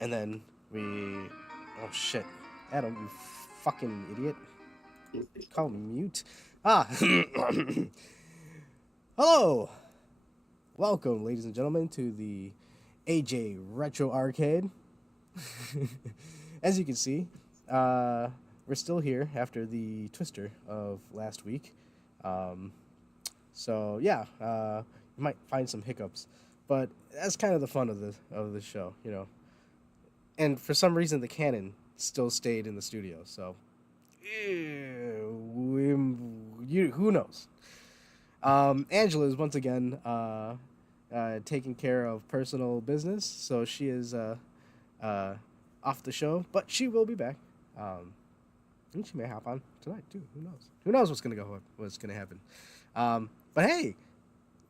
and then we. Oh shit, Adam, you fucking idiot! Call me mute. Ah, hello, welcome, ladies and gentlemen, to the AJ Retro Arcade. As you can see, we're still here after the twister of last week. Um, so yeah, you might find some hiccups, but that's kind of the fun of the show, you know. And for some reason, the canon still stayed in the studio. So, who knows? Angela is once again taking care of personal business, so she is uh, off the show, but she will be back. And she may hop on tonight too. Who knows? Who knows what's gonna happen? But hey,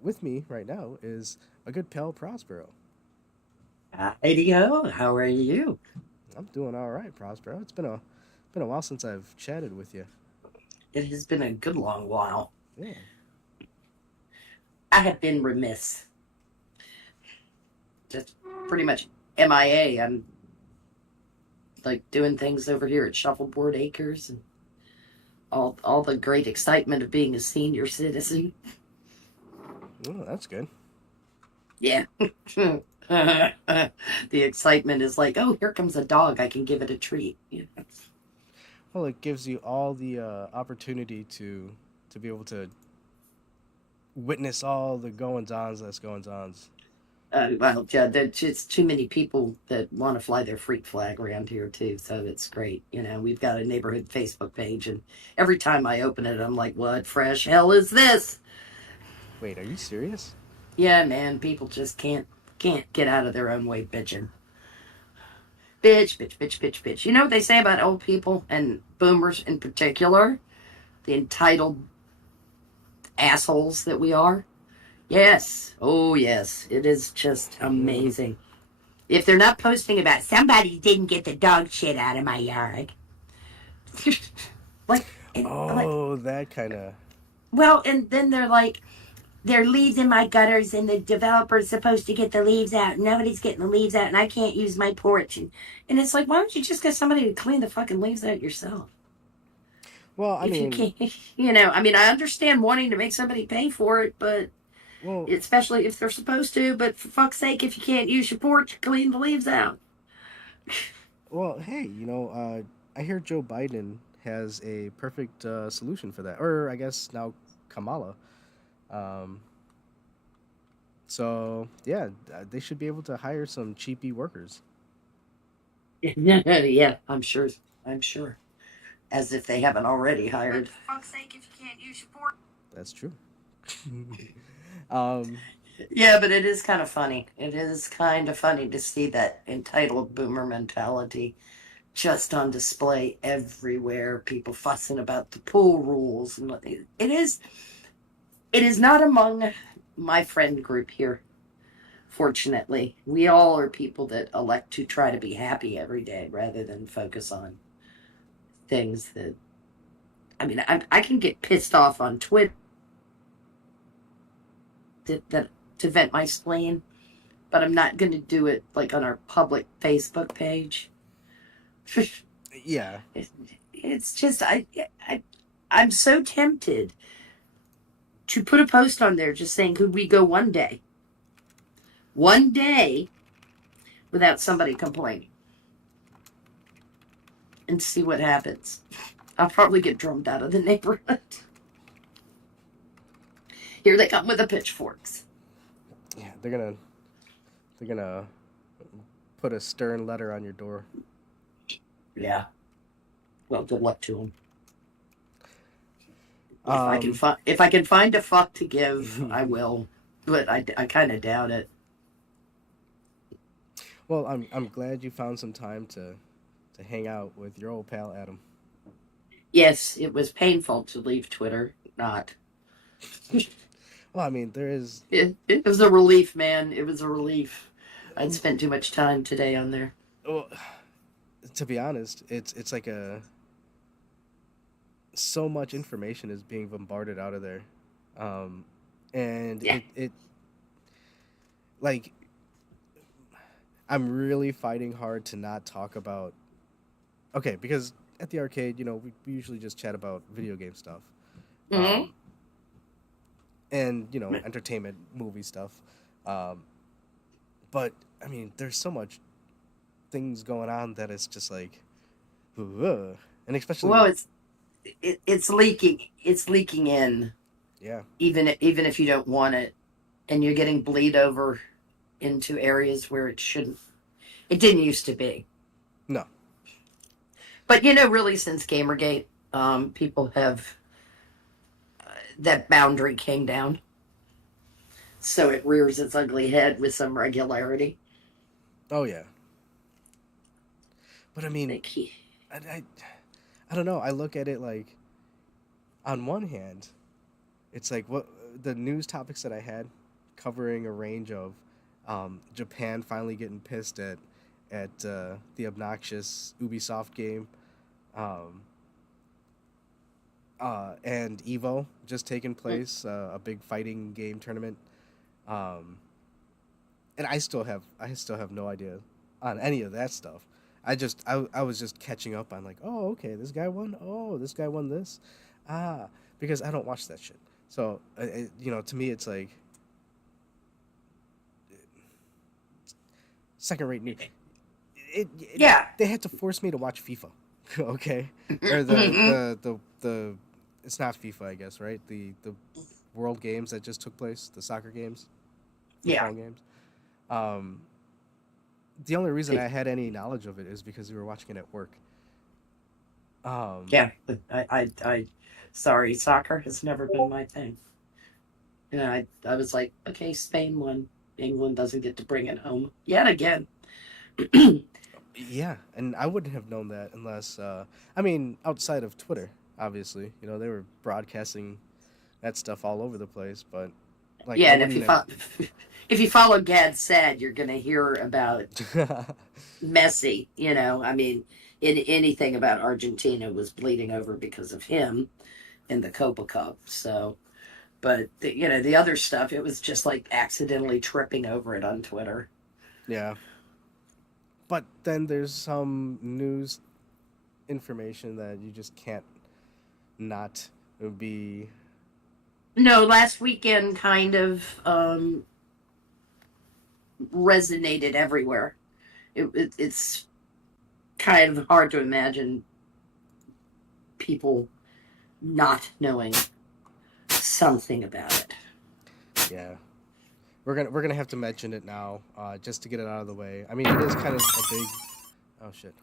with me right now is a good pal, Prospero. Idio, how are you? I'm doing all right, Prospero. It's been a while since I've chatted with you. It has been a good long while. Yeah. I have been remiss. Just pretty much MIA. I'm like doing things over here at Shuffleboard Acres and all the great excitement of being a senior citizen. Oh, that's good. Yeah. The excitement is like, oh, here comes a dog. I can give it a treat. Well, it gives you all the opportunity to be able to witness all the goings ons that's goings ons. Well, yeah, there's just too many people that want to fly their freak flag around here too, so it's great. We've got a neighborhood Facebook page, and every time I open it, I'm like, "What fresh hell is this?" Wait, are you serious? Yeah, man, people just can't get out of their own way, bitching, bitch, bitch, bitch, bitch, bitch. You know what they say about old people and boomers in particular? The entitled assholes that we are. Yes, oh yes, it is just amazing. If they're not posting about somebody didn't get the dog shit out of my yard, like, Oh, that kind of. well, and then they're like, there are leaves in my gutters, and the developer's supposed to get the leaves out. And nobody's getting the leaves out, and I can't use my porch. And it's like, why don't you just get somebody to clean the fucking leaves out yourself? Well, I If you mean, can't, I mean, I understand wanting to make somebody pay for it, but well, especially if they're supposed to. But for fuck's sake, if you can't use your porch, clean the leaves out. well. Hey, I hear Joe Biden has a perfect solution for that, or I guess now Kamala. Um, so yeah, they should be able to hire some cheapy workers. Yeah, I'm sure. I'm sure. As if they haven't already hired. For fuck's sake, if you can't use your porch. That's true. um, Yeah, but it is kind of funny. It is kind of funny to see that entitled boomer mentality just on display everywhere. People fussing about the pool rules, and it is not among my friend group here. Fortunately, we all are people that elect to try to be happy every day rather than focus on things that. I mean, I can get pissed off on Twitter that to vent my spleen, but I'm not going to do it like on our public Facebook page. yeah. It's just I'm so tempted to put a post on there just saying, could we go one day without somebody complaining, and see what happens. I'll probably get drummed out of the neighborhood. Here they come with the pitchforks. Yeah, they're gonna put a stern letter on your door. Yeah. Well, good luck to them. Um, If I can find a fuck to give, I will. But I kind of doubt it. well, I'm glad you found some time to hang out with your old pal Adam. Yes, it was painful to leave Twitter. Not. Well, I mean, there is. It was a relief, man. It was a relief. I'd spent too much time today on there. Well, to be honest, it's like a so much information is being bombarded out of there, um, and Yeah. it like I'm really fighting hard to not talk about. Okay, because at the arcade, we usually just chat about video game stuff, Mm-hmm. um, and entertainment, movie stuff. Um, but I mean, there's so much things going on that it's just like, ugh. And Well, especially, it's leaking. It's leaking in, yeah, even if you don't want it, and you're getting bleed over into areas where it shouldn't. It didn't used to be. no, But really, since Gamergate, people have that boundary came down, so it rears its ugly head with some regularity. oh yeah. But I mean, Like he, I, I don't know. I look at it like, on one hand, it's like what the news topics that I had, covering a range of Japan finally getting pissed at the obnoxious Ubisoft game, um, and Evo just taking place, a big fighting game tournament, um, and I still have no idea on any of that stuff. I was just catching up on like, oh, okay, this guy won, oh, this guy won this, ah, because I don't watch that shit. So to me it's like second rate news. yeah. They had to force me to watch FIFA, okay, or the it's not FIFA, I guess, right? The World Games that just took place, the soccer games, Yeah. football games. Um, the only reason I had any knowledge of it is because we were watching it at work. Um, Yeah. Sorry, soccer has never been my thing. I was like, okay, Spain won. England doesn't get to bring it home yet again. yeah, and I wouldn't have known that unless, I mean, outside of Twitter, obviously, they were broadcasting that stuff all over the place, but like I Yeah, and wouldn't have. if you follow Gad Sad, you're gonna hear about Messi. I mean, anything about Argentina was bleeding over because of him in the Copa Cup. So, but the other stuff, it was just like accidentally tripping over it on Twitter. Yeah, but then there's some news information that you just can't not be. No, last weekend kind of resonated everywhere. It's kind of hard to imagine people not knowing something about it. Yeah, we're gonna have to mention it now, just to get it out of the way. I mean, it is kind of a big. Oh shit!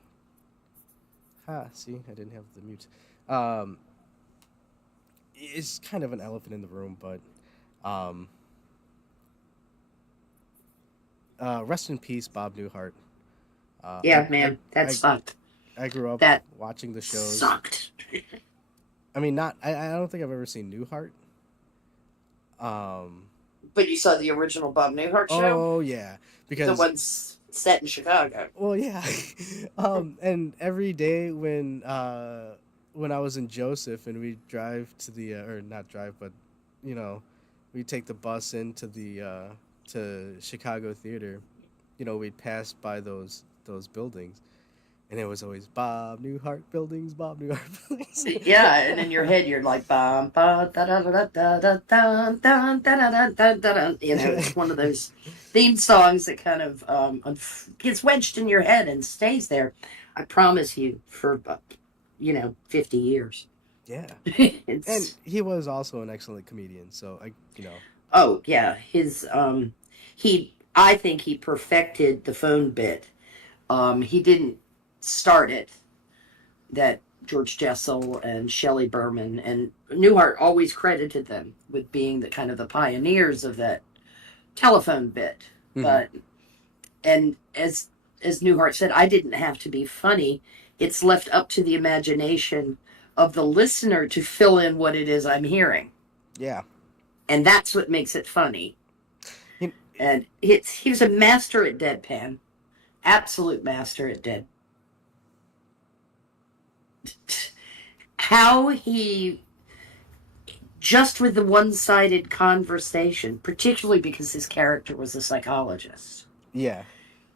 See, I didn't have the mute. Um, it's kind of an elephant in the room, but um, rest in peace, Bob Newhart. Uh, I, Yeah, I man, that I sucked. I grew up That watching the shows. sucked. I mean, not. I don't think I've ever seen Newhart. Um. But you saw the original Bob Newhart show, Oh yeah, the because ones set in Chicago. well yeah, and every day when I was in Joseph and we drive to the or not drive but you know we take the bus into the to Chicago theater, we'd pass by those buildings, and it was always Bob Newhart buildings, Bob Newhart buildings. Yeah, and in your head you're like bum ba da da da da da da da da da da da da. It's one of those theme songs that kind of gets wedged in your head and stays there. I promise you for 50 years. Yeah, and It's he was also an excellent comedian. So oh yeah, his I think he perfected the phone bit. He didn't start it. That George Jessel and Shelley Berman and Newhart always credited them with being the kind of the pioneers of that telephone bit. Mhm. But and as Newhart said, I didn't have to be funny. It's left up to the imagination of the listener to fill in what it is I'm hearing. Yeah. And that's what makes it funny. He, And he was a master at deadpan. Absolute master at deadpan. How he, just with the one-sided conversation, particularly because his character was a psychologist, yeah.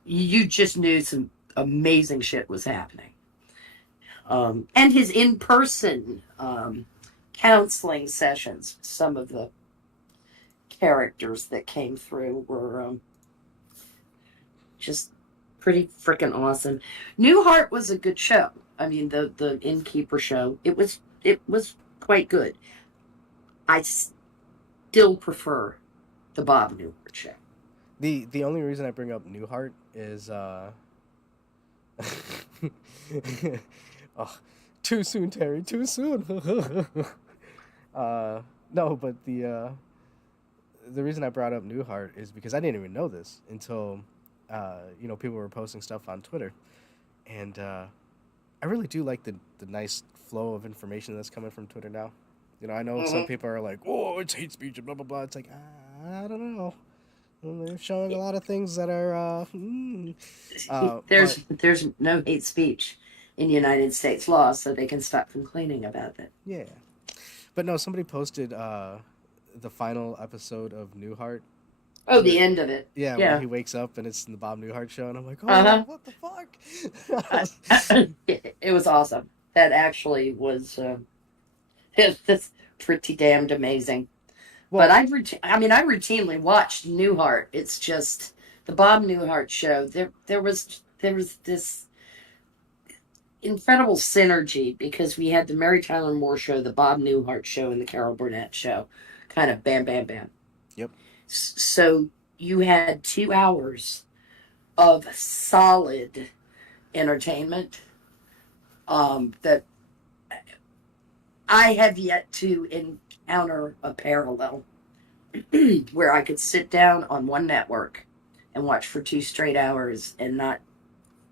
you just knew some amazing shit was happening. And his in-person counseling sessions, some of the characters that came through were just pretty freaking awesome. Newhart was a good show. I mean, the innkeeper show, it was quite good. I still prefer the Bob Newhart show. The only reason I bring up Newhart is oh, too soon, Terry, too soon. No, but the reason I brought up Newhart is because I didn't even know this until people were posting stuff on Twitter, and I really do like the nice flow of information that's coming from Twitter now. I know some people are like, "Oh, it's hate speech," and blah blah blah. It's like, I don't know. They're showing a lot of things that are. There's no hate speech in United States law, so they can stop complaining about it. Yeah, but no, somebody posted the final episode of Newhart. Oh, the end of it. Yeah, Yeah. when he wakes up and it's in the Bob Newhart show, and I'm like, oh, what the fuck? It was awesome. That actually was it's pretty damned amazing. Well, But I routinely watched Newhart. It's just the Bob Newhart show. There was this incredible synergy because we had the Mary Tyler Moore show, the Bob Newhart show, and the Carol Burnett show, kind of bam, bam, bam. Yep. So you had 2 hours of solid entertainment that I have yet to encounter a parallel where I could sit down on one network and watch for 2 straight hours and not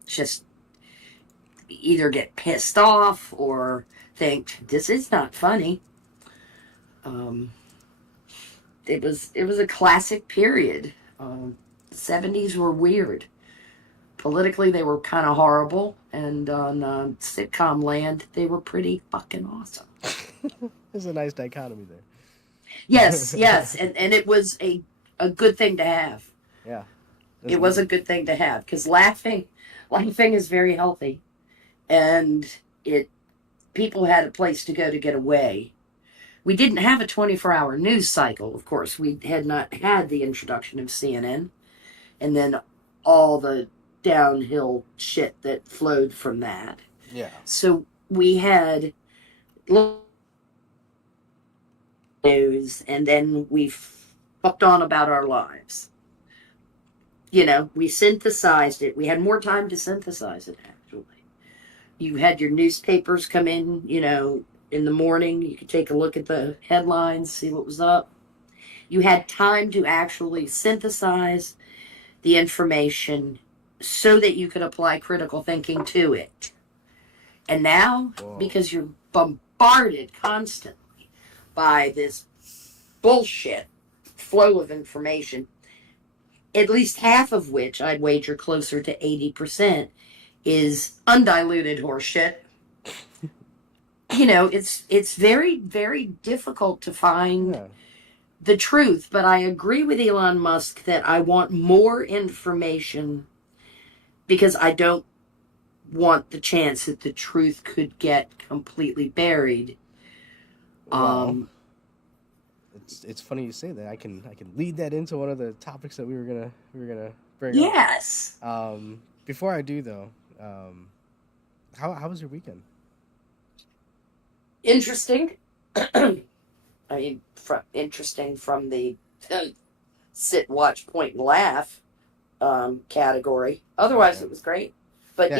just either get pissed off or think this is not funny. It was a classic period. The 70s were weird. Politically, they were kind of horrible, and on sitcom land, they were pretty fucking awesome. There's a nice dichotomy there. Yes, and it was a good thing to have. Yeah, it was a good thing to have because laughing is very healthy, and people had a place to go to get away. We didn't have a 24-hour news cycle, of course. We had not had the introduction of CNN, and then all the downhill shit that flowed from that. Yeah. So we had news, and then we fucked on about our lives. We synthesized it. We had more time to synthesize it, actually. You had your newspapers come in, in the morning. You could take a look at the headlines, see what was up. You had time to actually synthesize the information so that you could apply critical thinking to it. And now, because you're bombarded constantly by this bullshit flow of information, at least half of which I'd wager closer to 80% is undiluted horseshit. It's very, very difficult to find the truth, but I agree with Elon Musk that I want more information because I don't want the chance that the truth could get completely buried. Well, it's funny you say that. I can lead that into one of the topics that we were gonna bring up. Yes. Before I do though, how was your weekend? Interesting. Interesting from the sit, watch, point, and laugh category. Otherwise, it was great. But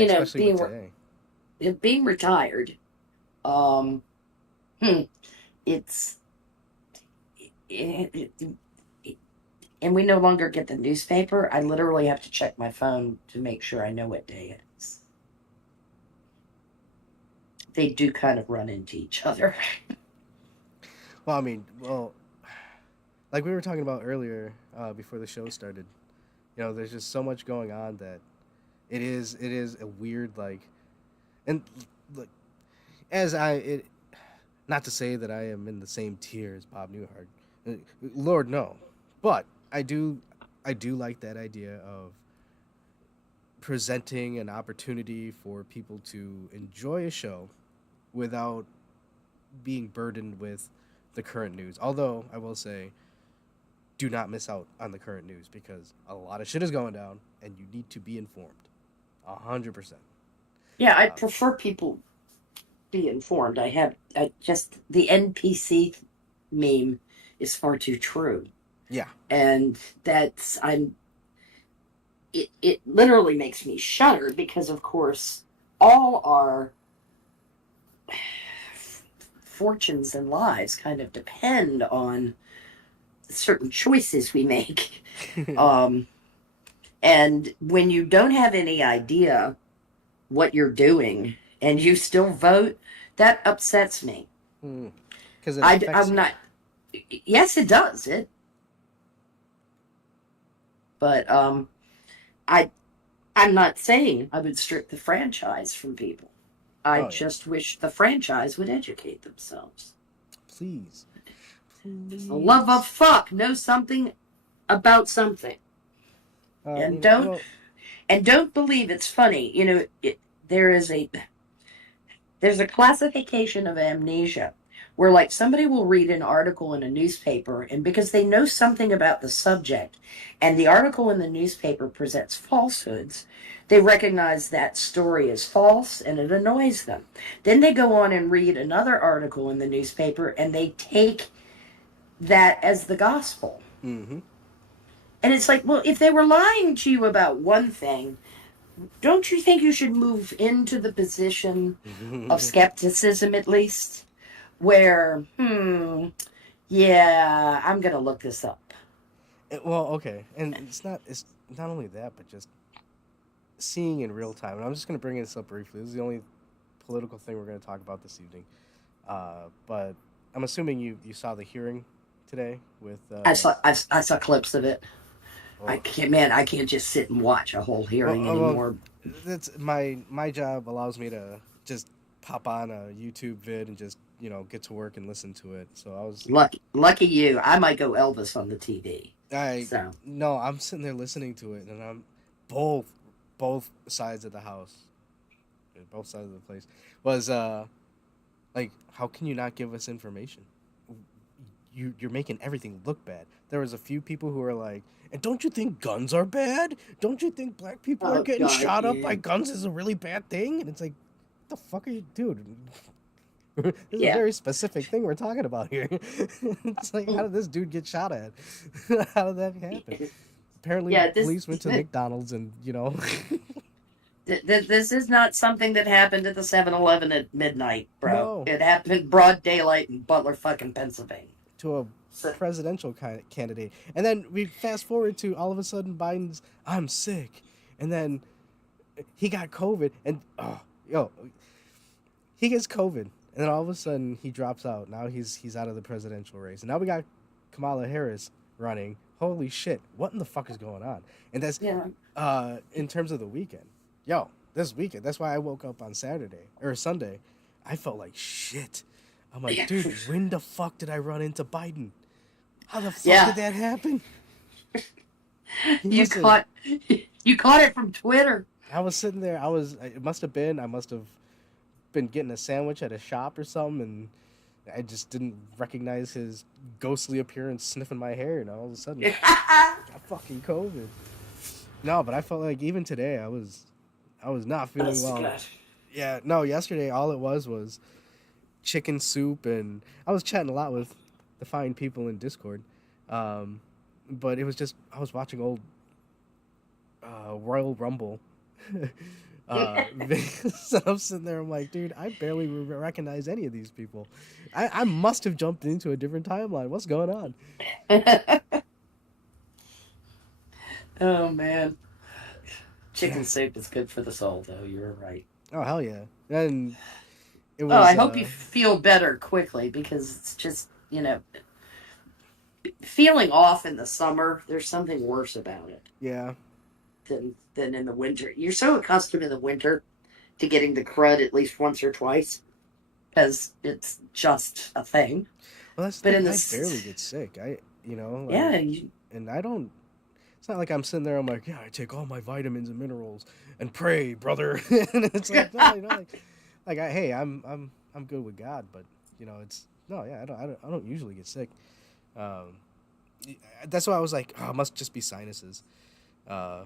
being retired, and we no longer get the newspaper. I literally have to check my phone to make sure I know what day it is. They do kind of run into each other. Well, like we were talking about earlier before the show started, there's just so much going on that it is a weird and look, not to say that I am in the same tier as Bob Newhart, Lord no, but I do like that idea of presenting an opportunity for people to enjoy a show without being burdened with the current news. Although I will say, do not miss out on the current news because a lot of shit is going down, and you need to be informed. 100%. Yeah, I Uh, prefer people be informed. I just the NPC meme is far too true, yeah. and that's I'm. It literally makes me shudder because, of course, all our fortunes and lives kind of depend on certain choices we make. Um, and when you don't have any idea what you're doing and you still vote, that upsets me. Because it affects I'm you. not. Yes, it does. But I I'm not saying I would strip the franchise from people. I Oh, yeah. just wish the franchise would educate themselves. Please. The love of Please. fuck, know something about something, and don't Well, and don't believe it's funny. There is there's a classification of amnesia where, like, somebody will read an article in a newspaper, and because they know something about the subject and the article in the newspaper presents falsehoods, they recognize that story as false and it annoys them. Then they go on and read another article in the newspaper and they take that as the gospel. mm-hmm. And it's like, well, if they were lying to you about one thing, don't you think you should move into the position of skepticism at least? Where, yeah, I'm going to look this up. Well, okay, and it's not only that, but just seeing in real time. And I'm just going to bring this up briefly. This is the only political thing we're going to talk about this evening. But I'm assuming you saw the hearing today with. I saw clips of it. Oh, I can't just sit and watch a whole hearing well, anymore. that's my job allows me to just pop on a YouTube vid and just get to work and listen to it. So I was Lucky you. I might go Elvis on the TV. I So, no, I'm sitting there listening to it, and I'm both sides of the house, both sides of the place was like, how can you not give us information? You're making everything look bad. There was a few people who were like, and don't you think guns are bad? Don't you think black people are oh getting God, shot up by dude. guns is a really bad thing? And it's like, what the fuck are you, dude? This is a Yeah. very specific thing we're talking about here. It's like, how did this dude get shot at? How did that happen? Apparently, Yeah, police went to McDonald's and this is not something that happened at the 7-Eleven at midnight, bro. no, It happened broad daylight in Butler, fucking Pennsylvania. to a So, presidential candidate. And then we fast forward to all of a sudden Biden's, I'm sick. And then he got COVID. And, he gets COVID. And then all of a sudden he drops out. Now he's out of the presidential race. And now we got Kamala Harris running. Holy shit. What in the fuck is going on? And that's, yeah. in terms of the weekend. This weekend. That's why I woke up on Saturday or Sunday. I felt like shit. I'm like, dude, when the fuck did I run into Biden? How the fuck did that happen? You caught it from Twitter. I was sitting there. It must have been. I must have been getting a sandwich at a shop or something, and I just didn't recognize his ghostly appearance sniffing my hair, and all of a sudden, I got fucking COVID. No, but I felt like even today, I was not feeling well. Good. Yeah, no. Yesterday, all it was chicken soup, and I was chatting a lot with the fine people in Discord. But it was just I was watching old Royal Rumble. So I'm sitting there, I'm like, dude, I barely recognize any of these people. I must have jumped into a different timeline. What's going on? Oh man, chicken soup is good for the soul, though. You're right. Oh hell yeah! And it was. Oh, I hope you feel better quickly because it's just feeling off in the summer. There's something worse about it. Yeah. Than in the winter. You're so accustomed in the winter to getting the crud at least once or twice because it's just a thing. Well, that's but I barely get sick. And I don't. It's not like I'm sitting there. I'm like, yeah, I take all my vitamins and minerals and pray, brother. And it's like, no, hey, I'm good with God, but it's no, yeah, I don't usually get sick. Um, that's why I was like, oh, it must just be sinuses. Uh,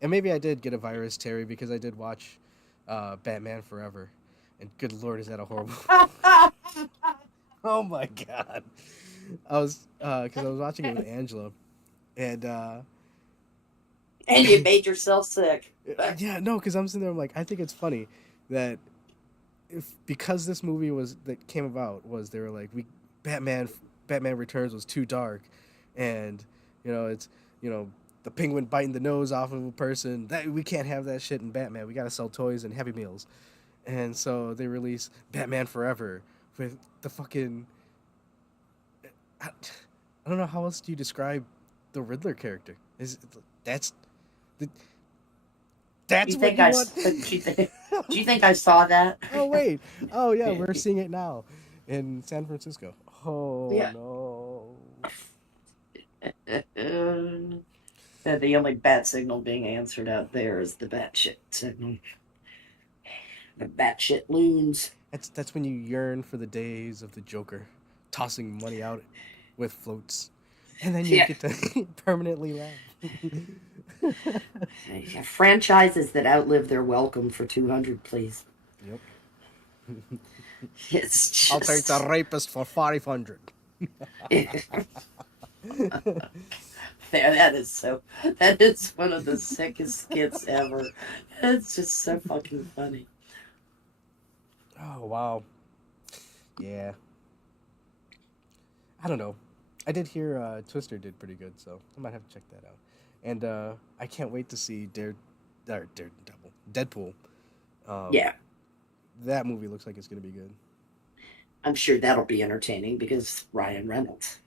and maybe I did get a virus, Terry, because I did watch Batman Forever, and good lord, is that a horrible? Oh my god! I was because I was watching it with Angela, and And you made yourself sick. yeah, no, because I'm sitting there, I'm like, I think it's funny that because this movie that came about was they were like Batman Batman Returns was too dark, and it's the penguin biting the nose off of a person that we can't have that shit in Batman. We gotta sell toys and Happy Meals, and so they release Batman Forever with the fucking. I don't know how else do you describe the Riddler character. That's the that's You what think you I? want. Do you think I saw that? Oh wait. Oh yeah, we're seeing it now in San Francisco. Oh Yeah. no. The only bat signal being answered out there is the bat shit signal. The bat shit loons. That's when you yearn for the days of the Joker tossing money out with floats. And then you Yeah. get to permanently laugh. Franchises that outlive their welcome for 200, please. Yep. It's just... I'll take the rapist for 500. That is one of the sickest skits ever. It's just so fucking funny. Oh wow. Yeah. I don't know. I did hear Twister did pretty good, so I might have to check that out. And I can't wait to see Deadpool. Yeah. That movie looks like it's going to be good. I'm sure that'll be entertaining because Ryan Reynolds.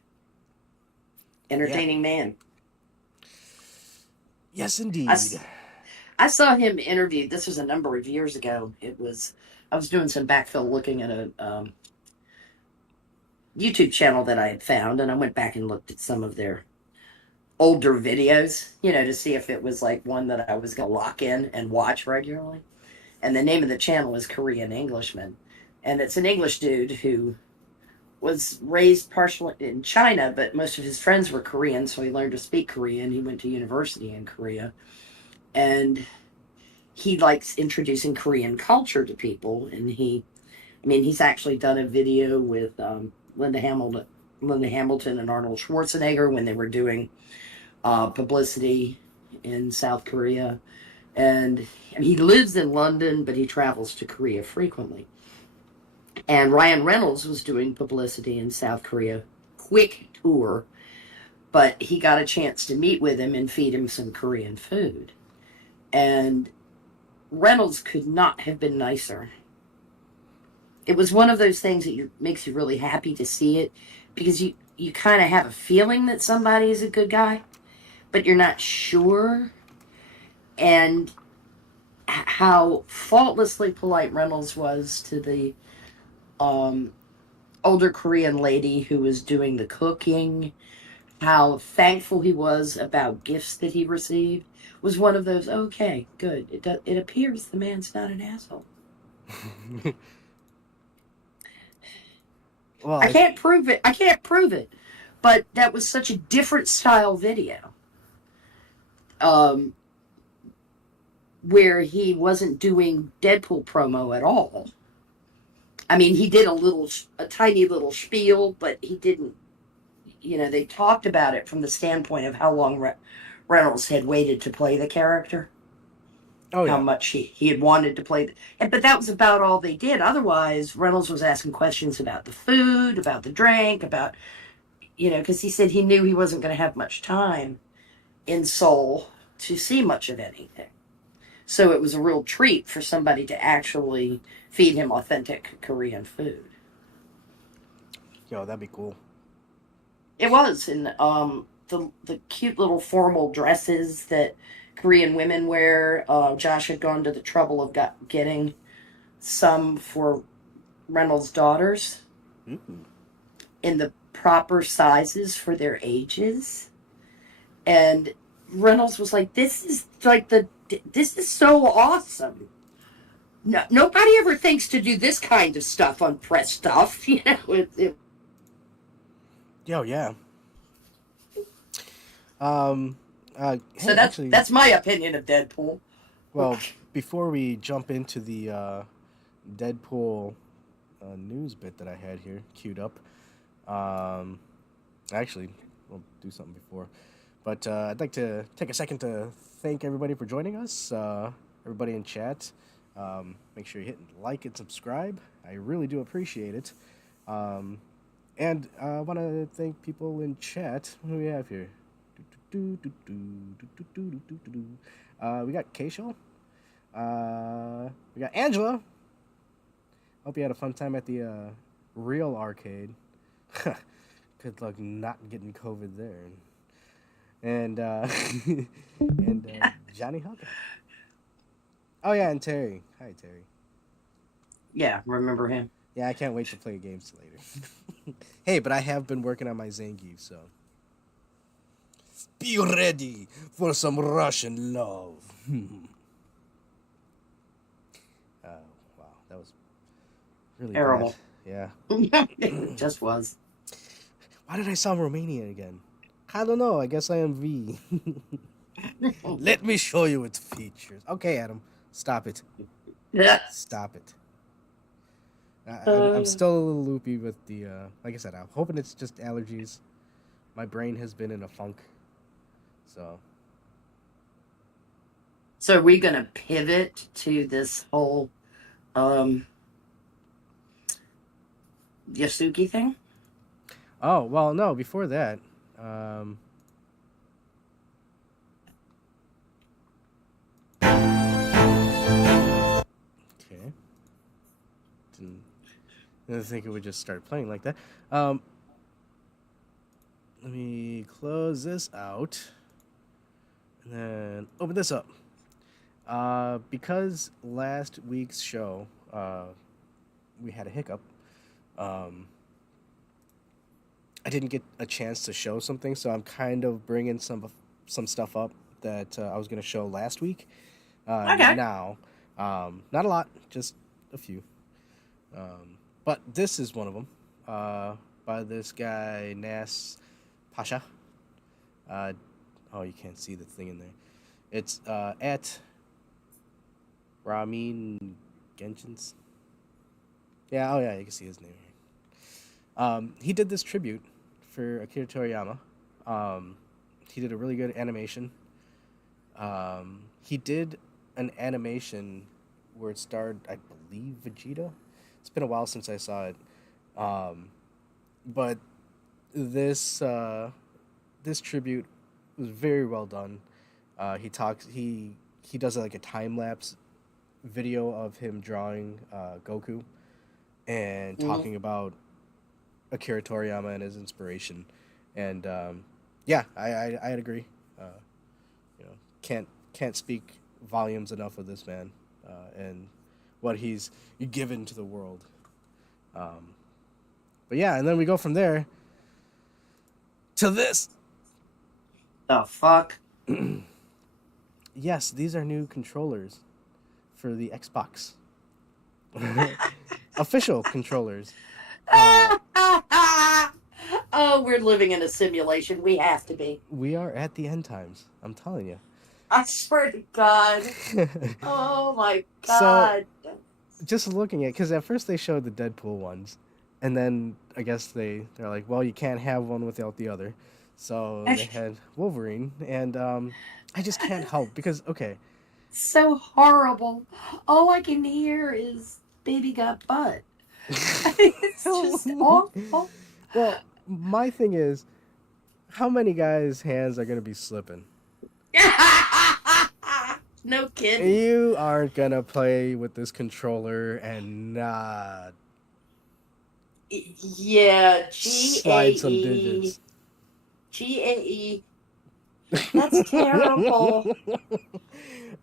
Entertaining man. Yes, indeed. I saw him interviewed. This was a number of years ago. I was doing some backfill looking at a YouTube channel that I had found, and I went back and looked at some of their older videos, to see if it was like one that I was going to lock in and watch regularly. And the name of the channel is Korean Englishman. And it's an English dude who was raised partially in China, but most of his friends were Korean, so he learned to speak Korean. He went to university in Korea. And he likes introducing Korean culture to people. And he's actually done a video with Linda Hamilton and Arnold Schwarzenegger when they were doing publicity in South Korea. And he lives in London, but he travels to Korea frequently. And Ryan Reynolds was doing publicity in South Korea, quick tour, but he got a chance to meet with him and feed him some Korean food. And Reynolds could not have been nicer. It was one of those things that makes you really happy to see it, because you kind of have a feeling that somebody is a good guy, but you're not sure. And how faultlessly polite Reynolds was to the older Korean lady who was doing the cooking, how thankful he was about gifts that he received, was one of those, okay, good. It appears the man's not an asshole. Well, I can't prove it. But that was such a different style video. Where he wasn't doing Deadpool promo at all. I mean, he did a tiny little spiel, but he didn't, they talked about it from the standpoint of how long Reynolds had waited to play the character. Oh, yeah. How much he had wanted to play. But that was about all they did. Otherwise, Reynolds was asking questions about the food, about the drink, about, because he said he knew he wasn't going to have much time in Seoul to see much of anything. So it was a real treat for somebody to actually feed him authentic Korean food. Yo, that'd be cool. It was. And the cute little formal dresses that Korean women wear. Josh had gone to the trouble of getting some for Reynolds' daughters in the proper sizes for their ages. And Reynolds was like, "This is this is so awesome. No, nobody ever thinks to do this kind of stuff on press stuff, you know." Yo, yeah. Um, So hey, actually, that's my opinion of Deadpool. well, before we jump into the Deadpool news bit that I had here queued up, um, actually, we'll do something before. But I'd like to take a second to thank everybody for joining us, everybody in chat. Make sure you hit like and subscribe. I really do appreciate it. And I want to thank people in chat. Who do we have here? We got Keishel. We got Angela. Hope you had a fun time at the real arcade. Good luck not getting COVID there. And and Johnny Hellcat. Oh yeah, and Terry. Hi Terry. Yeah, remember him. Yeah, I can't wait to play games later. Hey, but I have been working on my Zangief, so be ready for some Russian love. Wow, that was really Terrible. bad. Yeah. It just was. Why did I sound Romanian again? I don't know. I guess I am V. Let me show you its features. Okay, Adam, stop it. Yeah. Stop it. I'm still a little loopy with the, like I said, I'm hoping it's just allergies. My brain has been in a funk, so. So are we going to pivot to this whole Yasuki thing? Oh, well, no, before that, okay. Didn't think it would just start playing like that. Let me close this out. And then open this up. Because last week's show, we had a hiccup. I didn't get a chance to show something, so I'm kind of bringing some stuff up that I was going to show last week. Okay. Now, not a lot, just a few. But this is one of them, by this guy Nas Pasha. Oh, you can't see the thing in there. It's at Ramin Genshin's. Yeah, oh yeah, you can see his name here. He did this tribute for Akira Toriyama. He did a really good animation. He did an animation where it starred, I believe, Vegeta. It's been a while since I saw it. But this this tribute was very well done. He does like a time lapse video of him drawing Goku and talking about Akira Toriyama and his inspiration. And yeah, I'd agree. You know, can't speak volumes enough of this man and what he's given to the world. But yeah, and then we go from there to this. The fuck? Yes, these are new controllers for the Xbox. Official controllers. Oh, we're living in a simulation. We have to be. We are at the end times. I'm telling you. I swear to God. Oh my God. So, just looking at, because at first they showed the Deadpool ones, and then I guess they're like, well, you can't have one without the other. So they had Wolverine, and I just can't help because, okay. So horrible. All I can hear is baby got butt. It's just awful. Well, my thing is, how many guys' hands are going to be slipping? No kidding. You aren't going to play with this controller and not Yeah, slide some digits. GAE. That's terrible.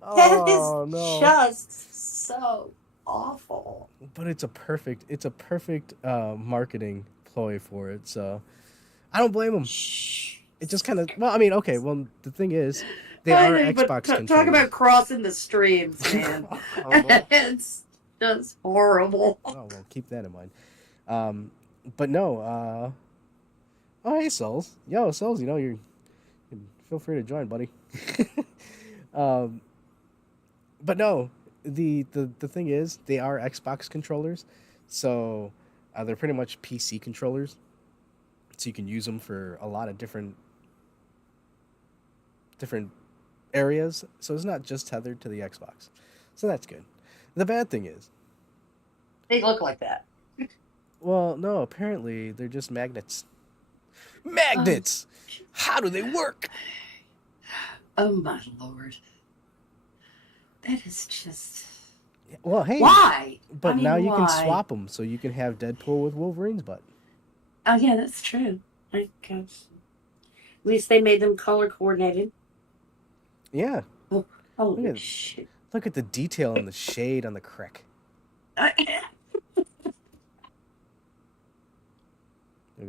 Oh, that is no. just so awful. But it's a perfect marketing ploy for it. So I don't blame them. It just kind of. Well, I mean, okay. Well, the thing is, they I are know, but Xbox controllers. talk about crossing the streams, man. It's just horrible. Oh well, keep that in mind. But no. Oh hey, Souls. Yo, Souls. You know you feel free to join, buddy. um, but no, the thing is, they are Xbox controllers, so they're pretty much PC controllers. So you can use them for a lot of different areas. So it's not just tethered to the Xbox. So that's good. The bad thing is, They look like that. well, no, apparently they're just magnets. Oh, Magnets! How do they work? oh my lord. That is just. Well, hey. Why? But I mean, now you can why? swap them, so you can have Deadpool with Wolverine's butt. Oh yeah, that's true. I guess. At least they made them color coordinated. Yeah. Oh, holy Look at- shit. Look at the detail and the shade on the crack. Look at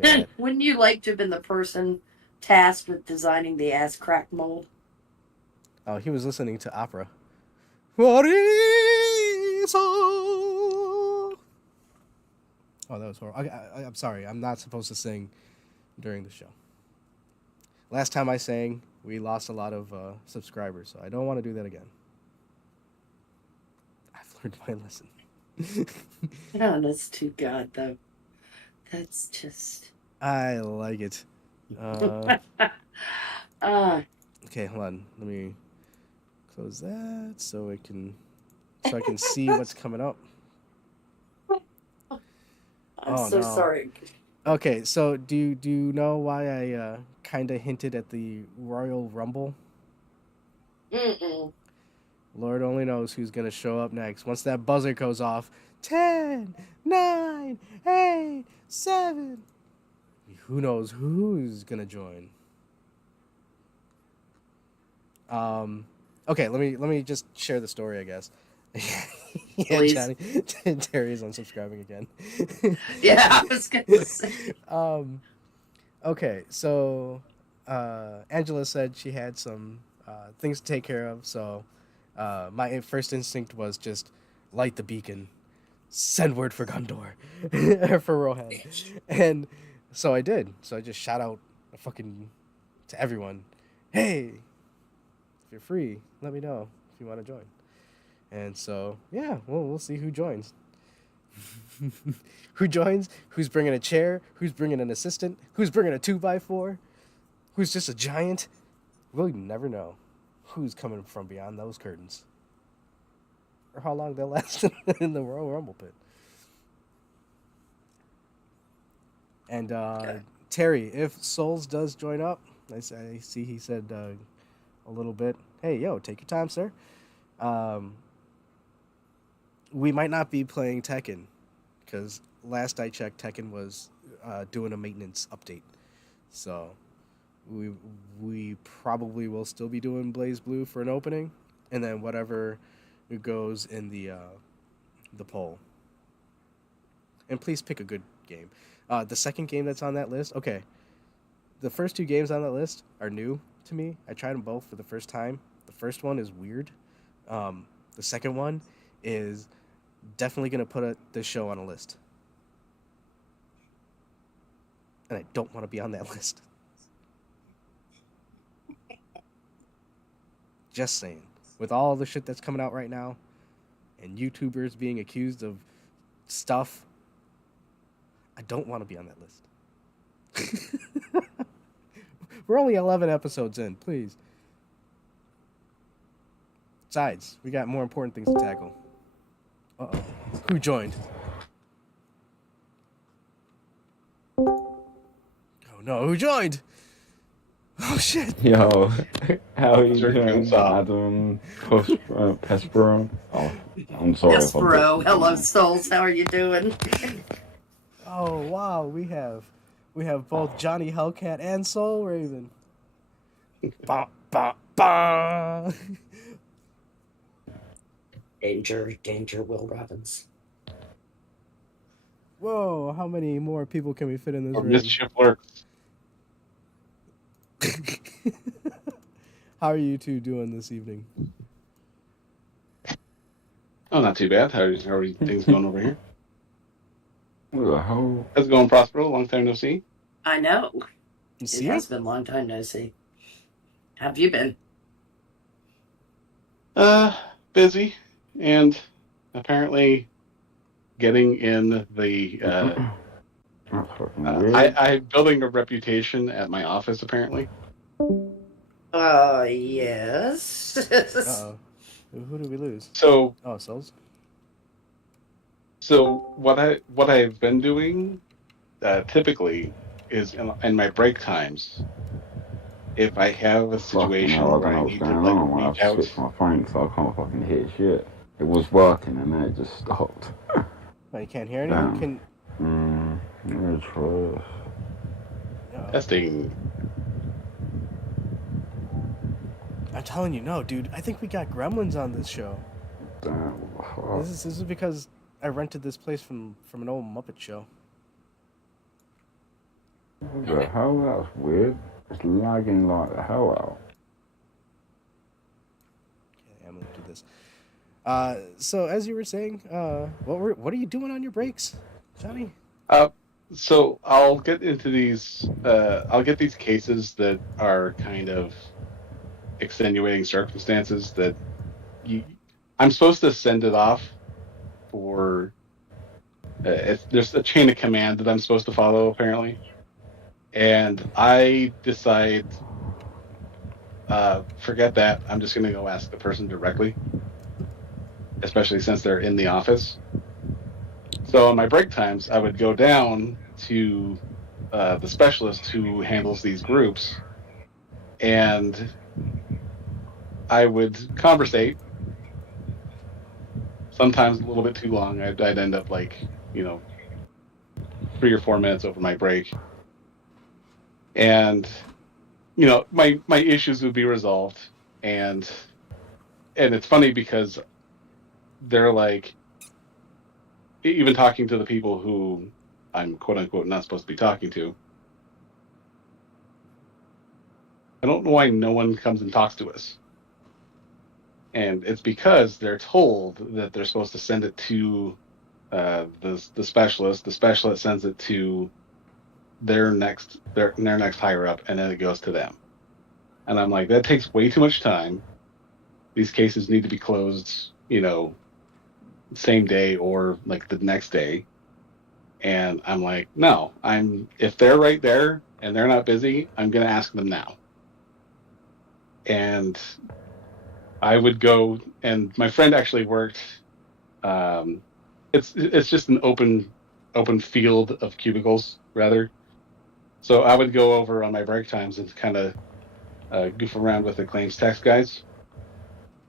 that. Wouldn't you like to have been the person tasked with designing the ass crack mold? Oh, he was listening to opera. What is all? Oh, that was horrible. I'm sorry. I'm not supposed to sing during the show. Last time I sang, we lost a lot of subscribers, so I don't want to do that again. I've learned my lesson. Oh, that's too God, though. That's just. I like it. Okay, hold on. Let me close that so I can see what's coming up. I'm so sorry. Okay, so do you know why I kind of hinted at the Royal Rumble? Mm-mm. Lord only knows who's going to show up next. Once that buzzer goes off, 10, 9, 8, 7. Who knows who's going to join? Okay, let me just share the story, I guess. Yeah, Please. Johnny, Terry's unsubscribing again. Yeah, I was gonna say. Okay, so Angela said she had some things to take care of, so my first instinct was just light the beacon, send word for Gondor, for Rohan, and so I did. So I just shout out to everyone, hey, if you're free, let me know if you want to join. And so, yeah, we'll see who joins. Who joins? Who's bringing a chair? Who's bringing an assistant? Who's bringing a 2x4? Who's just a giant? We'll never know who's coming from beyond those curtains. Or how long they'll last in the Royal Rumble pit. And Terry, if Souls does join up, I see he said a little bit, hey, yo, take your time, sir. We might not be playing Tekken, because last I checked, Tekken was doing a maintenance update. So we probably will still be doing Blaze Blue for an opening, and then whatever goes in the poll. And please pick a good game. The second game that's on that list, okay. The first two games on that list are new to me. I tried them both for the first time. The first one is weird. The second one is definitely going to put this show on a list. And I don't want to be on that list. Just saying. With all the shit that's coming out right now, and YouTubers being accused of stuff, I don't want to be on that list. We're only 11 episodes in, please. Besides, we got more important things to tackle. Uh-oh. Who joined? Oh no, who joined? Oh shit. Yo, how are you doing, Adam? Prospero? Oh, I'm sorry. Yes, bro. Hello, Souls. How are you doing? Oh wow, we have both Johnny Hellcat and SoulReaveryin. Ba ba ba. Danger, Will Robbins. Whoa, how many more people can we fit in this room? Mischief lurks. How are you two doing this evening? Oh, not too bad. How are things going over here? What the hell? How's it going, Prospero? Long time no see. I know. You It see? has been a long time no see. How have you been? Busy, and apparently getting in the. That's fucking weird. I'm building a reputation at my office. Apparently, Yes. Uh-oh. Who did we lose? so Oh, Souls? what I've been doing typically is in my break times. If I have a Fucking hell, situation I where don't know I what's need going to on when I reach out, switched my phone because I can't fucking hear shit. It was working and then it just stopped. Oh, you can't hear anything? Damn. Let me try this. Uh-oh. testing. I'm telling you, no, dude. I think we got gremlins on this show. Damn, what the fuck? This is because I rented this place from an old Muppet show. What the hell? That's weird. It's lagging like the hell out. Okay, I'm gonna do this. So as you were saying, what are you doing on your breaks, Johnny? So I'll get into these. I'll get these cases that are kind of extenuating circumstances that I'm supposed to send it off for. There's a chain of command that I'm supposed to follow apparently, and I decide. Forget that. I'm just going to go ask the person directly, especially since they're in the office. So on my break times, I would go down to the specialist who handles these groups, and I would conversate. Sometimes a little bit too long. I'd end up 3 or 4 minutes over my break, and my issues would be resolved. And it's funny because they're like, even talking to the people who I'm quote unquote not supposed to be talking to. I don't know why no one comes and talks to us. And it's because they're told that they're supposed to send it to the specialist. The specialist sends it to their next higher up, and then it goes to them. And I'm like, that takes way too much time. These cases need to be closed, same day or like the next day. And I'm like, no, if they're right there and they're not busy, I'm gonna ask them now. And I would go, and my friend actually worked. It's just an open field of cubicles, rather. So I would go over on my break times and kind of goof around with the claims tax guys.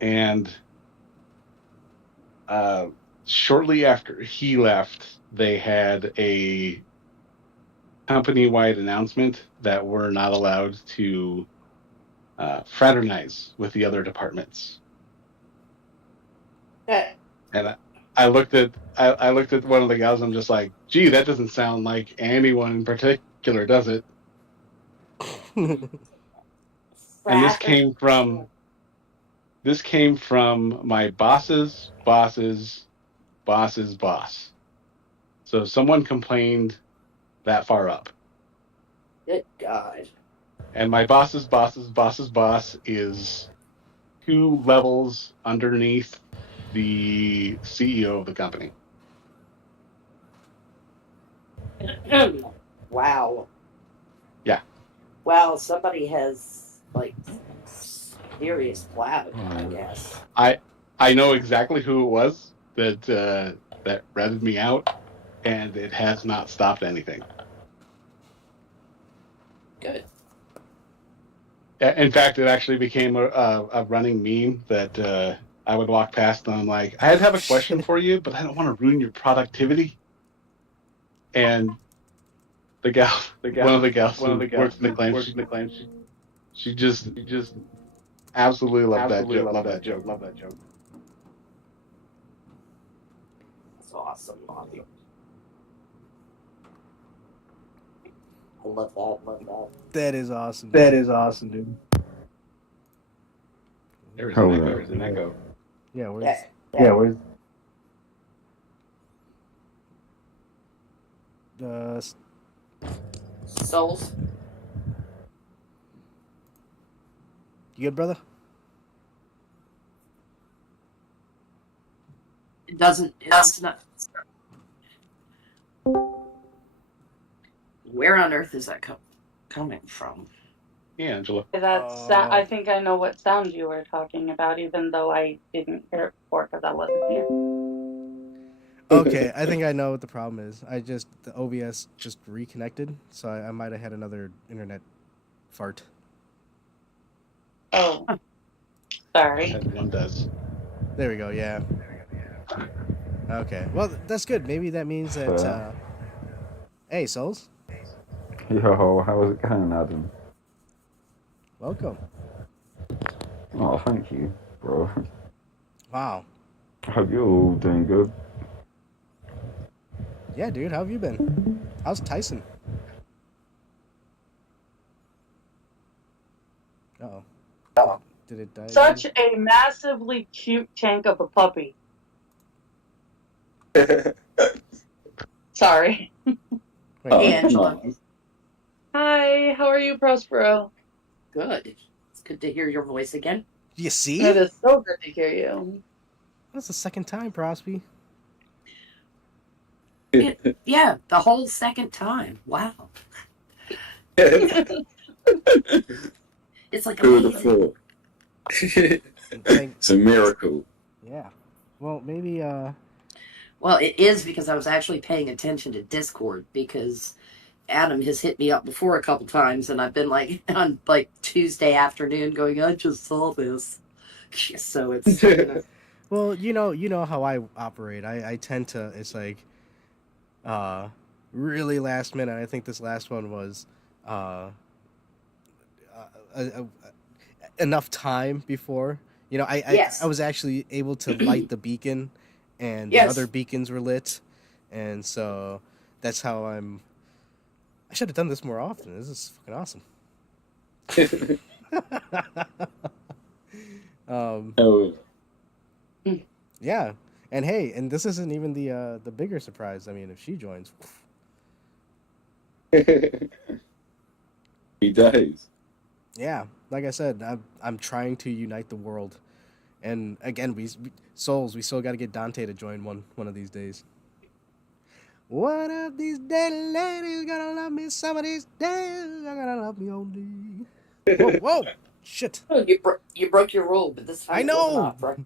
And shortly after he left, they had a company-wide announcement that we're not allowed to fraternize with the other departments. And I looked at one of the guys. I'm just like, gee, that doesn't sound like anyone in particular, does it? And this came from my boss's boss's boss's boss. So someone complained that far up. Good God. And my boss's boss's boss's boss is 2 levels underneath the CEO of the company. Wow. Yeah. Wow, somebody has serious clout, I guess. I know exactly who it was that ratted me out, and it has not stopped anything. Good. In fact, it actually became a running meme that I would walk past, and I'm like, I have a question for you, but I don't want to ruin your productivity. And one of the gals who works in the claims, she just absolutely loved that joke. Love that joke. That's awesome. I love that. That is awesome. That is awesome, dude. There is Hold an up. echo. There's an echo. Yeah, where's... Where's... The... Souls. You good, brother? It doesn't. It's not. Where on earth is that coming from? Yeah, Angela. That's. I think I know what sound you were talking about, even though I didn't hear it before because I wasn't here. Okay, I think I know what the problem is. The OBS just reconnected, so I might have had another internet fart. Oh, sorry. Everyone does. There we go, yeah. Okay, well, that's good. Maybe that means that, hey, Souls. Yo, how's it going, Adam? Welcome. Oh, thank you, bro. Wow. I hope you're all doing good. Yeah, dude, how have you been? How's Tyson? Uh-oh. Did it die? Such a massively cute tank of a puppy. Sorry. Wait, Hey, Angela. Hi, how are you, Prospero? Good. It's good to hear your voice again. you see? It is so good to hear you. That's the second time, Prosby. Yeah, the whole second time. Wow. It's like Who would have amazing. thought? It's a miracle. Yeah. Well, maybe, Well, it is because I was actually paying attention to Discord because Adam has hit me up before a couple times, and I've been like on like Tuesday afternoon going, I just saw this. So it's well, you know how I operate. I tend to, it's like, really last minute. I think this last one was, enough time before. You know, I was actually able to light the beacon, and the other beacons were lit, and so that's how I should have done this more often. This is fucking awesome. Oh, Yeah, and hey, and this isn't even the bigger surprise. I mean, if she joins, he does. yeah, like I said, I'm trying to unite the world, and again, we souls, we still got to get Dante to join one of these days. One of these days, ladies gonna love me. Some of these days, you're gonna love me only. Whoa, shit! oh, you broke your rule, but this time I it wasn't know. opera.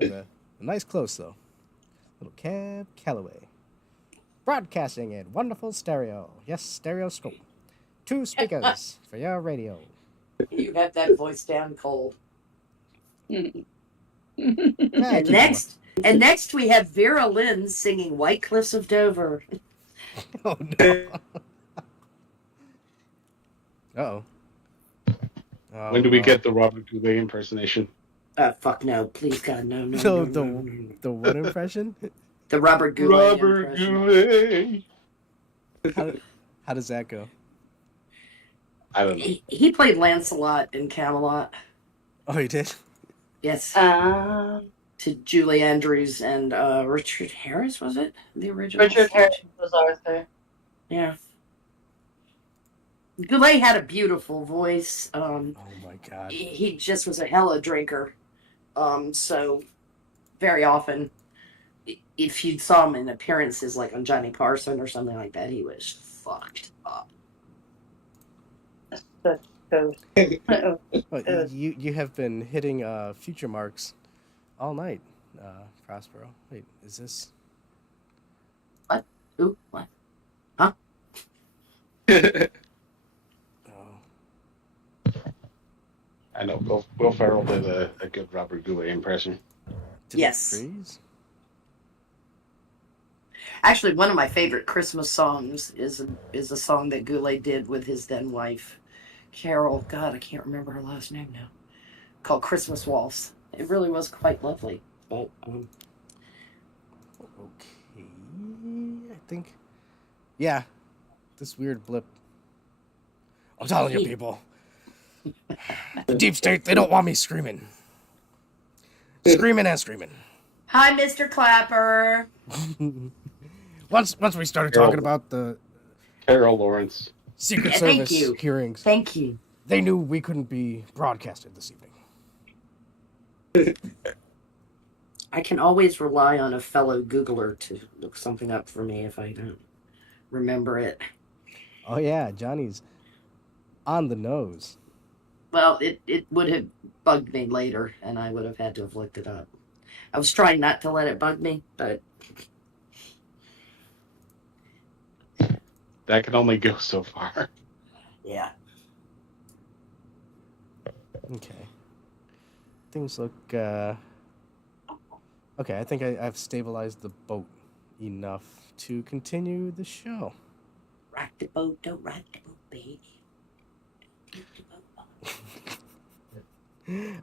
A nice close though. Little Cab Calloway, broadcasting in wonderful stereo. Yes, stereoscope. 2 speakers for your radio. You have that voice down cold. Yeah, And next we have Vera Lynn singing White Cliffs of Dover. Oh no. Uh-oh. When do we get the Robert Goulet impersonation? Fuck no, please God, no. The what impression? The Robert Goulet Robert impression. Goulet. How does that go? I don't know. He played Lancelot in Camelot. Oh, he did? Yes. To Julie Andrews and Richard Harris, was it? The original? Richard Harris was Arthur. Yeah. Goulet had a beautiful voice. Oh my god. He just was a hella drinker. So very often, if you saw him in appearances like on Johnny Carson or something like that, he was fucked up. Oh, you have been hitting future marks all night, Prospero. Wait, is this? What? Ooh, what? Huh? Oh. I know. Will Ferrell did a good Robert Goulet impression. Did Yes. it freeze? Actually, one of my favorite Christmas songs is a song that Goulet did with his then wife, Carol. God, I can't remember her last name now. Called Christmas Waltz. It really was quite lovely. But Okay, I think. Yeah, this weird blip. I'm telling you, people. The deep state, they don't want me screaming. Screaming and screaming. Hi, Mr. Clapper. Once we started talking about the Carol Lawrence. Secret Thank Service you. hearings, Thank you. they knew we couldn't be broadcasted this evening. I can always rely on a fellow Googler to look something up for me if I don't remember it. Oh yeah, Johnny's on the nose. Well, it would have bugged me later, and I would have had to have looked it up. I was trying not to let it bug me, but... That can only go so far. Yeah. Okay. Things look, okay, I think I've stabilized the boat enough to continue the show. Rock the boat, don't rock the boat, baby.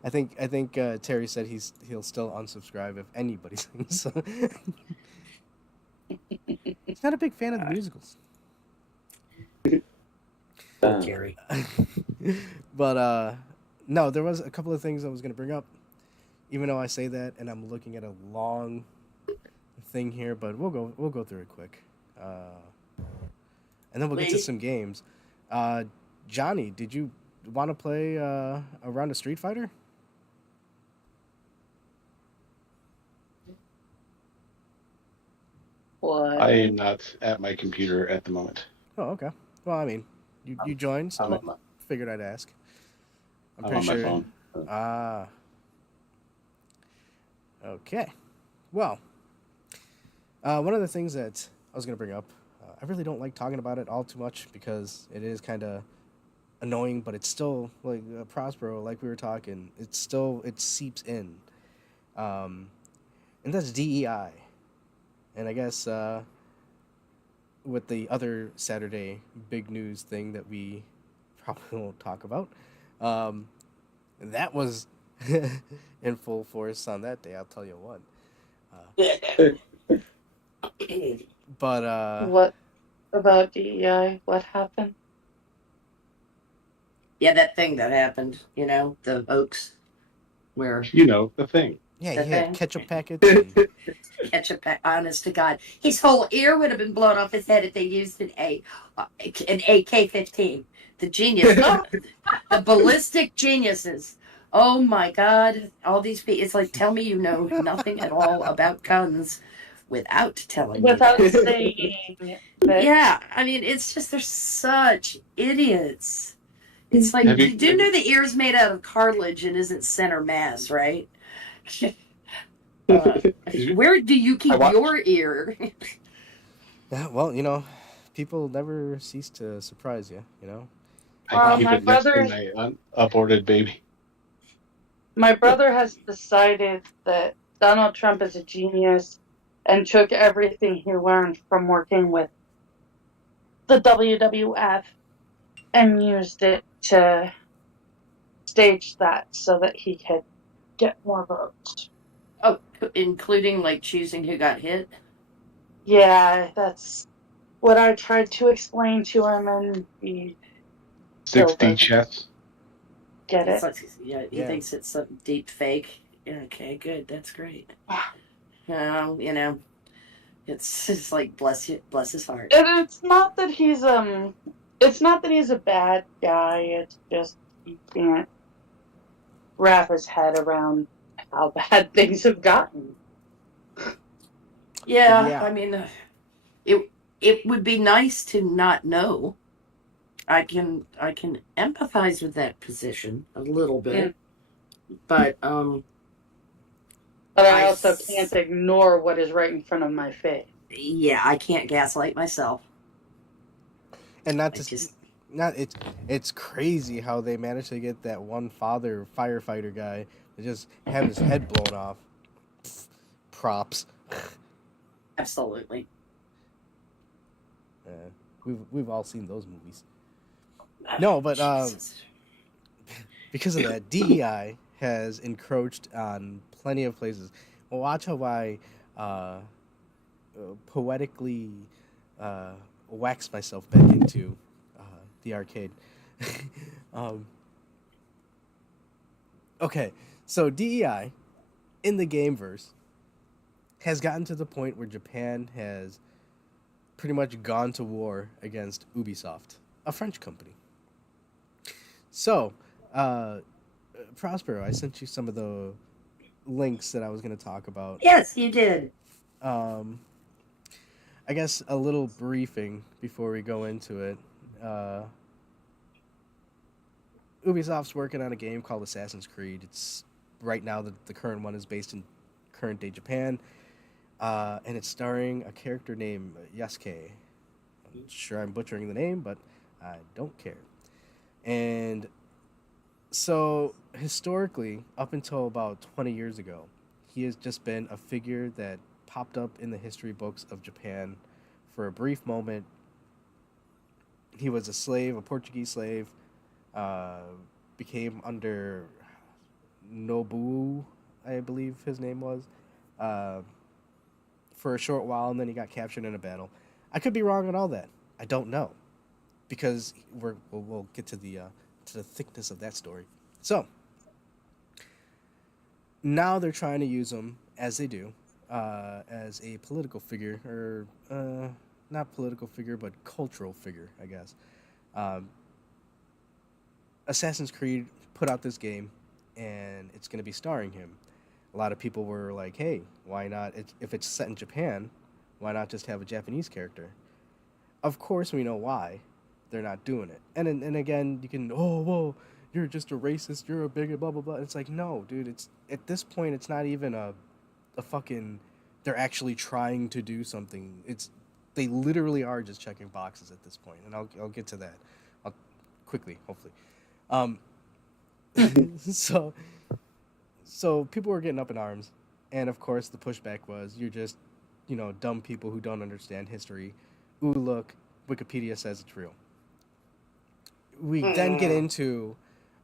I think Terry said he'll still unsubscribe if anybody sings. He's not a big fan of the musicals. Terry. But no, there was a couple of things I was gonna bring up, even though I say that and I'm looking at a long thing here, but we'll go through it quick, and then we'll get to some games. Johnny, did you want to play a round of Street Fighter? What? I am not at my computer at the moment. Oh, okay. Well, I mean, you joined, so I figured I'd ask. I'm on my phone. Ah. Okay. Well, one of the things that I was going to bring up, I really don't like talking about it all too much because it is kind of annoying, but it's still, like, Prospero, like we were talking, it seeps in. And that's DEI. And I guess with the other Saturday big news thing that we probably won't talk about, that was in full force on that day, I'll tell you what. But What about DEI? What happened? Yeah, that thing that happened, the Oaks, where... You know, the thing. yeah, he had ketchup packets. Ketchup, honest to God. His whole ear would have been blown off his head if they used an AK-15. The genius. Oh, the ballistic geniuses. Oh my God. All these people. It's like, tell me you know nothing at all about guns without telling me. Without saying that. Yeah, I mean, it's just, they're such idiots. It's like, you do know the ear's made out of cartilage and isn't center mass, right? Where do you keep your ear? Yeah, well, people never cease to surprise you, I keep my it next to brother- my unaborted baby. My brother has decided that Donald Trump is a genius and took everything he learned from working with the WWF and used it to stage that so that he could get more votes. Oh, including like choosing who got hit? Yeah, that's what I tried to explain to him, and he 60 chess. get it. He thinks it's some deep fake. Yeah, okay, good. That's great. It's just like bless his heart. And it's not that he's a bad guy. It's just he can't wrap his head around how bad things have gotten. Yeah. I mean, it would be nice to not know. I can empathize with that position a little bit, but I also can't ignore what is right in front of my face. Yeah, I can't gaslight myself. And it's crazy how they managed to get that one father firefighter guy to just have his head blown off. Props. Absolutely. We've all seen those movies. No, but because of that, DEI has encroached on plenty of places. Well, watch how I poetically wax myself back into the arcade. Okay, so DEI in the gameverse has gotten to the point where Japan has pretty much gone to war against Ubisoft, a French company. So, Prospero, I sent you some of the links that I was going to talk about. Yes, you did. I guess a little briefing before we go into it. Ubisoft's working on a game called Assassin's Creed. It's right now the current one is based in current day Japan, and it's starring a character named Yasuke. I'm sure I'm butchering the name, but I don't care. And so historically, up until about 20 years ago, he has just been a figure that popped up in the history books of Japan for a brief moment. He was a slave, a Portuguese slave, became under Nobu, I believe his name was, for a short while, and then he got captured in a battle. I could be wrong on all that. I don't know, because we'll get to the thickness of that story. So now they're trying to use him, as they do, as a political figure, or not political figure, but cultural figure, I guess. Assassin's Creed put out this game, and it's going to be starring him. A lot of people were like, hey, why not? If it's set in Japan, why not just have a Japanese character? Of course, we know why they're not doing it. And again, you can, oh, whoa, you're just a racist, you're a bigot, blah, blah, blah. It's like, no, dude, it's at this point, it's not even a fucking, they're actually trying to do something. They literally are just checking boxes at this point, and I'll get to that. I'll quickly, hopefully. So people were getting up in arms, and of course the pushback was, you're just, dumb people who don't understand history. Ooh, look, Wikipedia says it's real. We then get into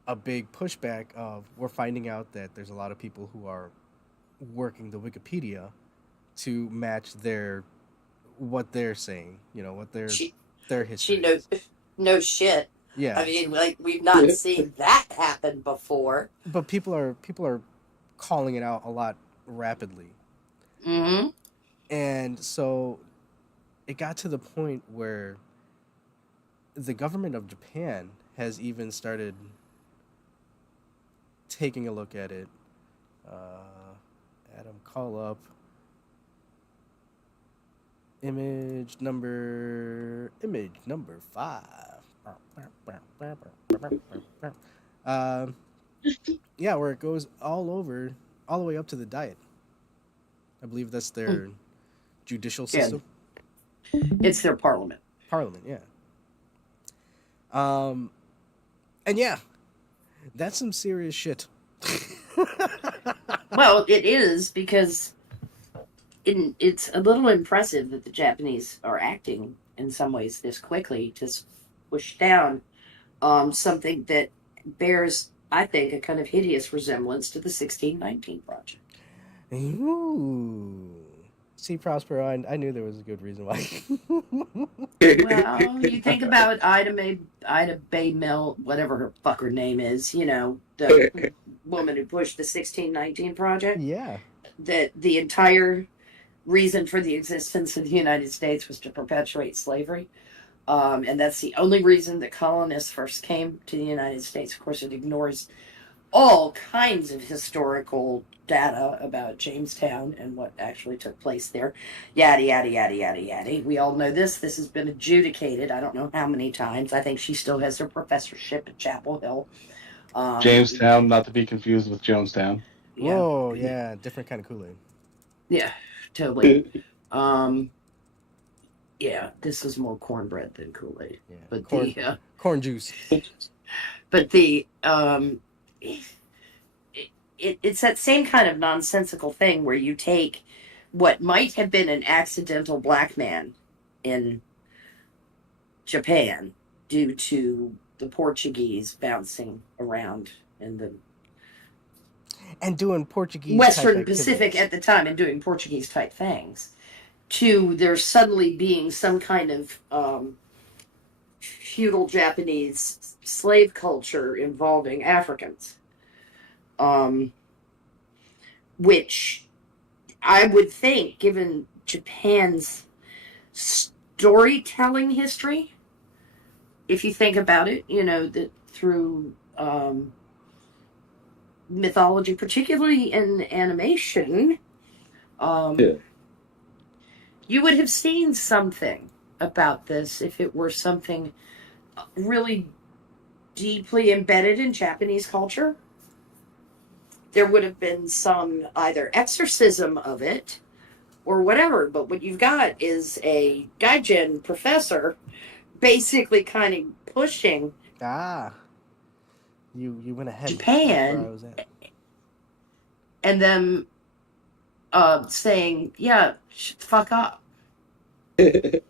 a big pushback of, we're finding out that there's a lot of people who are working the Wikipedia to match what they're saying, what their history. She knows no shit. Yeah. I mean, like, we've not seen that happen before. But people are calling it out a lot rapidly. Mm-hmm. And so it got to the point where the government of Japan has even started taking a look at it. Adam, call up image number 5. Yeah, where it goes all the way up to the Diet. I believe that's their judicial system. Yeah. It's their parliament. Parliament, yeah. And yeah, that's some serious shit. Well, it is, because it's a little impressive that the Japanese are acting in some ways this quickly to push down something that bears, I think, a kind of hideous resemblance to the 1619 Project. Ooh. See, Prospero, I knew there was a good reason why. Well, you think about Ida Bay Mill, whatever her fucker name is, the woman who pushed the 1619 Project. Yeah. That the entire reason for the existence of the United States was to perpetuate slavery. And that's the only reason that colonists first came to the United States. Of course, it ignores all kinds of historical data about Jamestown and what actually took place there. Yada, yada, yada, yada, yada. We all know this. This has been adjudicated I don't know how many times. I think she still has her professorship at Chapel Hill. Jamestown, not to be confused with Jonestown. Yeah. Whoa, yeah, different kind of Kool-Aid. Yeah, totally. Yeah, this is more cornbread than Kool-Aid. Yeah, but corn juice. But it's that same kind of nonsensical thing where you take what might have been an accidental black man in Japan due to the Portuguese bouncing around in the and doing Portuguese Western Pacific at the time and doing Portuguese type things, to there suddenly being some kind of feudal Japanese slave culture involving Africans. which I would think, given Japan's storytelling history, if you think about it, that through mythology, particularly in animation, Yeah. you would have seen something about this if it were something really deeply embedded in Japanese culture. There would have been some either exorcism of it or whatever. But what you've got is a gaijin professor basically kind of pushing you went ahead. Japan, Where I was at. and them saying, "Yeah, fuck up." It's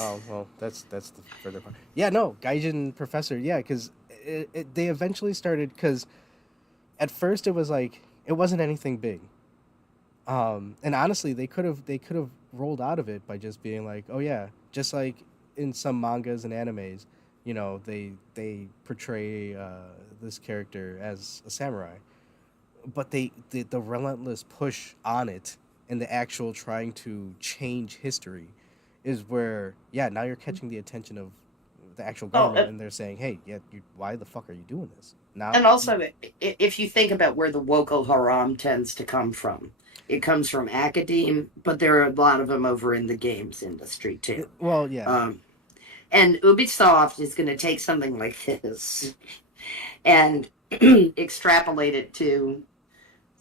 Oh well, that's the further part. Yeah, no, Gaijin Professor. Yeah, because they eventually started. Because at first it was like it wasn't anything big. And honestly, they could have rolled out of it by just being like, oh yeah, just like in some mangas and animes, they portray this character as a samurai, but the relentless push on it and the actual trying to change history is where now you're catching the attention of the actual government, and they're saying, hey, why the fuck are you doing this now? And also, if you think about where the Woko Haram tends to come from, it comes from academe, but there are a lot of them over in the games industry too. Well, yeah. And Ubisoft is going to take something like this and extrapolate it to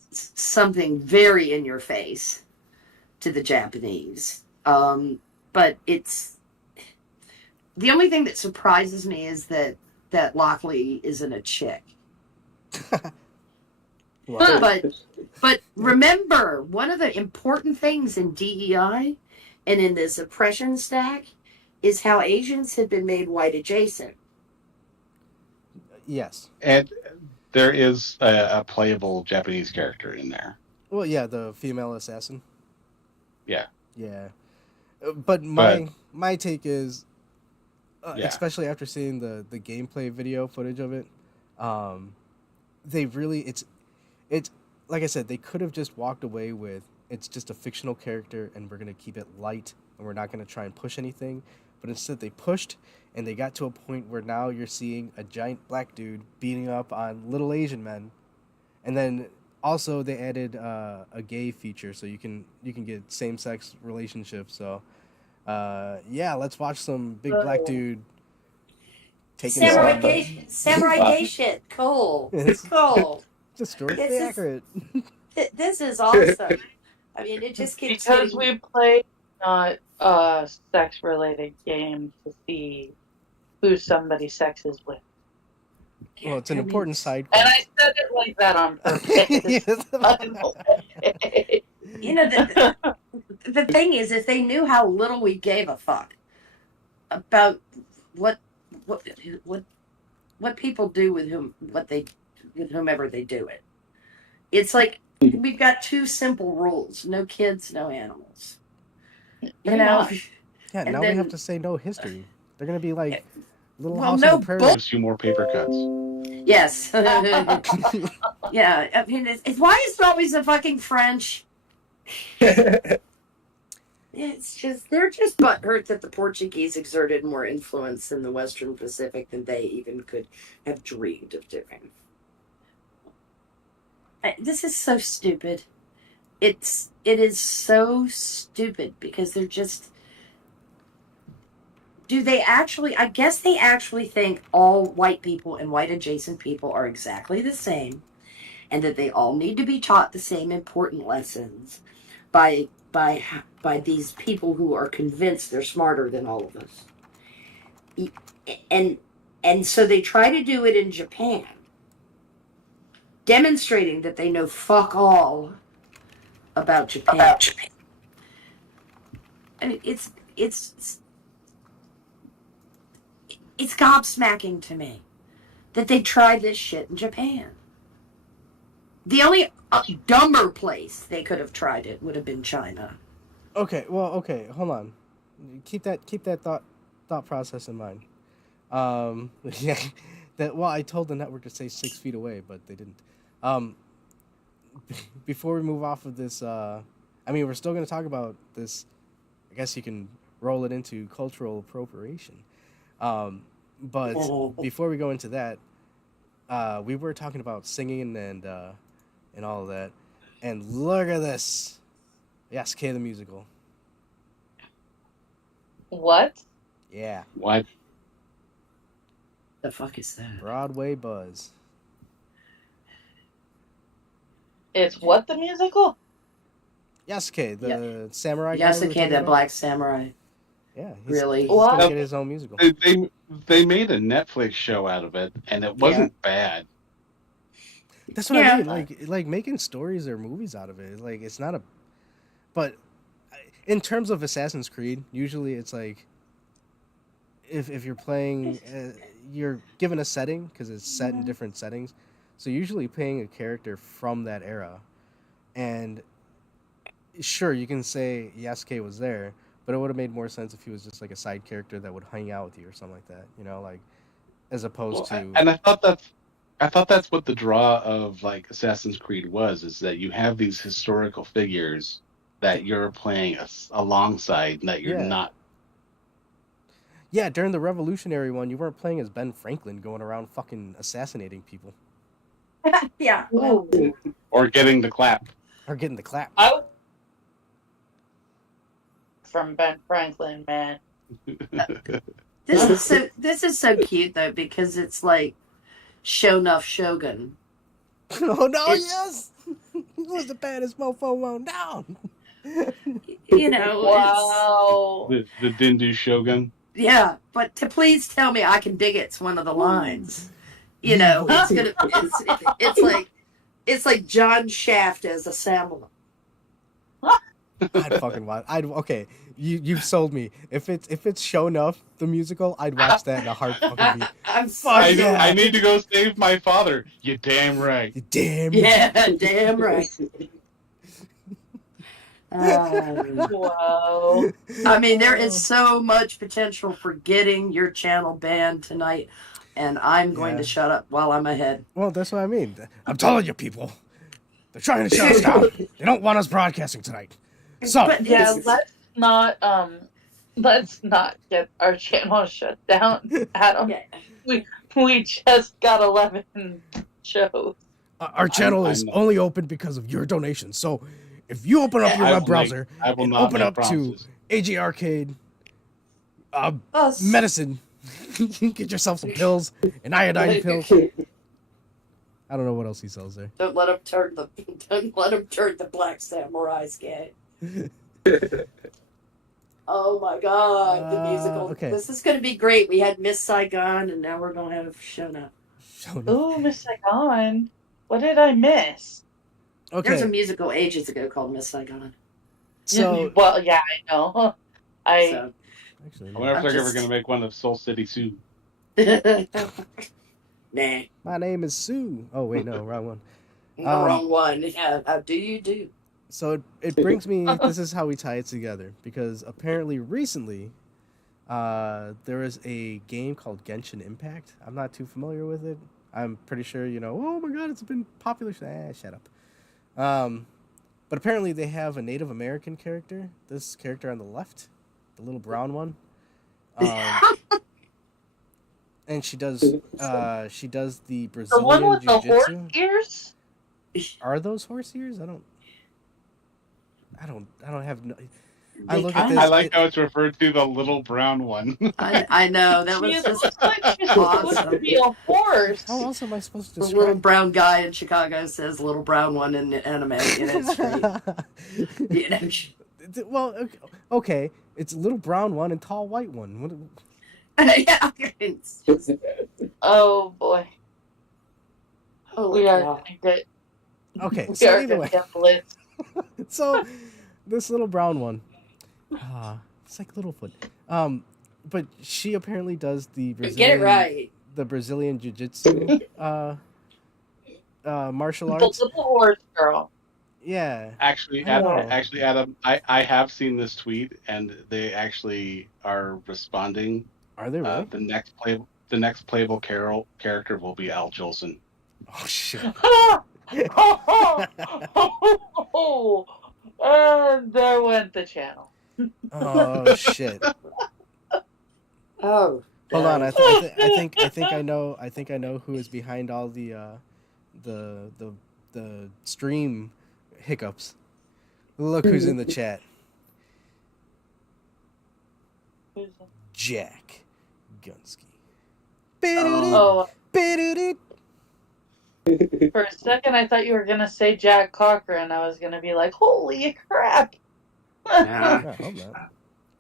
something very in your face to the Japanese. But it's the only thing that surprises me is that Lockley isn't a chick. But remember, one of the important things in DEI and in this oppression stack is how Asians have been made white adjacent. Yes. And there is a playable Japanese character in there. Well, yeah, the female assassin. Yeah. Yeah. But my take is, especially after seeing the gameplay video footage of it, they really it's like I said, they could have just walked away with it's just a fictional character and we're gonna keep it light and we're not gonna try and push anything. But instead they pushed and they got to a point where now you're seeing a giant black dude beating up on little Asian men, and then also they added a gay feature so you can get same-sex relationships. So let's watch some big black dude taking samurai gay shit. Cool. It's cool. Just historically accurate. This is awesome. I mean, it just keeps because we play not sex-related games to see who somebody's sex is with. Well, it's an important side quest. And I said it like that on purpose. The thing is, if they knew how little we gave a fuck about what people do with whomever they do it, it's like we've got two simple rules: no kids, no animals. Yeah, and now we have to say no history. They're gonna be like Little House on the Prairie. Gives you more paper cuts. Yes. Yeah, I mean, why is it always the fucking French? It's just, they're just butthurt that the Portuguese exerted more influence in the Western Pacific than they even could have dreamed of doing. This is so stupid. It is so stupid because they're just... I guess they actually think all white people and white adjacent people are exactly the same and that they all need to be taught the same important lessons by these people who are convinced they're smarter than all of us. And so they try to do it in Japan, demonstrating that they know fuck all about Japan. I mean, it's gobsmacking to me that they tried this shit in Japan. The only dumber place they could have tried it would have been China. Okay, hold on. Keep that thought process in mind. Well, I told the network to stay 6 feet away, but they didn't. Before we move off of this, I mean, we're still going to talk about this. I guess you can roll it into cultural appropriation. But before we go into that, we were talking about singing and all of that. And look at this. Yasuke the musical. What? Yeah. What? The fuck is that? Broadway buzz. It's what the musical? Yasuke, the samurai guy. Yasuke, the black samurai. Yeah. Really? He's going to What? get his own musical. They made a Netflix show out of it, and it wasn't bad. That's what I mean. Like making stories or movies out of it. Like it's not a. But in terms of Assassin's Creed, usually it's like. If you're playing, you're given a setting because it's set in different settings. So usually playing a character from that era, and sure you can say Yasuke was there, but it would have made more sense if he was just like a side character that would hang out with you or something like that. You know, like as opposed to. And I thought that's what the draw of like Assassin's Creed was, is that you have these historical figures that you're playing alongside, that you're not. Yeah, during the Revolutionary one, you weren't playing as Ben Franklin going around fucking assassinating people. Yeah. Or getting the clap. Or getting the clap. From Ben Franklin, man. This is so cute though, because it's like Shonuff Shogun. Oh no! Yes, he was the baddest mofo on down. You know. Wow. The Dindu Shogun. Yeah, but to please tell me I can dig it's one of the lines. You know, it's like John Shaft as a samurai. I'd fucking watch. Okay. You've sold me. If it's Shonuff the musical, I'd watch that in a heartfucking beat. I'm sorry. I need to go save my father. You damn right. You damn. Yeah, damn right. Wow. I mean, there is so much potential for getting your channel banned tonight, and I'm going to shut up while I'm ahead. Well, that's what I mean. I'm telling you, people. They're trying to shut us down. They don't want us broadcasting tonight. So yeah, let's not get our channel shut down, Adam. We just got 11 shows. Our channel is only open because of your donations. So if you open up your web browser and open up to AJRetroArcade medicine, get yourself some pills, an iodine pill. I don't know what else he sells there. Don't let him turn the black samurais gay. Oh my god, the musical. Okay. This is going to be great. We had Miss Saigon, and now we're going to have Shonuff. Ooh, Miss Saigon. What did I miss? Okay. There's a musical ages ago called Miss Saigon. So, well, yeah, I know. I wonder if they're ever going to make one of Soul City Sue. Nah. My name is Sue. Oh, wait, no, wrong one. The wrong one. Yeah, how do you do? So it brings me, this is how we tie it together, because apparently recently there is a game called Genshin Impact. I'm not too familiar with it. I'm pretty sure, oh my god, it's been popular. Shut up. But apparently they have a Native American character, this character on the left, the little brown one. And she does the Brazilian the one with jiu-jitsu. the horse ears? Are those horse ears? I don't have no. I look at this. I like how it's referred to the little brown one. I know that was just she's supposed to be a horse. How else am I supposed to the describe? little brown guy in Chicago says little brown one in the anime, and it's great. Well, okay, it's a little brown one and tall white one. Yeah, it's just, oh boy, holy we are cow. gonna get. Okay, We so are either gonna way, get blitzed. so this little brown one, it's like Littlefoot. But she apparently does the Brazilian, Get it right. the Brazilian jiu-jitsu martial arts. The little horse girl. Yeah. Actually, Adam, I have seen this tweet, and they actually are responding. Are they really? The next play. the next playable character will be Al Jolson. Oh shit. And there went the channel. Oh shit. Oh. Hold on. I dang. think I know. I think I know who is behind all the stream hiccups. Look who's in the chat. Jack Gunsky. Oh, Ba-do-do. for a second I thought you were gonna say Jack Cochran. I was gonna be like, holy crap! Nah. I hope not.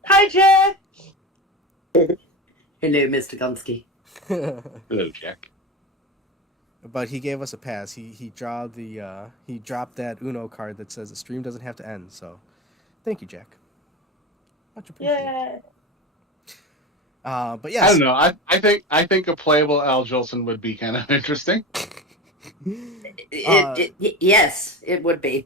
Hi, Jack. Hello, Mr. Gunsky. Hello, Jack. But he gave us a pass. He dropped that Uno card that says the stream doesn't have to end. So, thank you, Jack. Much appreciated. Yeah. But yes. I don't know. I think a playable Al Jolson would be kind of interesting. Yes, it would be.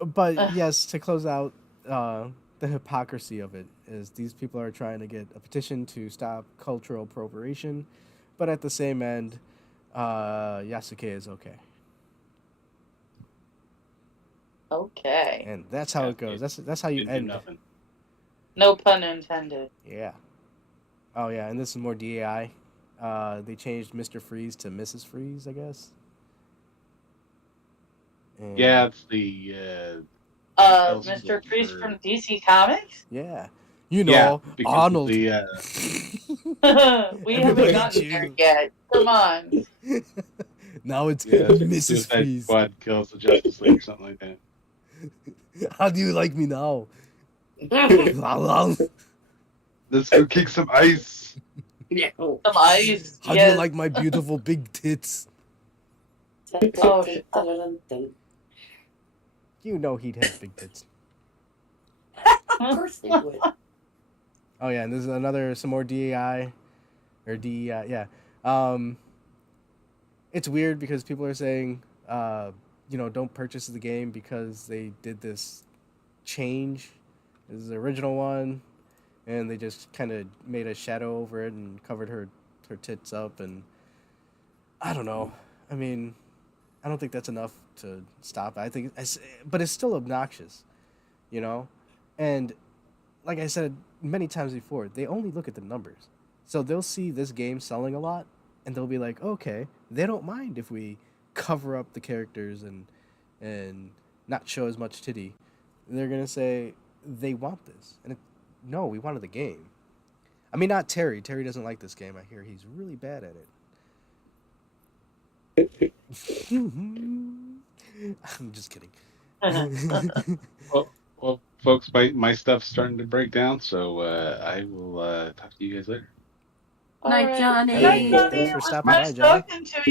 But yes, to close out, the hypocrisy of it is these people are trying to get a petition to stop cultural appropriation, but at the same end, Yasuke is okay. Okay. And that's how it goes. That's how you Didn't do end. nothing. No pun intended. Yeah. Oh yeah, and this is more DAI. They changed Mr. Freeze to Mrs. Freeze, I guess. And Yeah, it's the Mr. Freeze from DC Comics? yeah. You know, because Arnold. We Everybody haven't gotten there yet. Come on. Now it's yeah, Mrs. Suicide Freeze. Squad kills the Justice League or something like that. How do you like me now? Let's go kick some ice. No. Some ice. How do you like my beautiful big tits? Oh, You know he'd have big tits. Of course they would. Oh yeah, and there's some more DAI, or DEI, yeah. It's weird because people are saying, don't purchase the game because they did this change. This is the original one, and they just kind of made a shadow over it and covered her tits up, and I don't know. I mean, I don't think that's enough to stop it. But it's still obnoxious, And like I said many times before, they only look at the numbers. So they'll see this game selling a lot, and they'll be like, okay, they don't mind if we cover up the characters and not show as much titty. And they're going to say they want this. And no, we wanted the game. I mean, not Terry. Terry doesn't like this game. I hear he's really bad at it. I'm just kidding. Well, folks, my stuff's starting to break down, so I will talk to you guys later. Night, Johnny. Night, Johnny. Thanks for It was stopping by, nice Johnny. talking to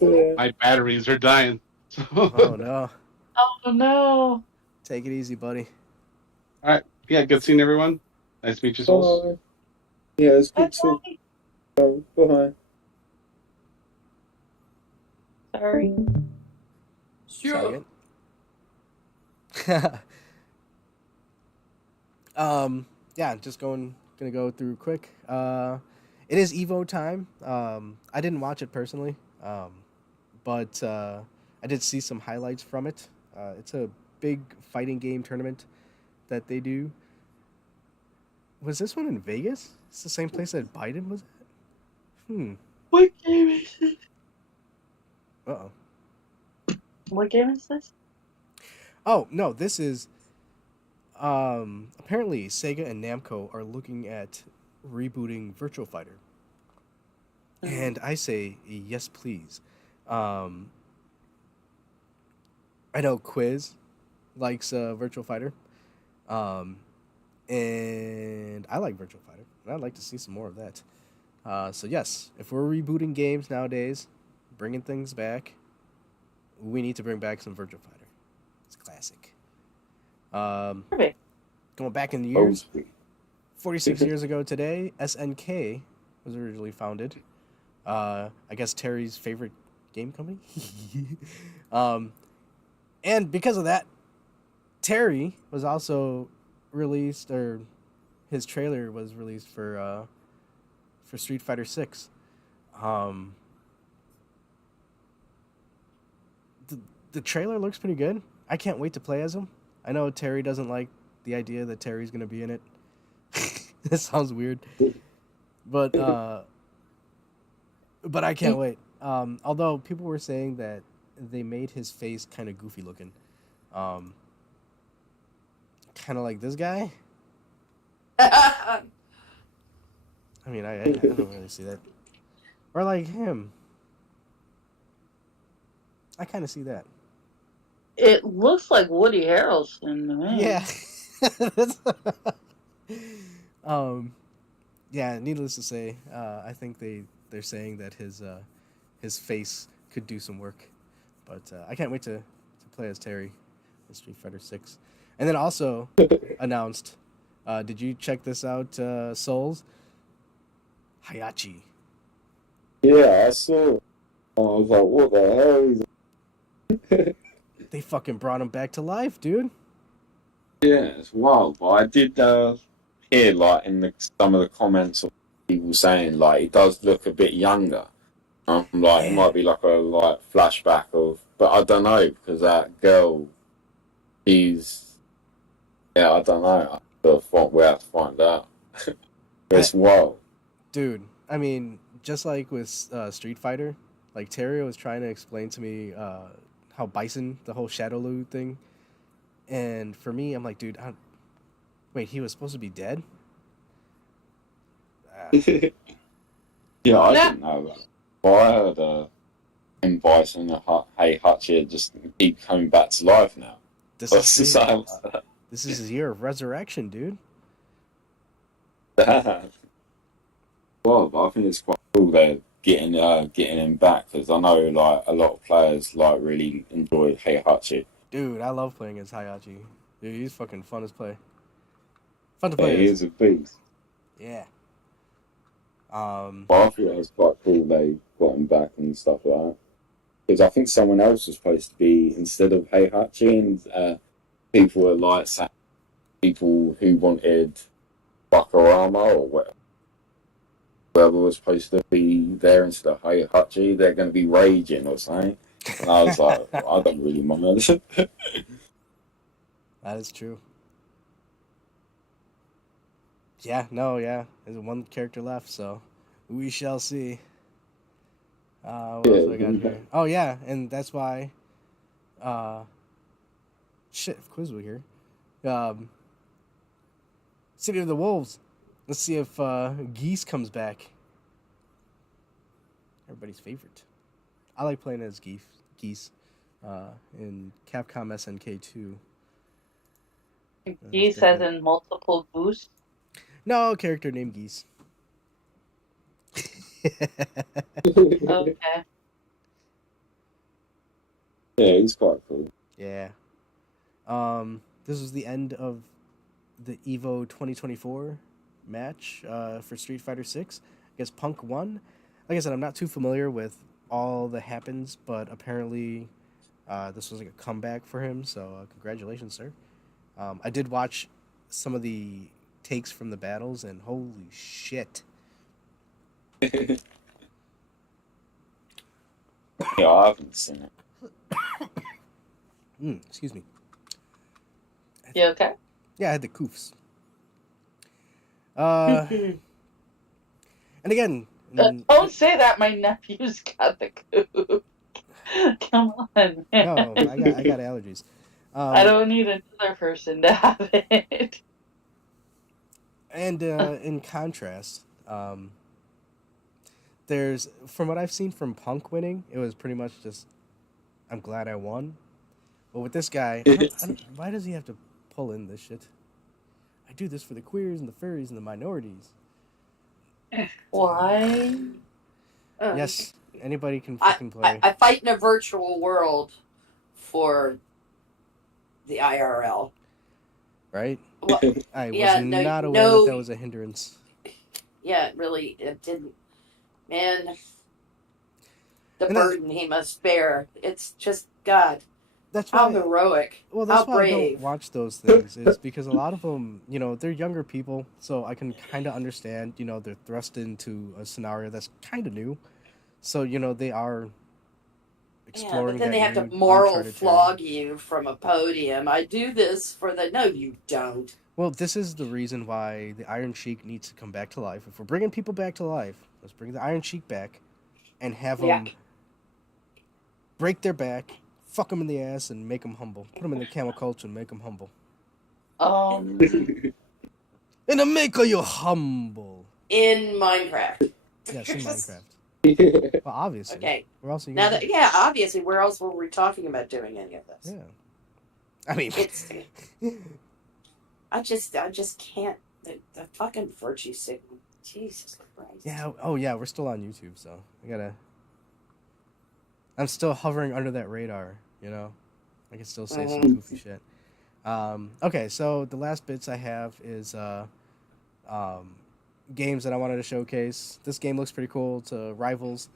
you. My batteries are dying. Oh, no. Oh, no. Take it easy, buddy. All right. Yeah, good seeing everyone. Nice to meet you, Souls. Yeah, it's Bye, good too. Johnny. Bye. Sorry. Second. Yeah, just gonna go through quick. It is Evo time. I didn't watch it personally, but I did see some highlights from it. It's a big fighting game tournament that they do. Was this one in Vegas? It's the same place that Biden was at? What game is this? Uh-oh. What game is this? Oh, no, this is... apparently, Sega and Namco are looking at rebooting Virtua Fighter. And I say, yes, please. I know Quiz likes Virtua Fighter. And I like Virtua Fighter. And I'd like to see some more of that. So, yes, if we're rebooting games nowadays, bringing things back, we need to bring back some Virtua Fighter. It's classic. Going back in the years, 46 years ago today, SNK was originally founded. I guess Terry's favorite game company. And because of that, Terry was also released, or his trailer was released for Street Fighter 6. Um, the trailer looks pretty good. I can't wait to play as him. I know Terry doesn't like the idea that Terry's gonna be in it. That sounds weird, but I can't wait. Although people were saying that they made his face kind of goofy looking, kind of like this guy. I mean, I don't really see that, or like him. I kind of see that. It looks like Woody Harrelson to me. Yeah. Yeah. Needless to say, I think they're saying that his face could do some work, but I can't wait to play as Terry in Street Fighter 6. And then also announced. Did you check this out, Souls? Hayachi. Yeah, I saw. I was like, what the hell is They fucking brought him back to life, dude. Yeah, it's wild. But I did hear, like, in some of the comments of people saying, like, he does look a bit younger. Like, it might be like a flashback of, but I don't know, because that girl, she's, yeah, I don't know. We have to find out. It's wild. Dude, I mean, just like with Street Fighter, like Terry was trying to explain to me how Bison, the whole Shadow Lu thing, and for me, I'm like, dude, wait, he was supposed to be dead? Yeah, I didn't know that. Well, I heard him, Bison, Hey Hutchie just keep coming back to life now. This is his year of resurrection, dude. Well, I think it's quite cool they're getting him back, because I know like a lot of players like really enjoy Heihachi. Dude, I love playing as Hayachi. Dude, he's fucking fun to play. Fun to Yeah, play he as. is a beast. Yeah. But I thought it was quite cool they got him back and stuff like that. Because I think someone else was supposed to be instead of Heihachi, and people were like saying people who wanted Bakurama or whatever. Whoever was supposed to be there instead of Heihachi, they're going to be raging or something. And I was like, I don't really mind. That is true. Yeah, no, yeah. There's one character left, so we shall see. What else do I got here? Oh, yeah, and that's why... shit, if Quiz were here. City of the Wolves. Let's see if Geese comes back. Everybody's favorite. I like playing as Geese in Capcom SNK 2. Geese as in multiple boosts. No, character named Geese. Okay. Yeah, he's quite cool. Yeah. This was the end of the EVO 2024 match for Street Fighter 6. I guess Punk won. Like I said, I'm not too familiar with all that happens, but apparently this was like a comeback for him, so congratulations, sir. I did watch some of the takes from the battles, and holy shit. Yeah, I haven't seen it. Excuse me. You okay? Yeah, I had the coofs. And again... don't say that, my nephew's got the coop. Come on, man. No, I got allergies. I don't need another person to have it. And in contrast, there's, from what I've seen from Punk winning, it was pretty much just, I'm glad I won. But with this guy, why does he have to pull in this shit? I do this for the queers and the furries and the minorities. Why? Yes, anybody can fucking play. I fight in a virtual world for the IRL. Right? Well, I was yeah, not aware that was a hindrance. Yeah, it didn't. Man, the And burden he must bear. It's just, God, That's how why, heroic. well, that's how why I brave. don't watch those things, is because a lot of them, they're younger people, so I can kind of understand, they're thrust into a scenario that's kind of new. So they are Yeah, exploring but then that they have to new moral uncharted flog territory. you from a podium. I do this for the. No, you don't. Well, this is the reason why the Iron Sheik needs to come back to life. If we're bringing people back to life, let's bring the Iron Sheik back and have Yeah. them break their back, fuck them in the ass, and make them humble. Put them in the camel culture and make them humble. And to make you humble. In Minecraft. Yes, in Minecraft. Well, obviously. Okay. Where else are you Now gonna that, yeah, obviously, where else were we talking about doing any of this? Yeah. I mean, It's. I just can't. The fucking virtue signal. Jesus Christ. yeah. Oh, yeah. We're still on YouTube, so I gotta. I'm still hovering under that radar. I can still say some goofy shit. Okay, so the last bits I have is games that I wanted to showcase. This game looks pretty cool. It's Rivals,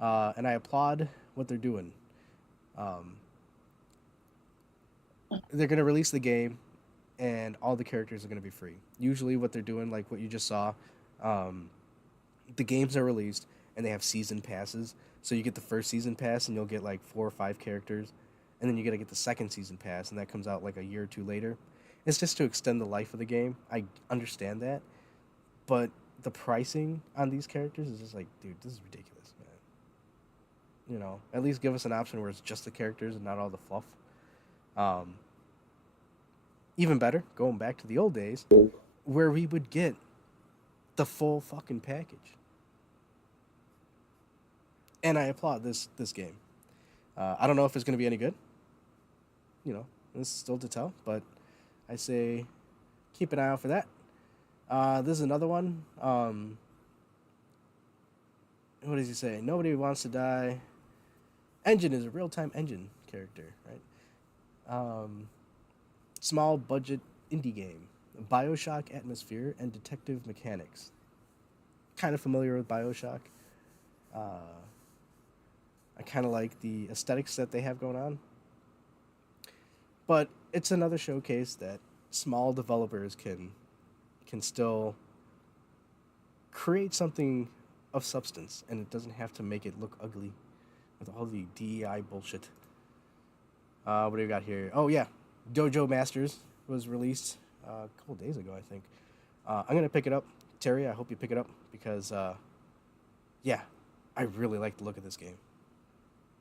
and I applaud what they're doing. They're gonna release the game, and all the characters are gonna be free. Usually, what they're doing, like what you just saw, the games are released and they have season passes. So you get the first season pass, and you'll get like 4 or 5 characters, and then you gotta get the second season pass, and that comes out like a year or two later. It's just to extend the life of the game. I understand that, but the pricing on these characters is just like, dude, this is ridiculous, man. At least give us an option where it's just the characters and not all the fluff. Even better, going back to the old days, where we would get the full fucking package. And I applaud this game. I don't know if it's going to be any good. This is still to tell, but I say keep an eye out for that. This is another one. What does he say? Nobody wants to die. Engine is a real-time engine character, right? Small budget indie game. BioShock atmosphere and detective mechanics. Kind of familiar with BioShock. I kind of like the aesthetics that they have going on. But it's another showcase that small developers can still create something of substance, and it doesn't have to make it look ugly with all the DEI bullshit. What do we got here? Oh, yeah. Dojo Masters was released a couple days ago, I think. I'm going to pick it up. Terry, I hope you pick it up because, yeah, I really like the look of this game.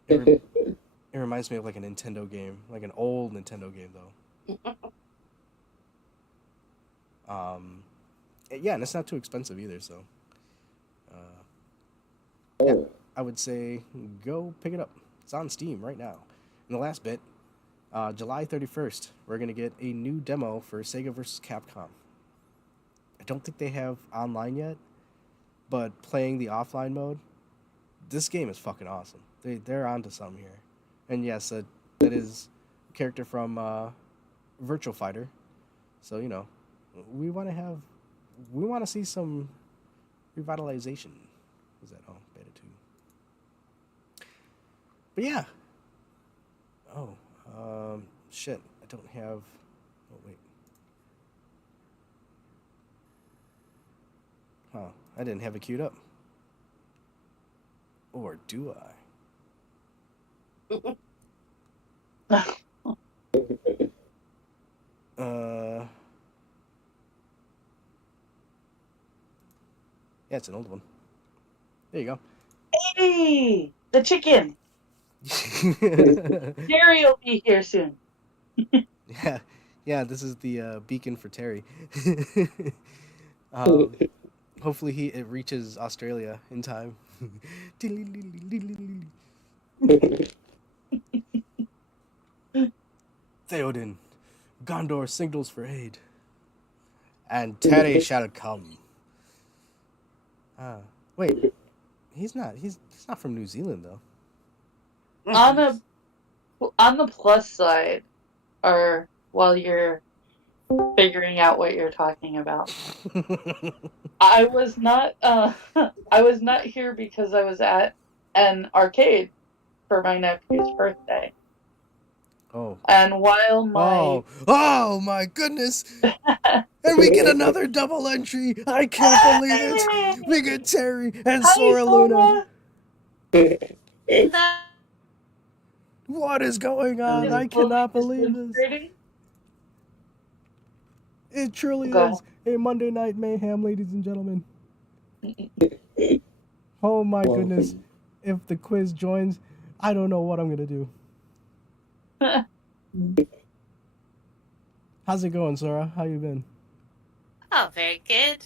It reminds me of like a Nintendo game, like an old Nintendo game, though. Yeah, and it's not too expensive either, so. Yeah, I would say go pick it up. It's on Steam right now. And the last bit, July 31st, we're going to get a new demo for Sega vs. Capcom. I don't think they have online yet, but playing the offline mode, this game is fucking awesome. They're onto something here. And yes, that is a character from Virtual Fighter. So, we want to see some revitalization. Is that beta 2? But yeah. Oh, shit. I don't have. Oh wait. Huh. I didn't have it queued up. Or do I? Yeah, it's an old one. There you go. Hey, the chicken. Terry will be here soon. Yeah. This is the beacon for Terry. Hopefully it reaches Australia in time. Theoden, Gondor signals for aid, and Terry shall come. Wait, he's not. He's not from New Zealand though. On the plus side, or while you're figuring out what you're talking about, I was not here because I was at an arcade for my nephew's birthday. Oh. And while my oh my goodness! And we get another double entry. I can't believe it. We get Terry and Sora Luna. No. What is going on? Is I bullying cannot believe this. disintegrating? It truly Go is a Monday Night Mayhem, ladies and gentlemen. ahead. Oh my Well, goodness. If the quiz joins, I don't know what I'm going to do. How's it going, Sora? How you been? Oh, very good.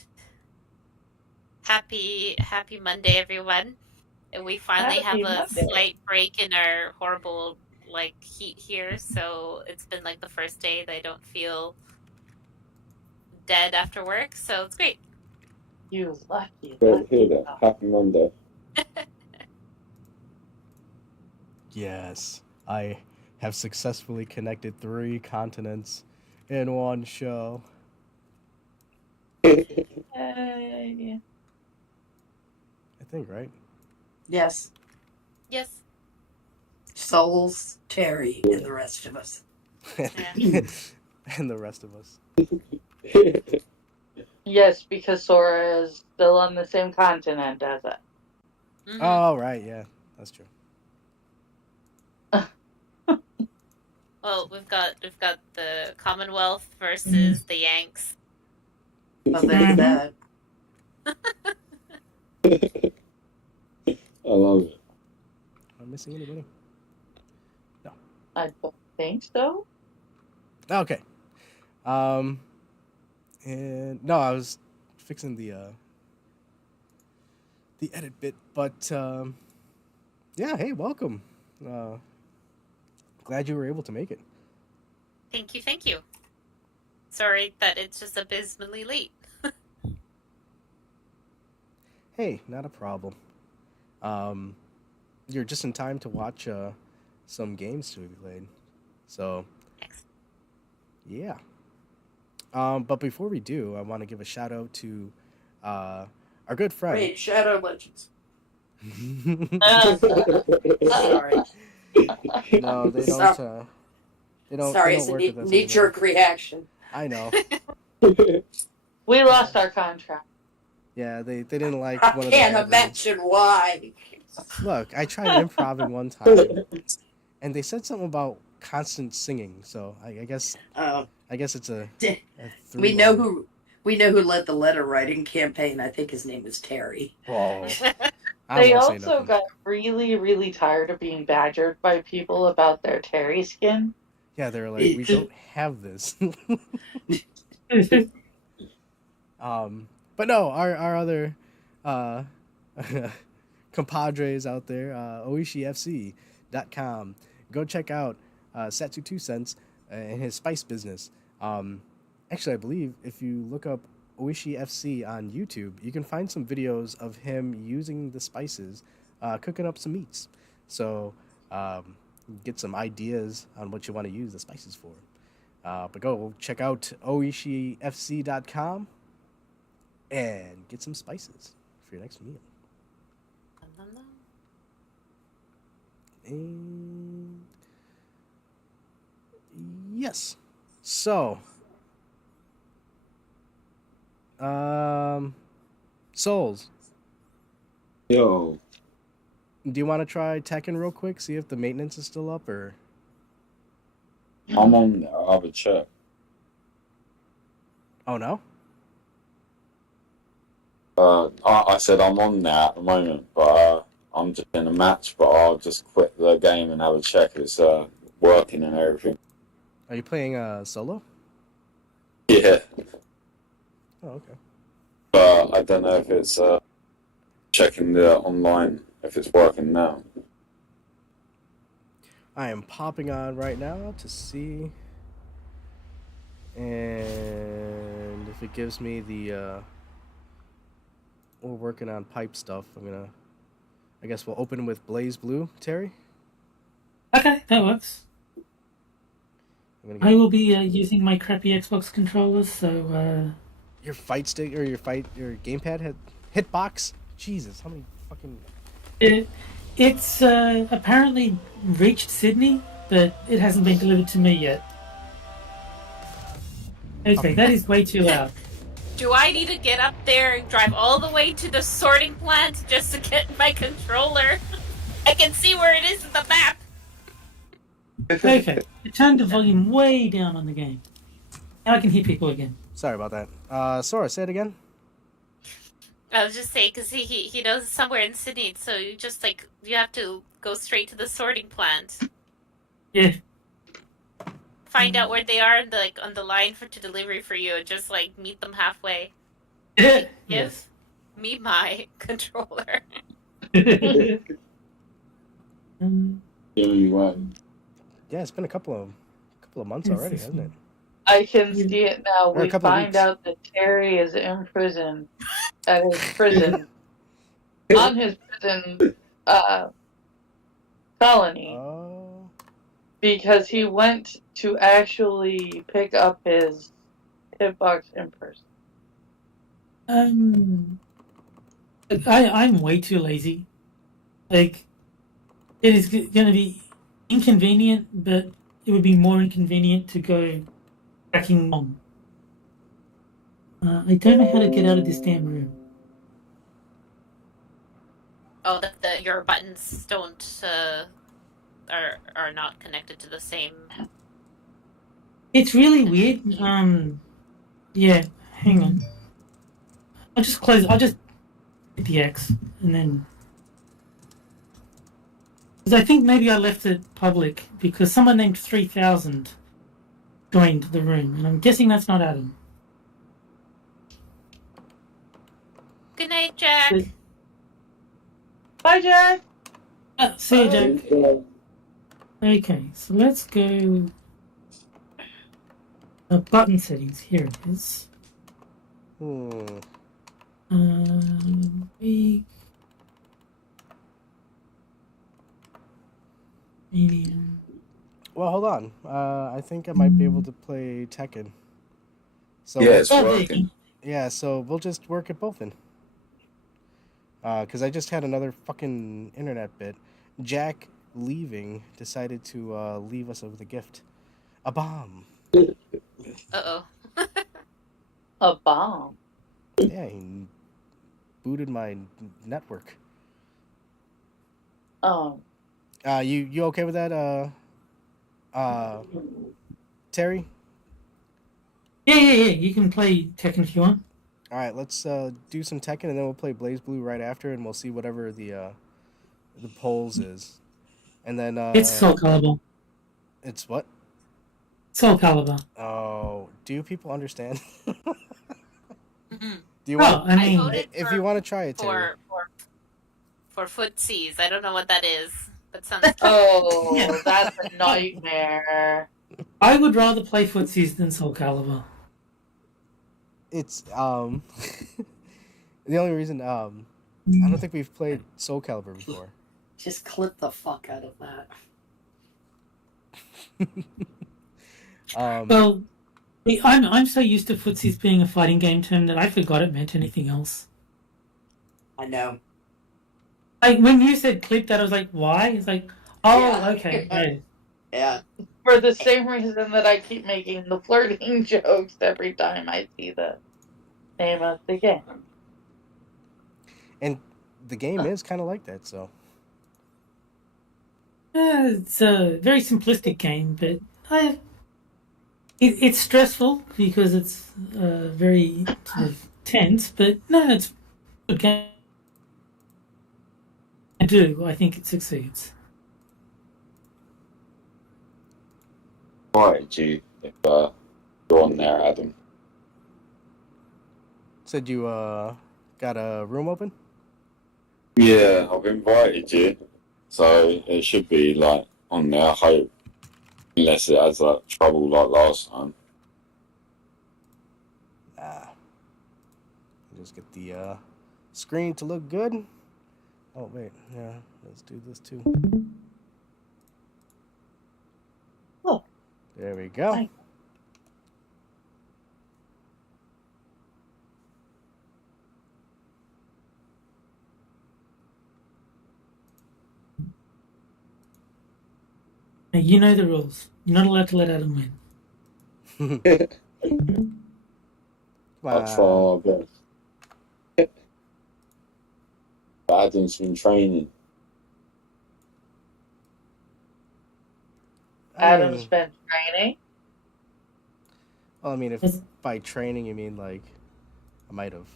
Happy Monday, everyone. And we finally Happy have a Monday. slight break in our horrible heat here, so it's been the first day that I don't feel dead after work, so it's great. You lucky. Don't hear that. Happy Monday. Yes, I have successfully connected 3 continents in one show. Yay. I think, right? Yes. Yes. Souls, Terry, and the rest of us. And the rest of us. Yes, because Sora is still on the same continent as us. Mhm. Oh, right, yeah, that's true. Well, we've got the Commonwealth versus the Yanks. Oh, there's that. I love it. Am I missing anybody? I don't think so. Okay. And no, I was fixing the edit bit, but yeah, hey, welcome. Glad you were able to make it. Thank you. Sorry that it's just abysmally late. Hey, not a problem. You're just in time to watch some games to be played. So, yeah. But before we do, I want to give a shout out to our good friend. Wait, Shadow Legends. Sorry. No, they don't. They don't. Sorry, they it's don't a work with us knee-jerk reaction. anymore. I know. We lost our contract. Yeah, they didn't like I one of the can't ad-libs. imagine why. Look, I tried improv one time, and they said something about constant singing. So I guess Oh, it's a we know who led the letter writing campaign. I think his name was Terry. Oh, I They won't say also nothing. got really, really tired of being badgered by people about their Terry skin. Yeah, they're like, we don't have this. But no, our other compadres out there, OishiFC.com. Go check out Satsu 2 Cents and his spice business. Actually, I believe if you look up Oishi FC on YouTube, you can find some videos of him using the spices, cooking up some meats. So get some ideas on what you want to use the spices for. But go check out OishiFC.com and get some spices for your next meal. And yes, so Souls, Yo, do you want to try Tekken real quick? See if the maintenance is still up, or I'm on there. I'll have a check. oh no? I said I'm on there at the moment, but I'm just in a match. But I'll just quit the game and have a check. It's working and everything. Are you playing solo? Yeah, Oh, okay. but I don't know if it's checking the online if it's working now. I am popping on right now to see, and if it gives me the we're working on pipe stuff. I guess we'll open with Blaze Blue, Terry. Okay, that works. I'm I will be using my crappy Xbox controllers, so your fight stick or your gamepad had hitbox. Jesus, how many fucking it's apparently reached Sydney, but it hasn't been delivered to me yet. Okay, that is way too loud. Do I need to get up there and drive all the way to the sorting plant just to get my controller? I can see where it is in the map. Okay, I turned the volume way down on the game. Now I can hear people again. Sorry about that. Sora, say it again. I was just saying, because he knows it's somewhere in Sydney, so you just, like, you have to go straight to the sorting plant. Yeah. Find out where they are, like, on the line to delivery for you, and just, like, meet them halfway. Yes. Give me my controller. Yeah, it's been a couple of months already, hasn't it? I can see it now. Or a We couple of find weeks. out that Terry is in prison. At his prison. On his prison colony. Oh. Because he went to actually pick up his hitbox in person. I'm way too lazy. Like, it is going to be inconvenient, but it would be more inconvenient to go tracking home. I don't know how to get out of this damn room. Oh, your buttons don't are not connected to the same. It's really weird. Yeah, hang on. I'll just hit the X and then. Because I think maybe I left it public because someone named 3000 joined the room, and I'm guessing that's not Adam. Good night, Jack. Bye, Jack. See you, Jack. Okay, so let's go. Button settings. Here it is. Medium. Well, hold on. I think I might be able to play Tekken. So yeah, it's working. Yeah, so we'll just work it both in. Because I just had another fucking internet bit. Jack leaving decided to leave us with a gift. A bomb. Uh-oh. A bomb? Yeah, he booted my network. Oh. You okay with that, Terry? Yeah. You can play Tekken if you want. All right, let's do some Tekken, and then we'll play Blaze Blue right after, and we'll see whatever the polls is, and then it's Soul Calibur. It's what? Soul Calibur. Oh, do people understand? Mm-hmm. Do you want? I mean, if you want to try it, Terry. For footsies, I don't know what that is. That sounds. Oh, that's a nightmare. I would rather play footsies than Soul Calibur. It's the only reason I don't think we've played Soul Calibur before. Just clip the fuck out of that. Well, I'm so used to footsies being a fighting game term that I forgot it meant anything else. I know. Like when you said clip that, I was like, why? It's like, oh, okay. Yeah. For the same reason that I keep making the flirting jokes every time I see the name of the game. And the game is kind of like that, so. It's a very simplistic game, but it's stressful because it's very sort of tense, but no, it's a good game. I think it succeeds. Invited you if you're on there, Adam. Said you got a room open? Yeah, I've invited you, so it should be like on there. I hope, unless it has like trouble like last time. Just get the screen to look good. Oh wait, yeah, let's do this too. Oh, there we go. Nice. Now, you know the rules. You're not allowed to let Adam win. I'll try my best. Adam's been training. Adam's been training. Well, I mean, if Yes. by training you mean like I might have.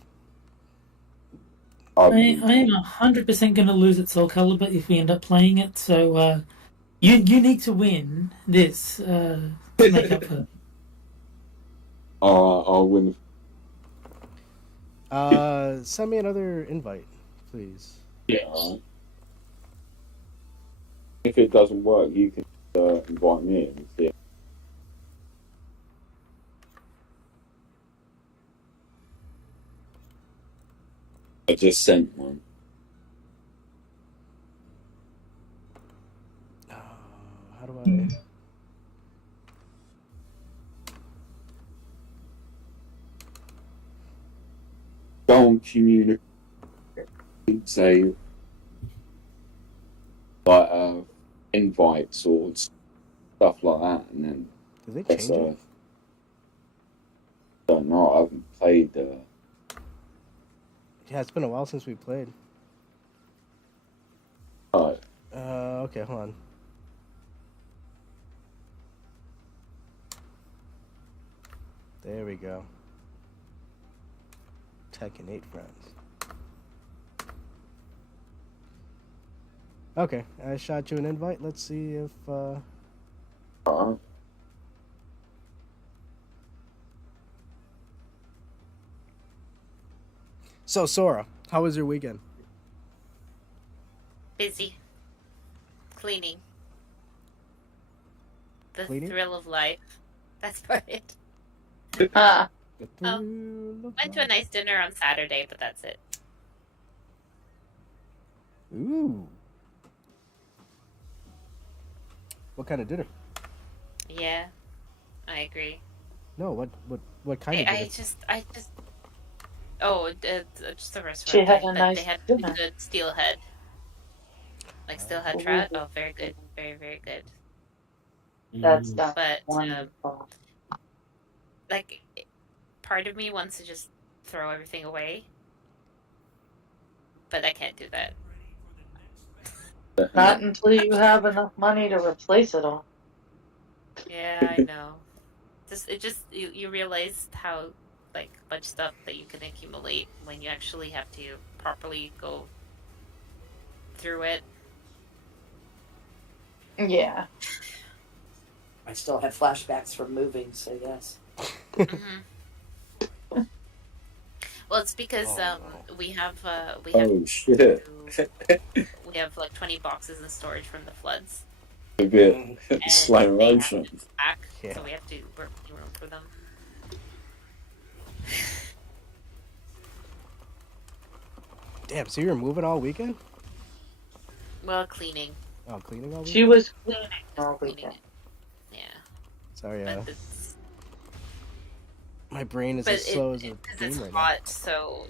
I am 100% going to lose at Soul Calibur if we end up playing it. So you need to win this to make up for it. I'll win. Send me another invite, please. Yeah. Alright. If it doesn't work, you can invite me in. Yeah. I just sent one. How do I? Don't communicate, say, like invites or stuff like that, and then Did they change it? don't know. I haven't played. Yeah, it's been a while since we played. Okay, hold on. There we go. Tekken 8 friends. Okay, I shot you an invite. Let's see if So Sora, how was your weekend? Busy. Cleaning. The Cleaning? thrill of life. That's about it. Went to a nice dinner on Saturday, but that's it. Ooh. What kind of dinner? Yeah, I agree. No, what kind of dinner? I just. Oh, just a restaurant. She had a but nice they had dinner. good steelhead. Like steelhead trout. Oh, very good. Very, very good. That's But wonderful. like, part of me wants to just throw everything away, but I can't do that. Not until you have enough money to replace it all. Yeah, I know. You realize how like much stuff that you can accumulate when you actually have to properly go through it. Yeah. I still have flashbacks from moving, so yes. Mm-hmm. Well, it's because we have shit. we have like 20 boxes in storage from the floods. A bit slow motion. Back, Yeah. so we have to work room for them. Damn, so you were moving all weekend? Well, cleaning. Oh, cleaning all weekend? She was cleaning all Cleaning weekend. it. Yeah. Sorry, But my brain is as slow as a because beam it's right hot, so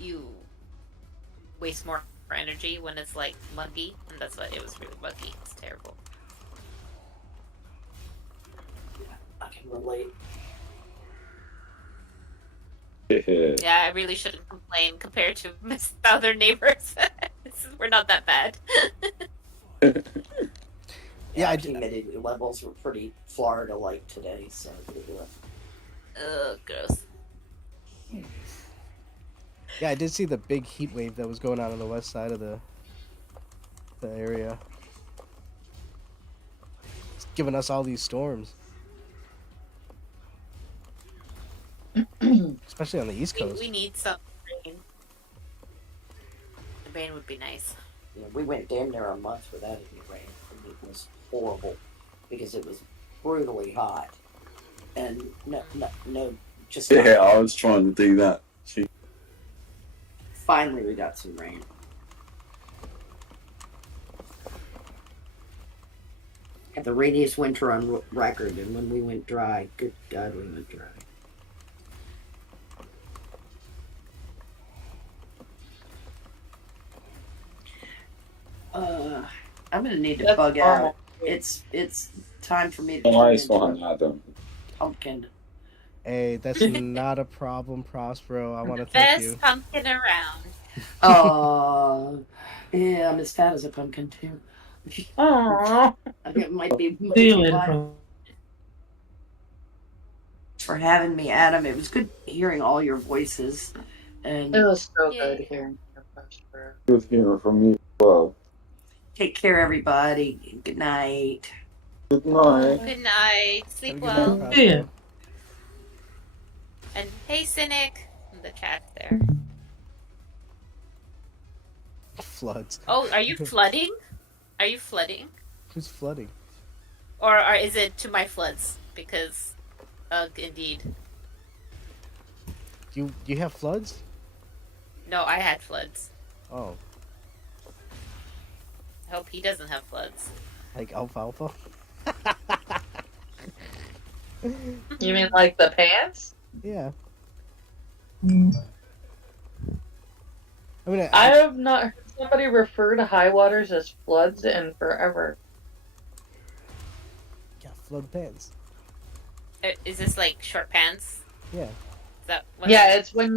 you waste more energy when it's like muggy, and that's what it was really muggy. It's terrible. I can relate. Yeah, I really shouldn't complain compared to my other neighbors. We're not that bad. Yeah, I humidity levels were pretty Florida-like today, so. Ugh, gross. Yeah, I did see the big heat wave that was going on the west side of the area. It's giving us all these storms. Especially on the East Coast. We need some rain. The rain would be nice. Yeah, we went damn near a month without any rain. It was horrible because it was brutally hot. And just Yeah, I was trying to do that. Finally, we got some rain. Had the rainiest winter on record, and when we went dry, good God, we went dry. I'm gonna need to bug out. It's time for me to turn into a pumpkin. Hey, that's not a problem, Prospero. I want to thank you. Best pumpkin around. Yeah, I'm as fat as a pumpkin too. Aww. It might be See you later, bro. for having me, Adam. It was good hearing all your voices. And It was so Yeah. good hearing your Prospero. Good hearing from you as well. take care, everybody. Good night. Good night. Good night. Have a Sleep good well. night, Yeah. Prospero. And hey, Cynic, in the chat there. Floods. Oh, are you flooding? Are you flooding? Who's flooding? Or is it to my floods? Because, indeed. You have floods? No, I had floods. Oh, I hope he doesn't have floods. like alfalfa? You mean like the pants? Yeah. Mm. I mean, I have not heard somebody refer to high waters as floods in forever. got flood pants. Is this like short pants? Yeah. Is that what Yeah, it's when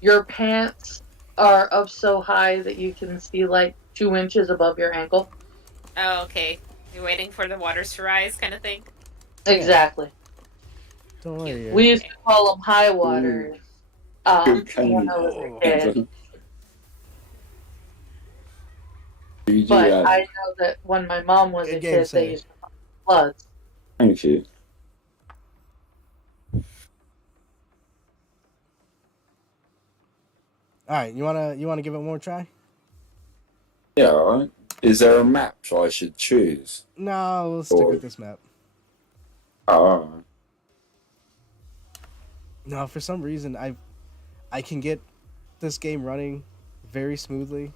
your pants are up so high that you can see like 2 inches above your ankle. Oh, okay. You're waiting for the waters to rise, kind of thing. Exactly. Don't worry. We used to call them high waters. Good cane. When I was a kid. But I know that when my mom was Good a game, kid, Sammy. they used to call them floods. Thank you. All right, you wanna give it one more try? Yeah, alright. Is there a map I should choose? No, we'll stick Or- with this map. Oh, alright. No, for some reason I can get this game running very smoothly,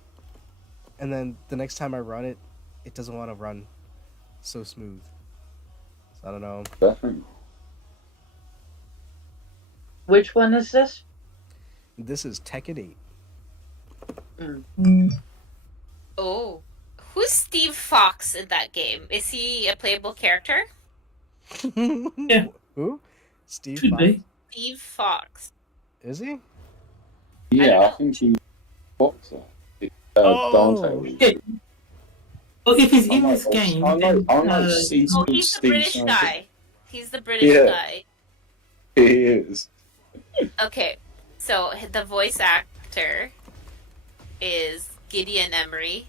and then the next time I run it, it doesn't want to run so smooth. So I don't know. Definitely. Which one is this? This is Tekken 8. Mm. Oh. Who's Steve Fox in that game? Is he a playable character? Yeah. Who? Steve Should Fox? be. Steve Fox. Is he? Yeah, don't I know. think he's boxer. Oh. Dante. Yeah. Well, if he's I in know- this game, I know. then, I know. He's Oh, called he's the Steve British something. guy. He's the British Yeah. guy. He is. Okay, so the voice actor is Gideon Emery,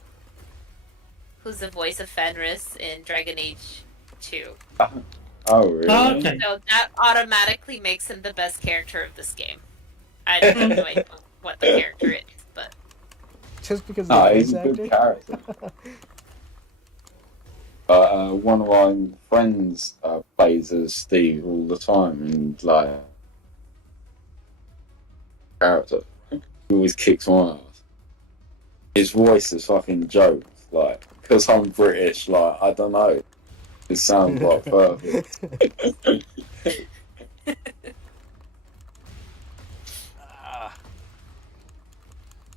who's the voice of Fenris in Dragon Age 2. Oh, really? Oh, okay. So that automatically makes him the best character of this game. I don't have no idea what the character is, but Just because of No, the he's voice a good actor? character. One of my friends plays as Steve all the time, and like character, he always kicks my ass. His voice is fucking joke, like because I'm British, like I don't know, it sounds like perfect.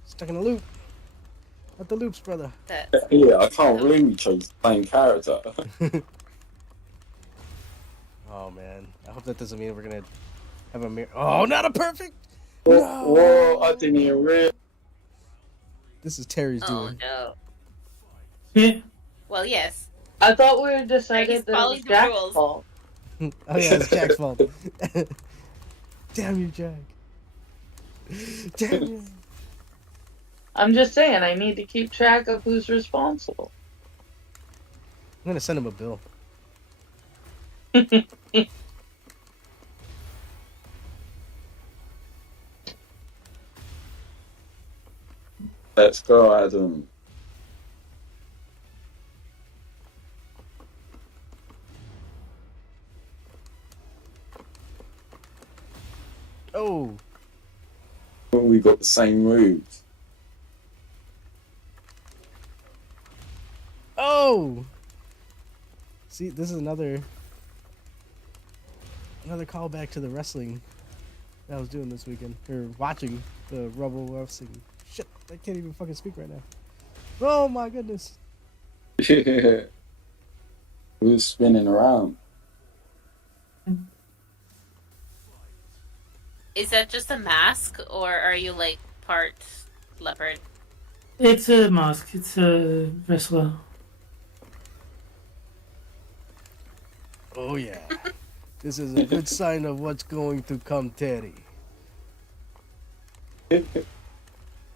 Stuck in a loop. At the loops, brother. that Yeah, I can't believe you chose the same character. Oh man, I hope that doesn't mean we're gonna have a mirror. Oh, not a perfect. Whoa, I didn't even realize. This is Terry's oh doing. no. Yeah. Well, yes. I thought we had He's decided that it following was the Jack's rules. fault. Oh yeah, it's Jack's fault. Damn you, Jack. Damn you. I'm just saying, I need to keep track of who's responsible. I'm gonna send him a bill. Let's go, Adam. Oh, We got the same moves. oh. See, this is another callback to the wrestling that I was doing this weekend, or watching the Rebel wrestling. Shit, I can't even fucking speak right now. Oh my goodness. Yeah. We were spinning around. Is that just a mask, or are you like part leopard? It's a mask. It's a wrestler. Oh yeah. This is a good sign of what's going to come, Terry.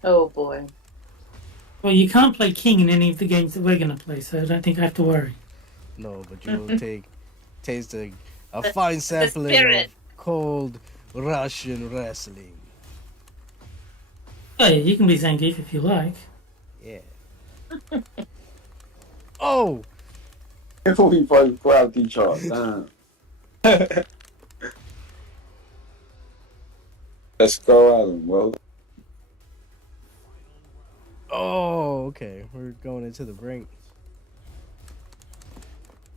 Oh boy. Well, you can't play King in any of the games that we're going to play, so I don't think I have to worry. No, but you will taste a fine The sampling of spirit. cold Russian wrestling. Oh, yeah, you can be Zangief if you like. Yeah. Oh! If we both grabbed each other, damn. Let's go, Alan. Well, Oh, okay. We're going into the brink.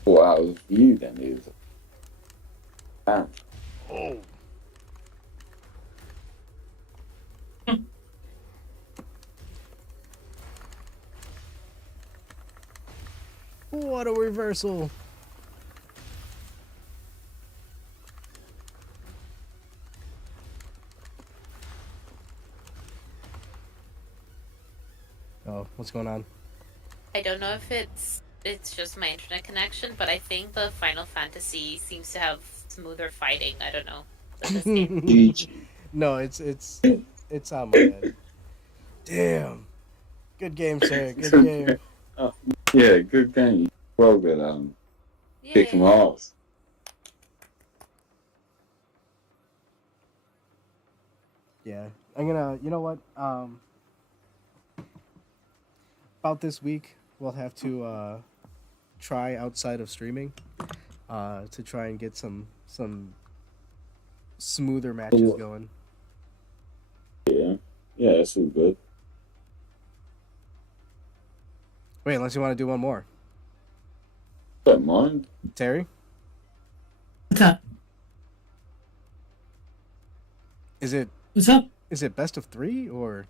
what out of you then is. Damn. Oh. What a reversal. Oh, what's going on? I don't know if it's just my internet connection, but I think the Final Fantasy seems to have smoother fighting. I don't know. This game. GG. No, it's on my end. Damn. Good game, sir. Good game. Yeah, good game. Well good, kick him Yay. off. Yeah. I'm gonna, you know what? About this week, we'll have to try outside of streaming to try and get some smoother matches going. Yeah, that's all good. Wait, unless you want to do one more. Don't mind. Terry? What's up? Is it What's up? best of 3 or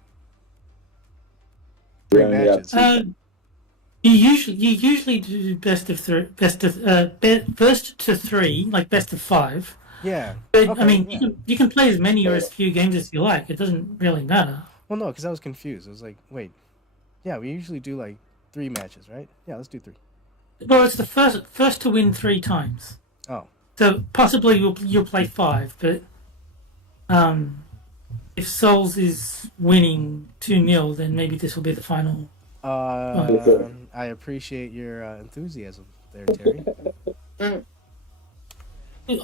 We 3 only have matches? two. You usually do first to 3, like best of 5. Yeah. But Okay, I mean, yeah. you can play as many or as few games as you like. It doesn't really matter. Well, no, because I was confused. I was like, wait. Yeah, we usually do like 3 matches, right? Yeah, let's do 3. Well, it's the first to win 3 times. Oh. So possibly you'll play 5, but if Souls is winning 2-0, then maybe this will be the final. I appreciate your enthusiasm there, Terry.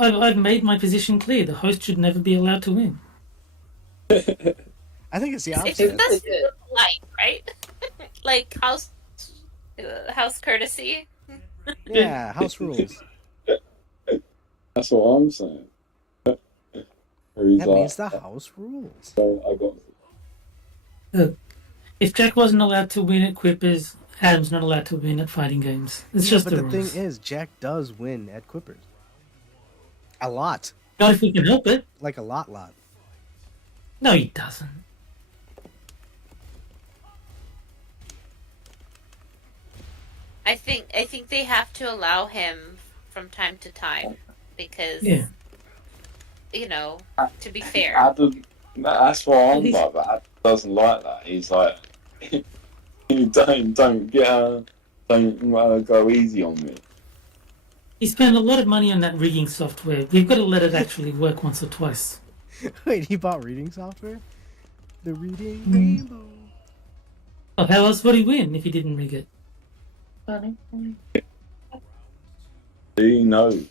I've made my position clear. The host should never be allowed to win. I think it's the It's opposite. that's polite, right? Like house courtesy. Yeah, house rules. That's what I'm saying. That means the house rules. So I got. If Jack wasn't allowed to win at Quippers, Adam's not allowed to win at fighting games. It's just but the the rules. thing is, Jack does win at Quippers. A lot. Not if we can help it. Like a lot. No, he doesn't. I think they have to allow him from time to time because Yeah. you know, to be fair. Adam, that's what I'm like. But Adam doesn't like that. He's like, don't go easy on me. He spent a lot of money on that rigging software. We've got to let it actually work once or twice. Wait, he bought reading software? The reading rainbow. Well, how else would he win if he didn't rig it? He knows.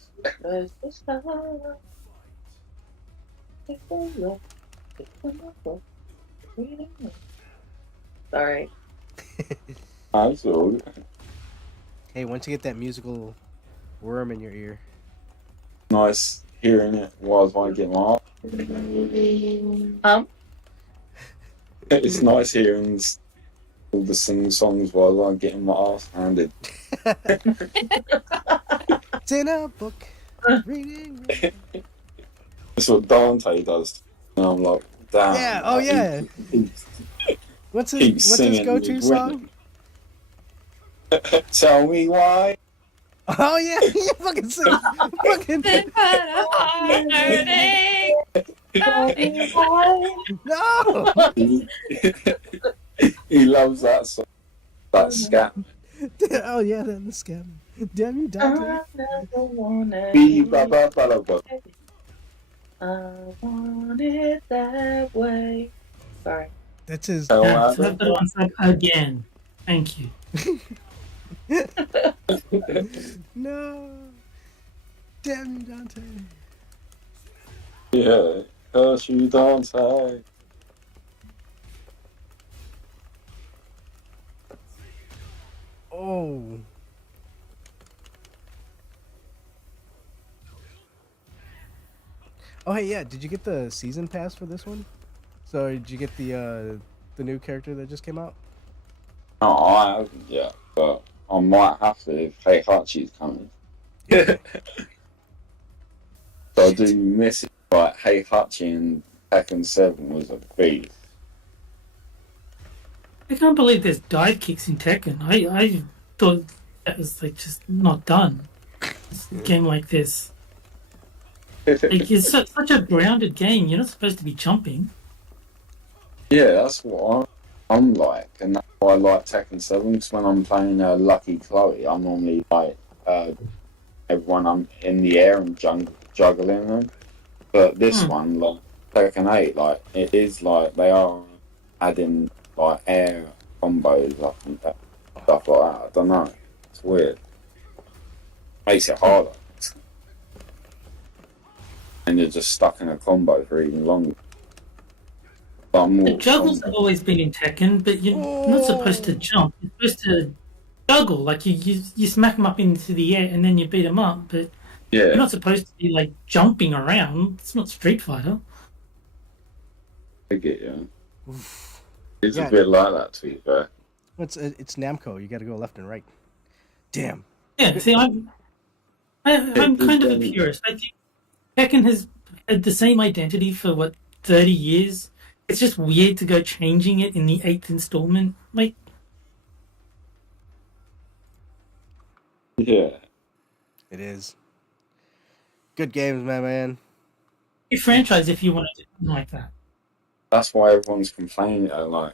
Sorry. That's all. Hey, once you get that musical worm in your ear. Nice hearing it whilst I get my. It's nice hearing all the singing songs while I'm getting my ass handed. It's in a book. Reading. That's what Dante does. And I'm like, damn. Yeah, oh yeah. What's his Keep singing go-to with song? Tell me why. Oh yeah, you fucking sing. Fucking no. He loves that song. That scat. Oh yeah, the scam. Damn you, Dante. I never wanna Be hate ba ba ba ba. I want it that way. Sorry. That's his. Oh, Yeah, wow. so I've got to unsub again. Thank you. No. Damn you, Dante. Yeah, cause you don't say. Oh. Oh hey, yeah. Did you get the season pass for this one? So did you get the new character that just came out? No, I haven't yet, but I might have to if Heihachi's coming. Yeah. So I do miss it, like Heihachi in Tekken 7 was a beast. I can't believe there's dive kicks in Tekken. I thought that was like just not done. A game like this. Like, it's such a grounded game. You're not supposed to be jumping. Yeah, that's what I'm like, and that's why I like Tekken 7, because when I'm playing Lucky Chloe, I'm normally like everyone I'm in the air and juggling them. But this one, like Tekken 8, like it is like they are adding like air combos up and stuff like that. I don't know. It's weird. Makes it harder. And you're just stuck in a combo for even longer. The juggles have always been in Tekken, but you're not supposed to jump. You're supposed to juggle. Like you smack them up into the air and then you beat them up. But you're not supposed to be like jumping around. It's not Street Fighter. I get you. It's a bit like that, to be fair. It's Namco. You got to go left and right. Damn. Yeah. See, I'm kind of a purist. I think Tekken has had the same identity for 30 years. It's just weird to go changing it in the 8th installment. Like, yeah, it is. Good games, my man. a franchise if you want to do something like that. That's why everyone's complaining, about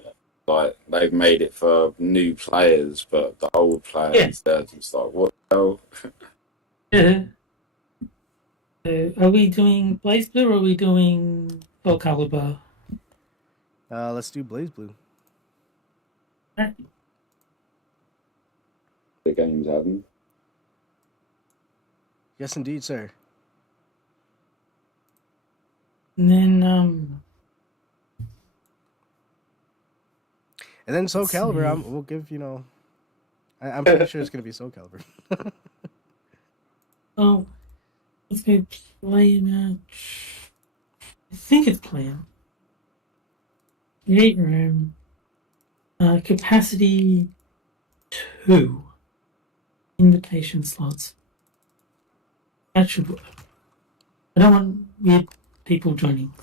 it. Like they've made it for new players, but the old players, they're just like, what the hell? Yeah. Are we doing BlazBlue or are we doing Soul Calibur? Let's do BlazBlue. Right. The game's having. Yes, indeed, sir. And then, and then Soul Calibur, we'll give, I'm pretty sure it's going to be Soul Calibur. Oh, let's go play a match. I think it's playing. Create room. Capacity 2. Invitation slots. That should work. I don't want weird people joining.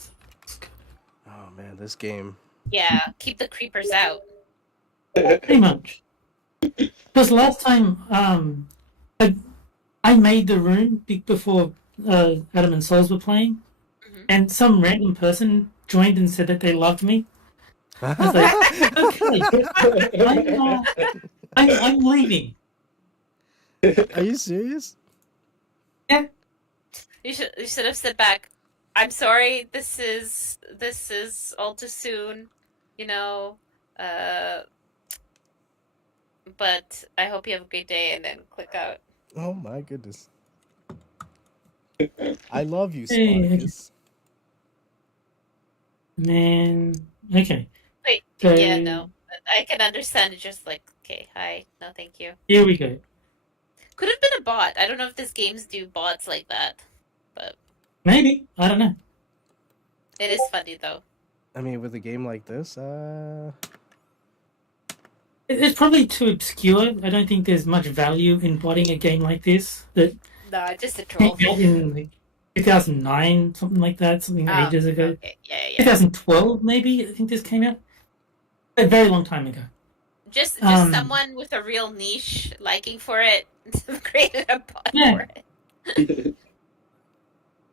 Oh man, this game. Yeah, keep the creepers out. Pretty much. Because last time, I made the room before Adam and Souls were playing, and some random person joined and said that they loved me. I was like, okay, I'm leaving. Are you serious? Yeah. You should have said back, I'm sorry, this is all too soon, but I hope you have a great day, and then click out. Oh my goodness. I love you, Sparkus. Man, okay. Wait, So, yeah, no. I can understand it, just like, okay, hi, no thank you. Here we go. Could have been a bot. I don't know if these games do bots like that, but... Maybe. I don't know. It is funny, though. I mean, with a game like this, It's probably too obscure. I don't think there's much value in botting a game like this. That No, just a troll. came out in like 2009, something like that, something ages ago. Okay. Yeah. 2012, maybe, I think this came out. A very long time ago. Just someone with a real niche liking for it created a bot for it.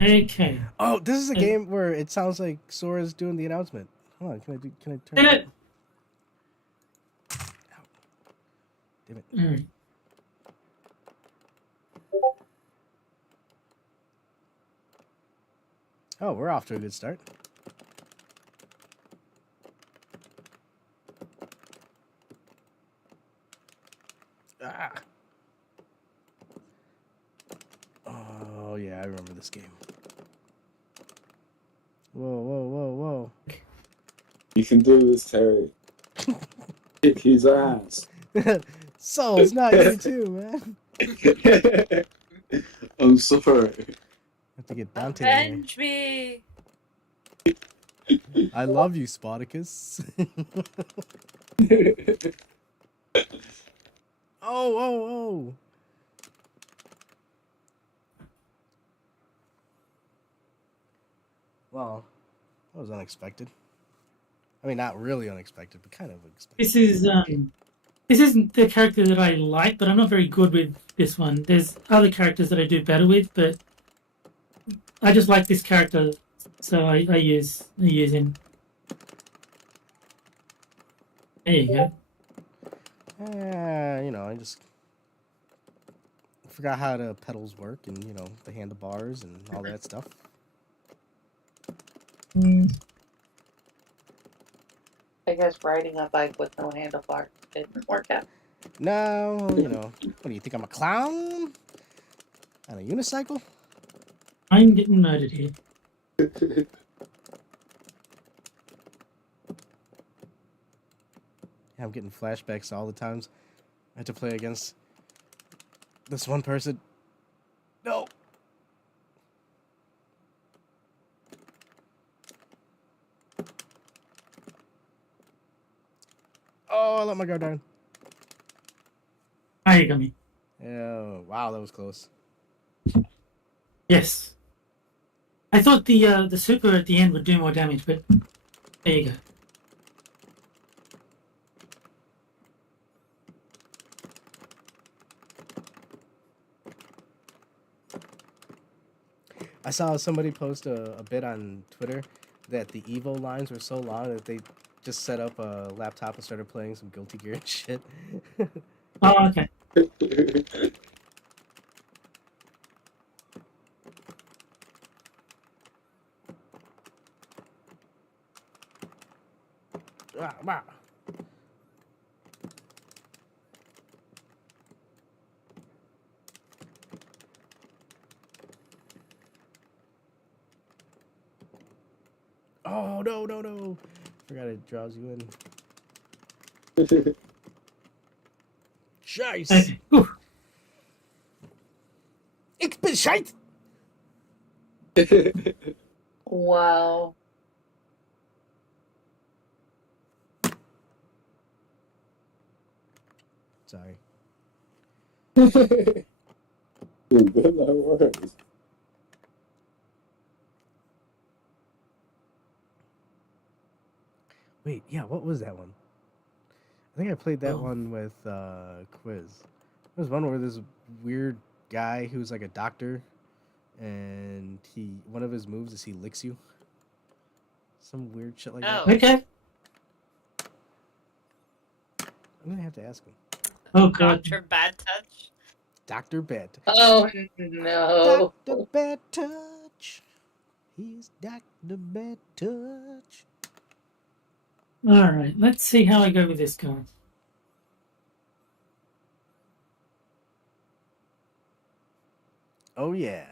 Okay. Oh, this is a game where it sounds like Sora's doing the announcement. Hold on, can I turn Damn it? it! Ow. Damn it. Alright. Oh, we're off to a good start. Ah. Oh, yeah, I remember this game. Whoa, whoa, whoa, whoa. You can do this, Terry. Kick his ass. Souls, not you too, man. I'm sorry. Have to get Dante in here. Avenge me! I love you, Spartacus. Oh, oh, oh. Well, that was unexpected. I mean, not really unexpected, but kind of unexpected. This isn't the character that I like, but I'm not very good with this one. There's other characters that I do better with, but I just like this character, so I use him. There you go. You know, I just forgot how the pedals work and, you know, the handlebars and all that stuff. I guess riding a bike with no handlebar didn't work out. No, you know, what do you think, I'm a clown? On a unicycle? I'm getting murdered here. I'm getting flashbacks to all the times I had to play against this one person. No! Oh, I let my guard down. Ah, you got me. Oh, wow, that was close. Yes. I thought the super at the end would do more damage, but there you go. I saw somebody post a bit on Twitter that the Evo lines were so long that they just set up a laptop and started playing some Guilty Gear and shit. Oh, okay. Wow. Oh, no, no, no. Forgot it draws you in. Scheiß. Okay. Whew. Ich bin Scheit. Wow. Sorry. No worries. Wait, yeah, what was that one? I think I played that one with Quiz. There was one where this weird guy who's like a doctor, and one of his moves is he licks you. Some weird shit like that. Okay. I'm gonna have to ask him. Oh god. Dr. Bad Touch. Dr. Bad. Oh no. Dr. Bad Touch. He's Dr. Bad Touch. Alright, let's see how I go with this guy. Oh yeah.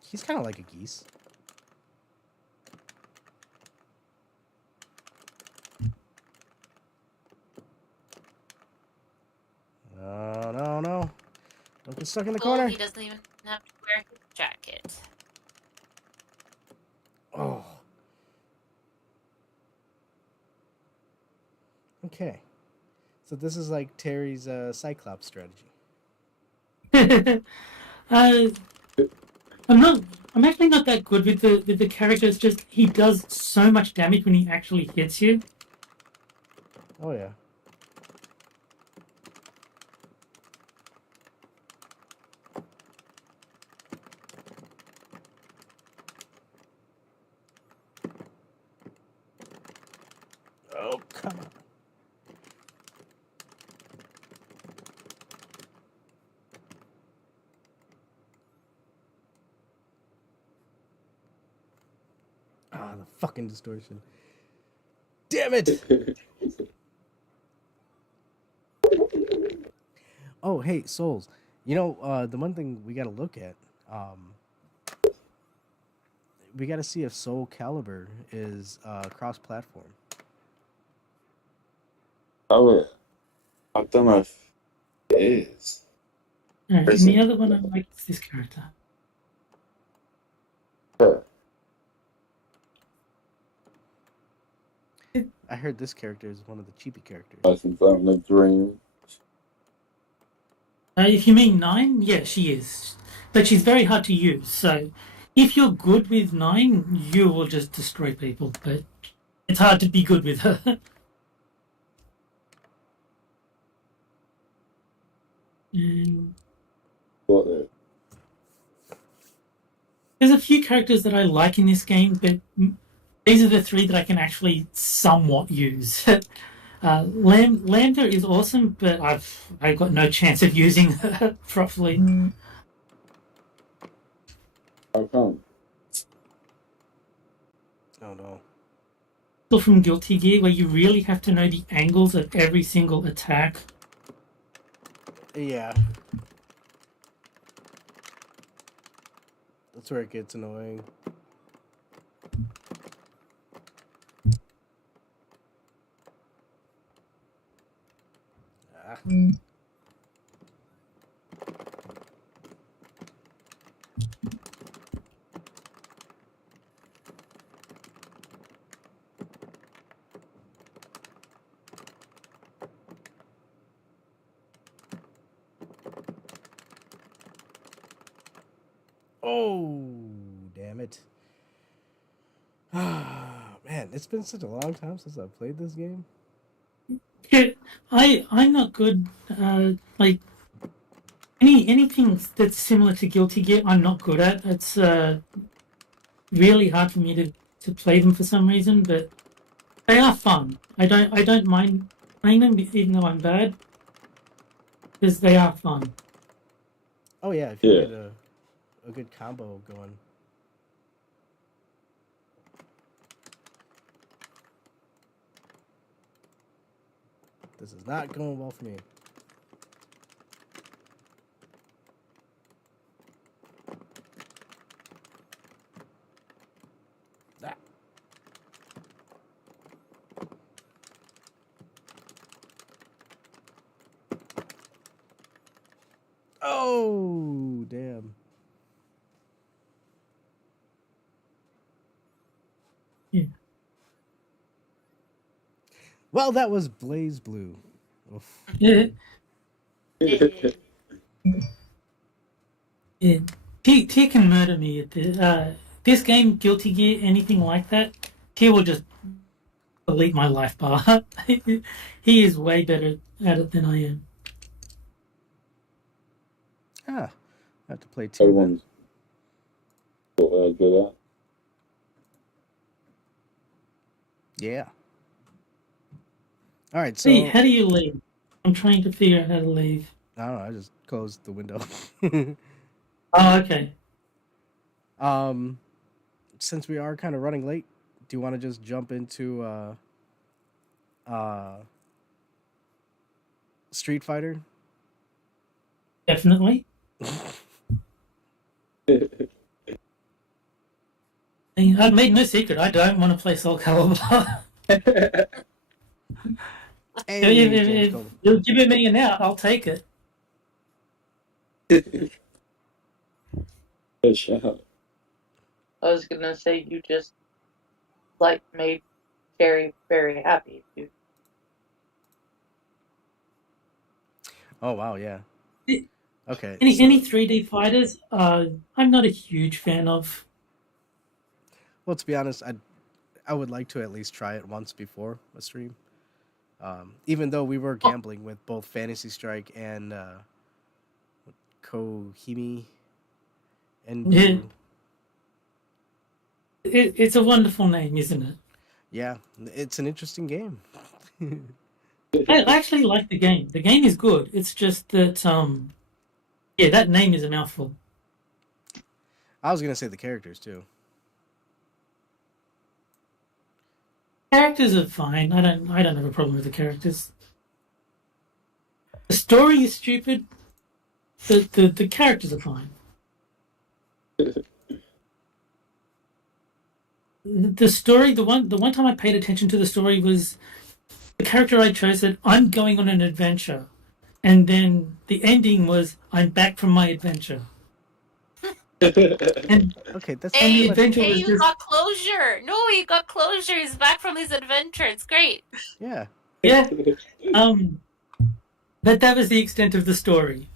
He's kind of like a geese. No, no, no. Don't get stuck in the Cool, corner. he doesn't even have to wear his jacket. Oh. Okay. So this is like Terry's Cyclops strategy. I'm actually not that good with the character. It's just he does so much damage when he actually hits you. Oh yeah. Oh, come on. Ah, the fucking distortion. Damn it! Oh, hey, Souls. You know, the one thing we gotta look at, we gotta see if Soul Calibur is cross-platform. Oh, I don't know if it is. And the other one I like is this character. Sure. I heard this character is one of the cheapy characters. I think I'm the dream. If you mean 9, yeah, she is. But she's very hard to use, so if you're good with 9, you will just destroy people, but it's hard to be good with her. Got it. There's a few characters that I like in this game, but these are the 3 that I can actually somewhat use. Lambda is awesome, but I've got no chance of using her properly. How come? Oh no. Also from Guilty Gear, where you really have to know the angles of every single attack. Yeah. That's where it gets annoying. Ah. Oh, damn it. Man, it's been such a long time since I've played this game. Yeah, I'm not good. Like anything that's similar to Guilty Gear, I'm not good at. It's really hard for me to play them for some reason, but they are fun. I don't mind playing them even though I'm bad, because they are fun. Oh yeah, if you get a good combo going. This is not going well for me. Ah. Oh, damn. Yeah. Well, that was Blaze Blue. Oof. Yeah. Yeah. T can murder me at this game, Guilty Gear, anything like that. T will just delete my life bar. He is way better at it than I am. Ah, I have to play T. Everyone's good at. Yeah. All right, so Hey, how do you leave? I'm trying to figure out how to leave. I don't know. I just closed the window. Oh, okay. Since we are kind of running late, do you want to just jump into Street Fighter? Definitely. I've made no secret. I don't want to play Soul Calibur. Hey, if you'll give it me an out, I'll take it. Good shout. I was gonna say you just made Terry very happy. Oh wow, yeah. Okay. Any 3D fighters, I'm not a huge fan of. Well, to be honest, I would like to at least try it once before a stream. Even though we were gambling with both Fantasy Strike and Kohimi and Yeah. It's a wonderful name, isn't it? Yeah, it's an interesting game. I actually like the game. The game is good. It's just that yeah, that name is a mouthful. I was gonna say the characters too. Characters are fine. I don't have a problem with the characters. The story is stupid. The characters are fine. The story, the one time I paid attention to the story was the character I chose said, "I'm going on an adventure," and then the ending was, "I'm back from my adventure." And Okay, that's Hey, the adventure hey, was you just got closure. No, he got closure. He's back from his adventure. It's great. yeah. yeah. But that was the extent of the story.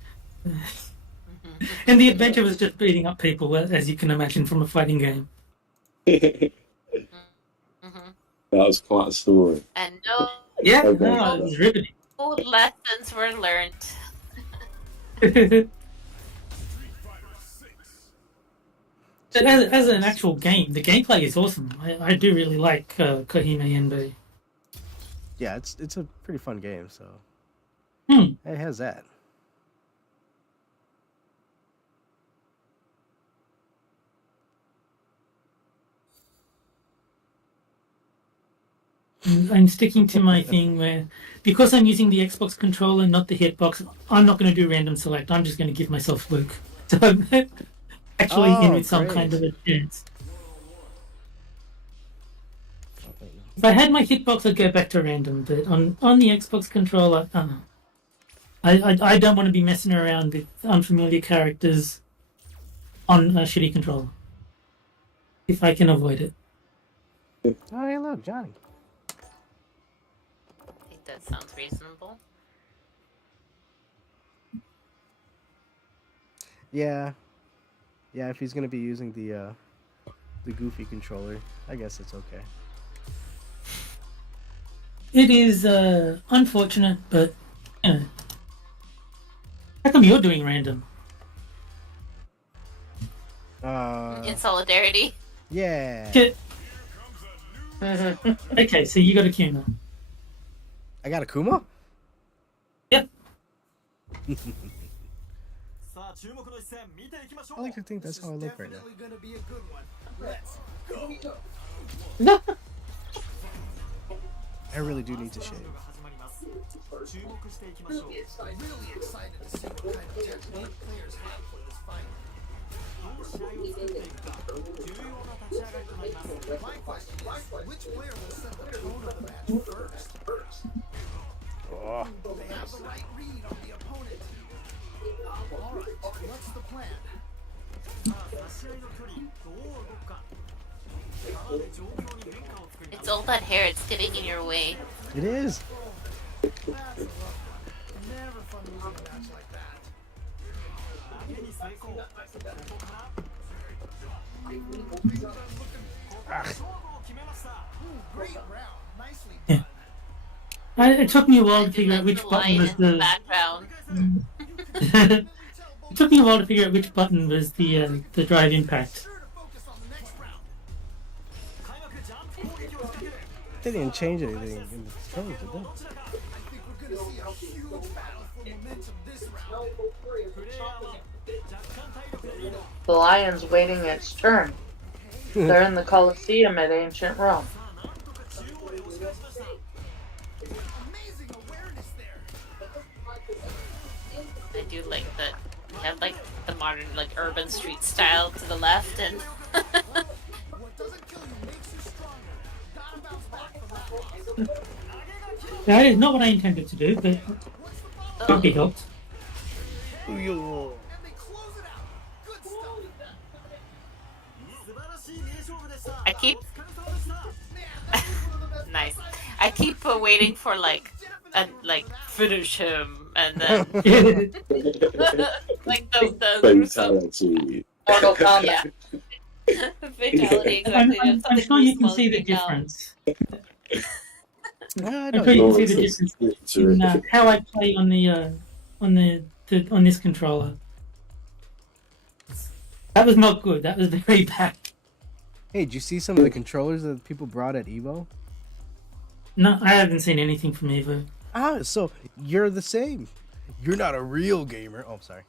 And the adventure was just beating up people, as you can imagine from a fighting game. That was quite a story. And no, Yeah, Okay. no, it was riveting. no lessons were learned. But as an actual game, the gameplay is awesome. I do really like Kohime NB. Yeah, it's a pretty fun game. So Hmm. it has that. I'm sticking to my thing where, because I'm using the Xbox controller, not the hitbox, I'm not going to do random select. I'm just going to give myself Luke. So I'm actually in with some great. kind of a chance. If I had my hitbox, I'd go back to random. But on the Xbox controller, I don't want to be messing around with unfamiliar characters on a shitty controller. If I can avoid it. Oh, hey, look, Johnny. I think that sounds reasonable. Yeah, yeah. If he's gonna be using the goofy controller, I guess it's okay. It is unfortunate, but you know. How come you're doing random? In solidarity. Yeah. Okay, so you got a Kuma. I got a Kuma? Yep. I like to think that's how I look right now. I really do need to shave. Oh. It's all that hair. It's getting in your way. It is. Yeah. It took me a while to figure out which button was the background. It took me a while to figure out which button was the drive impact. They didn't change anything in the controls, did they? The lion's waiting its turn. They're in the Colosseum at ancient Rome. I do like that. We have like the modern, like urban street style to the left, and That is not what I intended to do, but can't be helped. I keep nice. I keep waiting for like finish him, and then like the gruesome Fatality. Mortal Kombat. fatality. Exactly. I'm sure you can see the difference. I'm sure you can see the difference in how I play on this controller. That was not good. That was very bad. Hey, did you see some of the controllers that people brought at Evo? No, I haven't seen anything from Evo. Ah, so you're the same. You're not a real gamer. Oh, I'm sorry.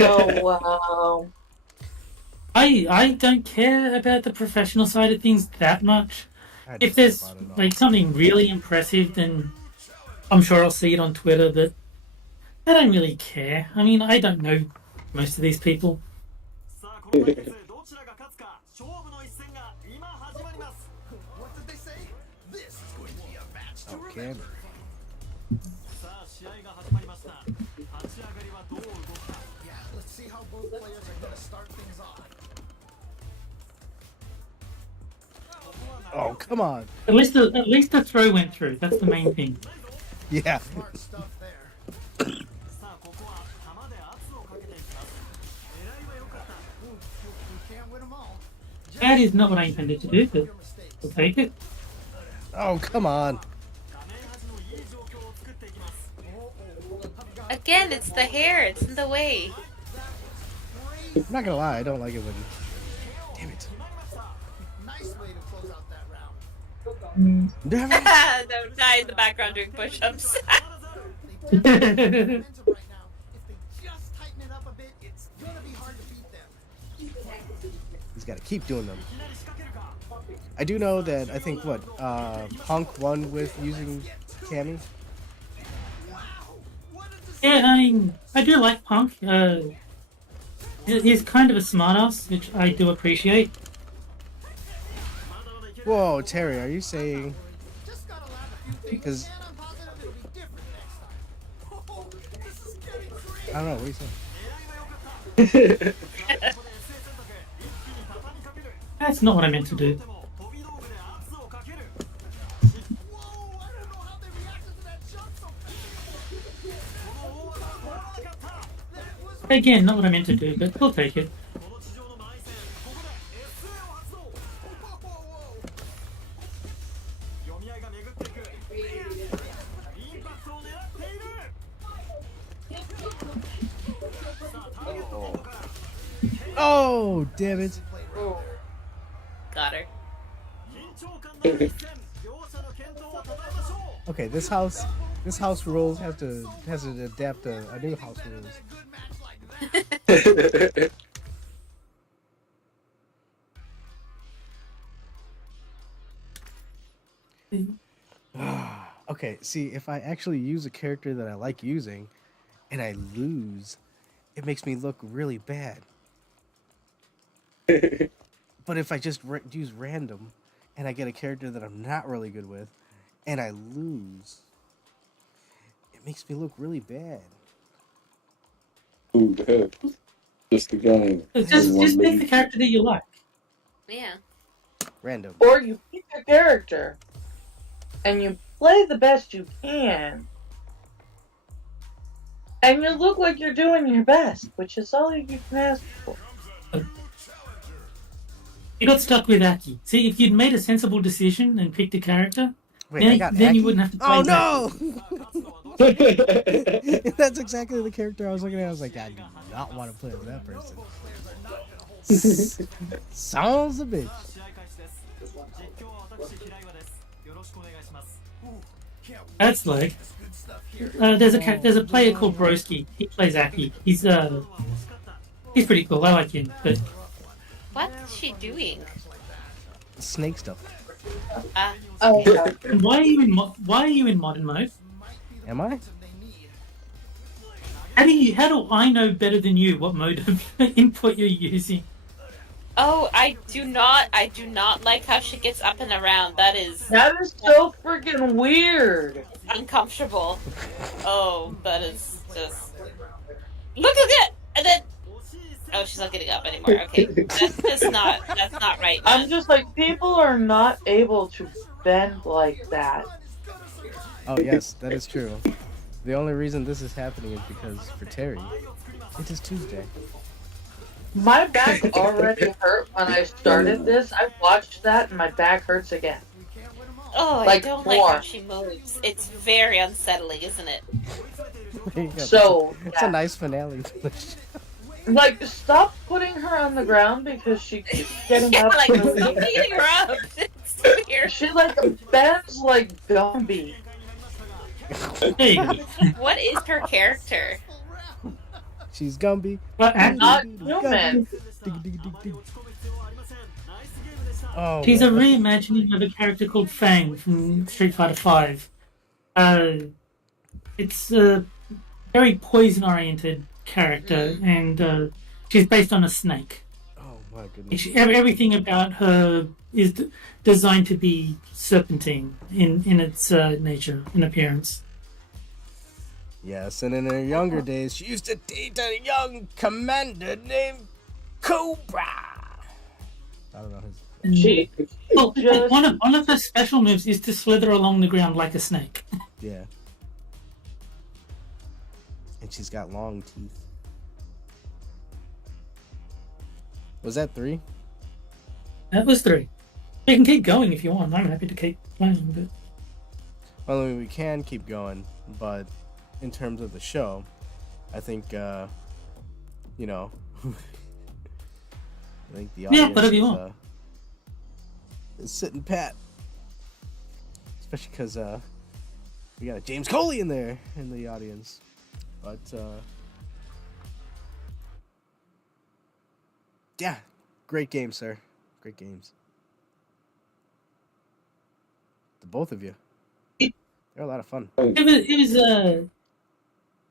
Oh, wow. I don't care about the professional side of things that much. I don't If care there's about it all. like something really impressive, then I'm sure I'll see it on Twitter, but I don't really care. I mean, I don't know most of these people. Okay. Oh, come on. At least the throw went through. That's the main thing. Yeah. That is not what I intended to do, but we'll take it. Oh, come on. Again, it's the hair. It's in the way. I'm not gonna lie, I don't like it when. Damn it. Damn it. Don't die in the background doing push-ups. He's gotta keep doing them. I do know that I think Punk won with using Cammy. Yeah, I mean, I do like Punk. He's kind of a smartass, which I do appreciate. Whoa, Terry, are you saying? Because I don't know. What are you saying? That's not what I meant to do. Again, not what I meant to do, but we'll take it. Oh, damn it. Got her. Okay, this house rules has to adapt a new house rules. Okay, see, if I actually use a character that I like using, and I lose, it makes me look really bad. But if I just use random, and I get a character that I'm not really good with, and I lose, it makes me look really bad. Ooh, just the game. Just pick the character that you like. Yeah. Random. Or you pick a character, and you play the best you can, and you look like you're doing your best, which is all you can ask for. You got stuck with Aki. See, if you'd made a sensible decision and picked a character, Wait, then you wouldn't have to play. Oh no! That's exactly the character I was looking at. I was like, I do not want to play with that person. Sounds a bitch. That's like there's a player called Broski. He plays Aki. He's pretty cool. I like him. But What's she doing? Snake stuff. Oh, yeah. why are you in modern mode? Am I? How do I know better than you what mode of input you're using? Oh, I do not like how she gets up and around. That is so freaking weird. uncomfortable. Oh, that is just look at it, and then oh, she's not getting up anymore. Okay, that's not right. I'm just like, people are not able to bend like that. Oh yes, that is true. The only reason this is happening is because for Terry, it is Tuesday. My back already hurt when I started this. I watched that and my back hurts again. Oh, Like I don't more. like how she moves. It's very unsettling, isn't it? There you go. So, it's a nice finale. like, stop putting her on the ground because she keeps getting Yeah, up. like and stop moving. beating her up. It's weird. She like bends like Gumby. There you go. What is her character? She's Gumby. But Not actually, human. Oh, she's a man. reimagining of a character called Fang from Street Fighter V. It's a very poison-oriented character, and she's based on a snake. Oh my goodness. Everything about her is designed to be serpentine in its nature and appearance. Yes, and in her younger days, she used to date a young commander named Cobra. I don't know his. And, She well, just- one of her special moves is to slither along the ground like a snake. Yeah. And she's got long teeth. Was that 3? That was 3. You can keep going if you want. I'm happy to keep playing, but Well, I mean, we can keep going, but in terms of the show, I think, I think the audience whatever you want. Is sitting pat. Especially because we got a James Coley in there in the audience. But, yeah, great game, sir. Great games. The both of you. They're a lot of fun.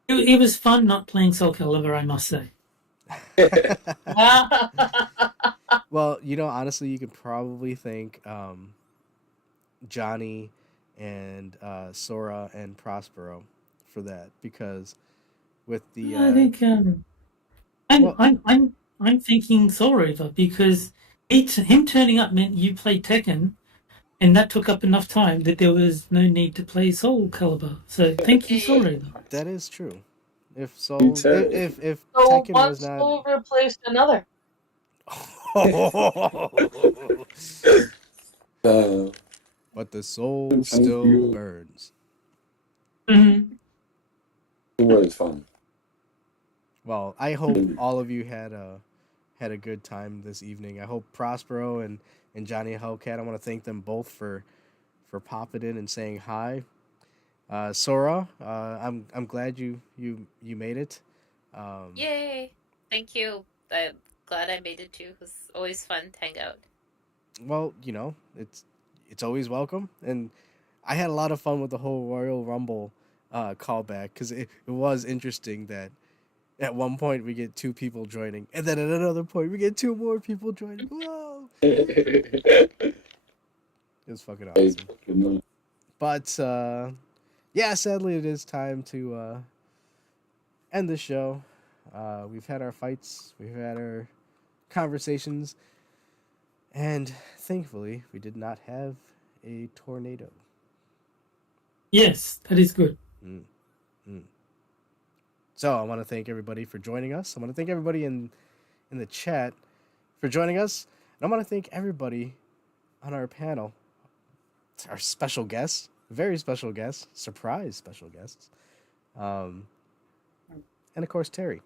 it was fun not playing Soul Calibur, I must say. Well, honestly, you could probably thank Johnny and Sora and Prospero for that, because with the I think I'm thinking SoulReaver, because him turning up meant you played Tekken, and that took up enough time that there was no need to play Soul Calibur. So thank you, SoulReaver. that is true. If Soul, You tell- if So Tekken one was not, soul replaced another. but the soul still you. burns. Mm-hmm. It was fun. Well, I hope all of you had a good time this evening. I hope Prospero and Johnny Hellcat, I want to thank them both for popping in and saying hi. Sora, I'm glad you made it. Yay! Thank you. I'm glad I made it too. It was always fun to hang out. Well, it's always welcome, and I had a lot of fun with the whole Royal Rumble callback, because it was interesting that at one point we get 2 people joining, and then at another point we get 2 more people joining. Whoa! It was fucking awesome. But yeah, sadly it is time to end the show. We've had our fights, we've had our conversations, and thankfully we did not have a tornado. Yes, that is good. So I want to thank everybody for joining us. I want to thank everybody in the chat for joining us. And I want to thank everybody on our panel, our special guests, very special guests, surprise special guests, and of course Terry.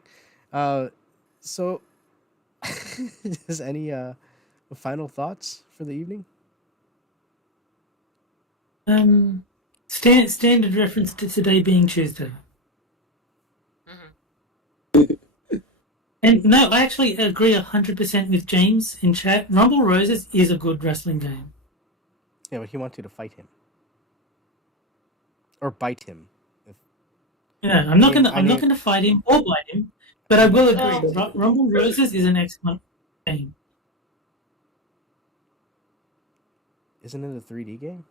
So, is any final thoughts for the evening? Standard reference to today being Tuesday. And no, I actually agree 100% with James in chat. Rumble Roses is a good wrestling game. Yeah, but he wants you to fight him or bite him. Yeah, I'm not gonna fight him or bite him, but I will agree. Rumble Roses is an excellent game. Isn't it a 3D game?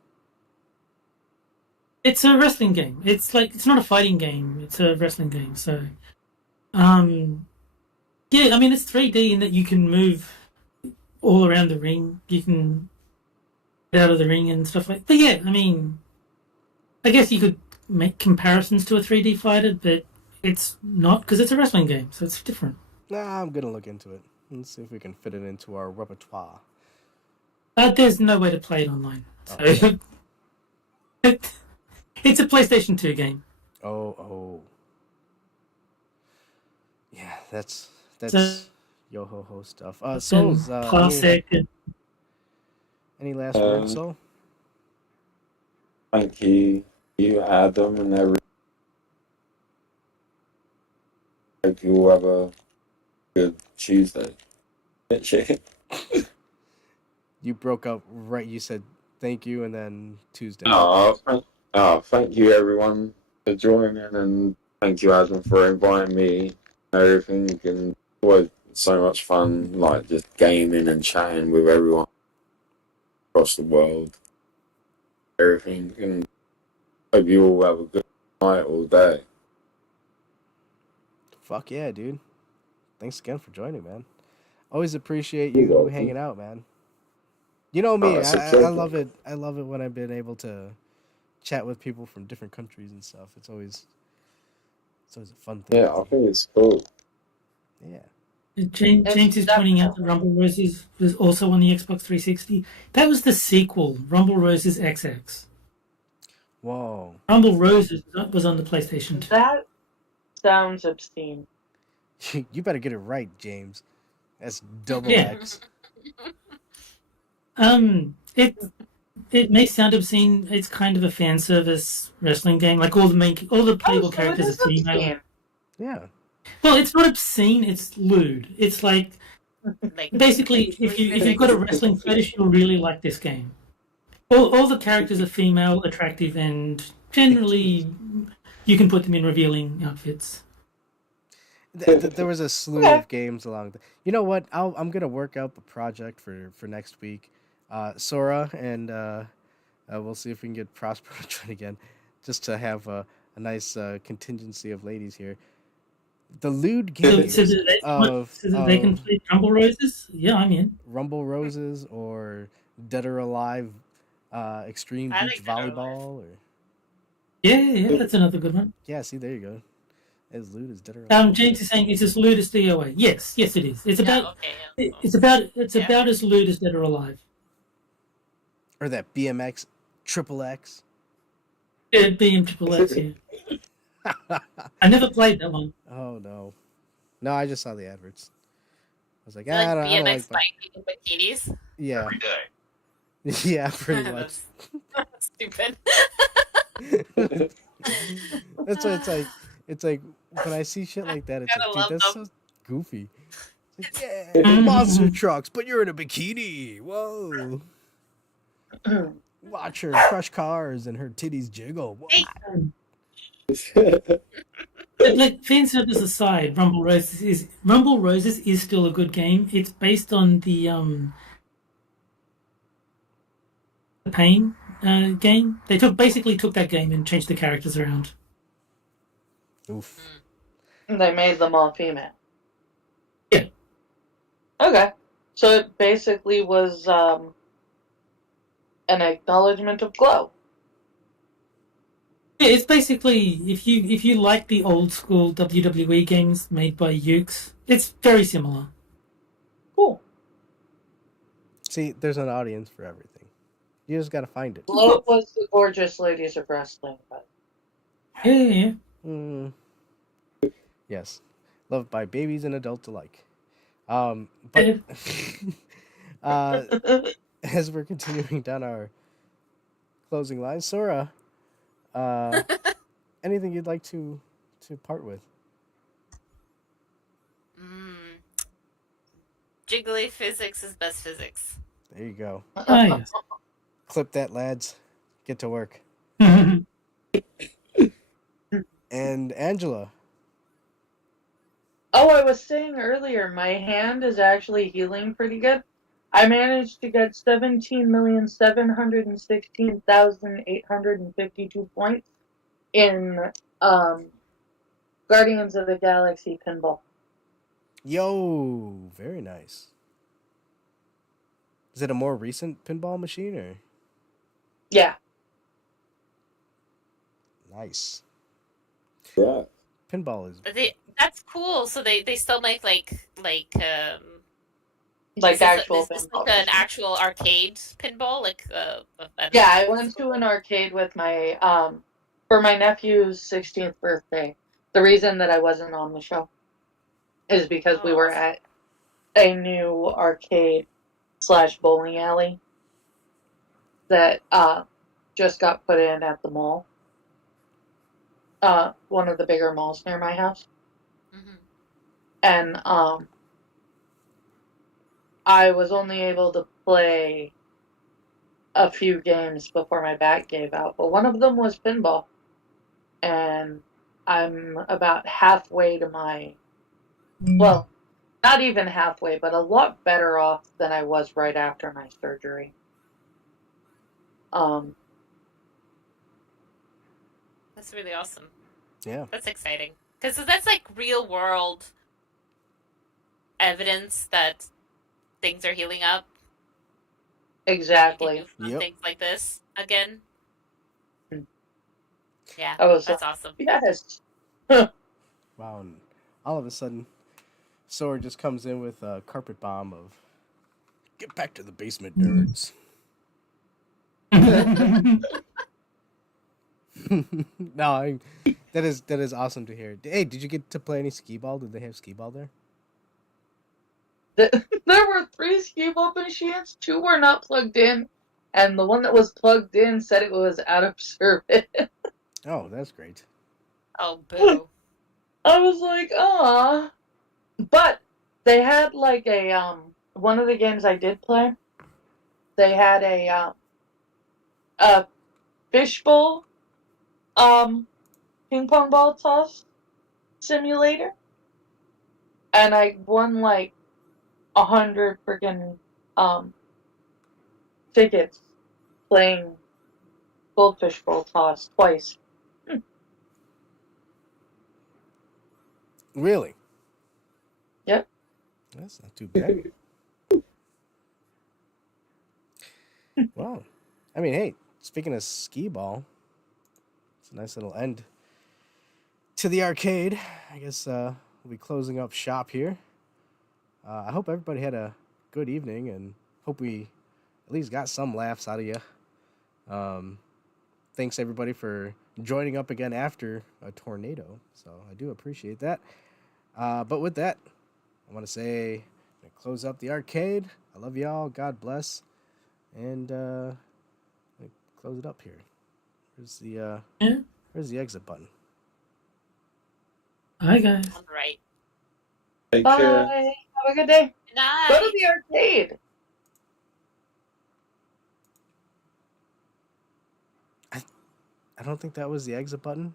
It's a wrestling game. It's not a fighting game. It's a wrestling game. So, yeah, I mean it's 3D in that you can move all around the ring. You can get out of the ring and stuff like. But yeah, I mean, I guess you could make comparisons to a 3D fighter, but it's not, because it's a wrestling game, so it's different. Nah, I'm gonna look into it. Let's see if we can fit it into our repertoire. There's no way to play it online. So it's a PlayStation 2 game. Oh. Yeah, that's So- yo ho ho stuff. And Souls, classic. Any last words, Soul? Thank you, Adam, and everyone. Hope you all have a good Tuesday. You broke up right. You said thank you and then Tuesday. Thank you everyone for joining, and thank you Adam for inviting me and everything. And it was so much fun, like just gaming and chatting with everyone across the world. Everything, and hope you all have a good night all day. Fuck yeah, dude. Thanks again for joining, man. Always appreciate You're you welcome. hanging out, man. You know me, it's a I pleasure. love it. I love it when I've been able to chat with people from different countries and stuff. It's always a fun thing. Yeah, I think it's cool. Yeah. James is pointing out that Rumble Roses was also on the Xbox 360. That was the sequel, Rumble Roses XX. Whoa. Rumble Roses was on the PlayStation 2. That sounds obscene. You better get it right, James. That's double Yeah. X. It may sound obscene. It's kind of a fan service wrestling game. Like all the playable characters are female. Obscene. Yeah. Well, it's not obscene. It's lewd. It's like basically if you've got a wrestling fetish, you'll really like this game. All the characters are female, attractive, and generally you can put them in revealing outfits. There was a slew of games along. You know what? I'm gonna work out the project for next week. Sora and we'll see if we can get Prospero to join again, just to have a nice contingency of ladies here. The lewd games So that they can play Rumble Roses? Yeah, I'm in. Rumble Roses or Dead or Alive, Extreme Beach Volleyball, or Yeah, that's another good one. yeah. See, there you go. As lewd as Dead or Alive. James is saying it's as lewd as DOA. Yes, it is. It's about it's about as lewd as Dead or Alive. Or that BMX Triple X. Yeah, BM Triple X. Yeah. I never played that one. Oh no, I just saw the adverts. I was like, Like I don't BMX like biking bikinis. Yeah. Every day. Yeah, pretty much. Stupid. That's what it's like when I see shit like that, it's Gotta like, dude, love that's them. so goofy. It's like, yeah, monster trucks, but you're in a bikini. Whoa. Watch her crush cars and her titties jiggle. What? But like fan service aside, Rumble Roses is still a good game. It's based on the Pain game. They basically took that game and changed the characters around. Oof. They made them all female. Yeah. Okay. So it basically was an acknowledgement of Glow. Yeah, it's basically if you like the old school WWE games made by Ukes, it's very similar. Cool. See, there's an audience for everything. You just gotta find it. Glow was the gorgeous ladies of wrestling. But... Yeah. Yes. Loved by babies and adults alike. But as we're continuing down our closing line, Sora, anything you'd like to part with? Jiggly physics is best physics. There you go. Oh, yes. Clip that, lads. Get to work. And Angela. Oh, I was saying earlier, my hand is actually healing pretty good. I managed to get 17,716,852 points in Guardians of the Galaxy pinball. Yo, very nice. Is it a more recent pinball machine or? Yeah. Nice. Yeah. Pinball is. That's cool. So they still make like actual is this pinball. like an actual arcade pinball? Yeah, I went to an arcade with my for my nephew's 16th birthday. The reason that I wasn't on the show is because we were at a new arcade / bowling alley that just got put in at the mall. One of the bigger malls near my house. Mm-hmm. And I was only able to play a few games before my back gave out, but one of them was pinball. And I'm about halfway to my, well, not even halfway, but a lot better off than I was right after my surgery. That's really awesome. Yeah. That's exciting. Because that's like real world evidence that things are healing up. Exactly. You can do fun things like this again. Yeah, that's awesome. Yes. Wow, and all of a sudden, Sora just comes in with a carpet bomb of, "Get back to the basement, nerds." No, that is awesome to hear. Hey, did you get to play any skee ball? Did they have skee ball there? There were 3 skee ball machines. 2 were not plugged in, and the one that was plugged in said it was out of service. Oh, that's great. Oh, boo. I was like, ah. But they had like a one of the games I did play. They had a fishbowl ping pong ball toss simulator, and I won like 100 freaking tickets playing goldfish bowl toss twice. Really? Yep. That's not too bad. Well, I mean, hey, speaking of skee ball, it's a nice little end to the arcade. I guess we'll be closing up shop here. I hope everybody had a good evening and hope we at least got some laughs out of you. Thanks everybody for joining up again after a tornado. So I do appreciate that. But with that, I want to say, close up the arcade. I love y'all. God bless. And close it up here. Where's the exit button? Hi guys. All right. Take Bye. care. Have a good day. Good night. Go to the arcade. I don't think that was the exit button,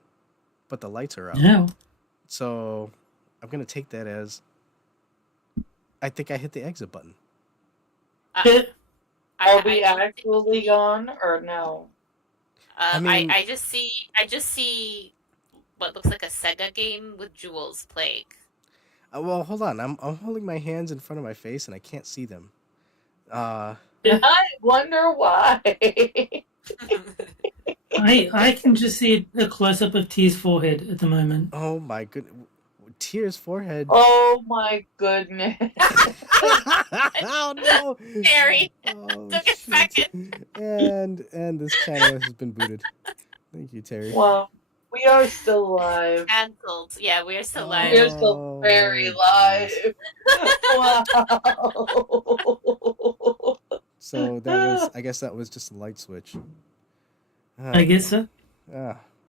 but the lights are out. No. So I'm gonna take that as I think I hit the exit button. Are we actually gone or no? I mean- I just see what looks like a Sega game with jewels playing. Well, hold on. I'm holding my hands in front of my face and I can't see them. I wonder why. I can just see a close up of T's forehead at the moment. Oh my goodness. Tears forehead. Oh my goodness. Oh no. Terry. Oh, Took a shit. second. And this channel has been booted. Thank you, Terry. Wow. We are still live. Cancelled. Yeah, we're still live. We're still very live. Wow. So that was, I guess that was just a light switch. I guess so. Ah,